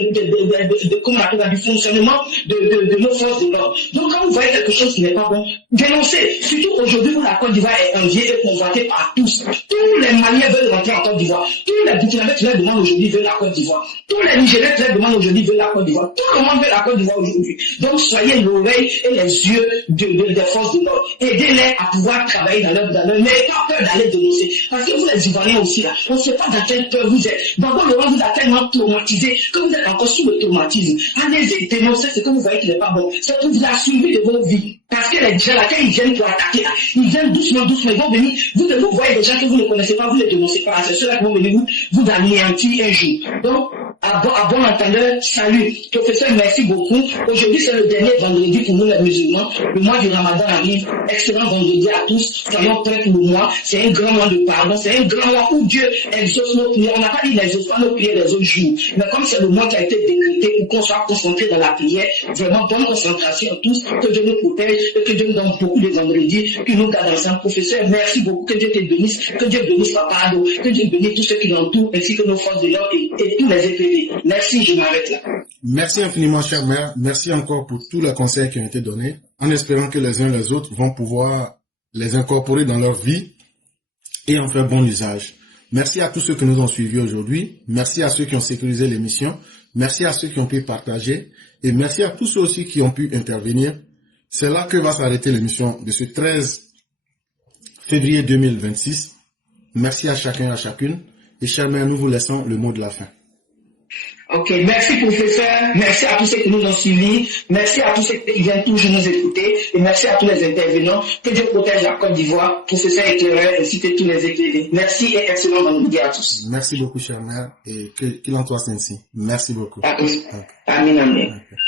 comment on appelle du fonctionnement fonctionnement de nos forces de l'ordre. Donc quand vous voyez quelque chose qui n'est pas bon, dénoncez. Surtout aujourd'hui où la Côte d'Ivoire est enviée et convoitée par tous. Tous les Maliens veulent rentrer en Côte d'Ivoire. Tous les Burkinabés qui leur demandent aujourd'hui veulent la Côte d'Ivoire. Tous les Nigériens qui leur demandent aujourd'hui veulent la Côte d'Ivoire. Tout le monde veut la Côte d'Ivoire aujourd'hui. Donc soyez l'oreille et les yeux des forces de l'ordre. Aidez-les à pouvoir travailler dans leur n'ayez pas peur d'aller dénoncer. Parce que vous les Ivoiriens aussi là, on ne sait pas dans quelle peur vous êtes. D'abord, le roi vous a tellement traumatisé que vous êtes encore sous le traumatisme. Allez-y, dénoncez ce que vous voyez qui n'est pas bon. C'est pour vous la suivi de vos vies. Parce que les gens là, quand ils viennent pour attaquer là, ils viennent doucement, ils vont venir. Vous voyez des gens que vous ne connaissez pas, vous ne les dénoncez pas. C'est ceux-là qui vont venir vous anéantir un jour. Donc, à bon entendeur, salut. Professeur, merci beaucoup. Aujourd'hui, c'est le dernier vendredi pour nous les musulmans. Le mois du Ramadan arrive. Excellent vendredi à tous. Soyons prêts pour le mois. C'est un grand mois de pardon. C'est un grand mois où Dieu exauce nos prières. On n'a pas dit n'exauce pas nos prières les autres jours. Mais comme c'est le mois qui a été décrété pour qu'on soit concentré dans la prière, vraiment bonne concentration à tous. Que Dieu nous protège et que Dieu nous donne beaucoup de vendredis. Que nous garde ensemble. Professeur, merci beaucoup. Que Dieu te bénisse. Que Dieu bénisse Papa Ado. Que Dieu bénisse tous ceux qui l'entourent ainsi que nos forces de l'ordre et tous les EPD. Merci, je m'arrête là. Merci infiniment, cher maire. Merci encore pour tous les conseils qui ont été donnés, en espérant que les uns et les autres vont pouvoir les incorporer dans leur vie et en faire bon usage. Merci à tous ceux qui nous ont suivis aujourd'hui. Merci à ceux qui ont sécurisé l'émission. Merci à ceux qui ont pu partager. Et merci à tous ceux aussi qui ont pu intervenir. C'est là que va s'arrêter l'émission de ce 13 février 2026. Merci à chacun et à chacune. Et cher maire, nous vous laissons le mot de la fin. Ok, merci professeur, merci à tous ceux qui nous ont suivis, merci à tous ceux qui viennent toujours nous écouter, et merci à tous les intervenants. Que Dieu protège la Côte d'Ivoire, professeur éclaireur, ainsi que tous les éclairés. Merci et excellent vendredi à tous. Merci beaucoup, cher maire, et qu'il en soit ainsi. Merci beaucoup. Amen, amen. Okay.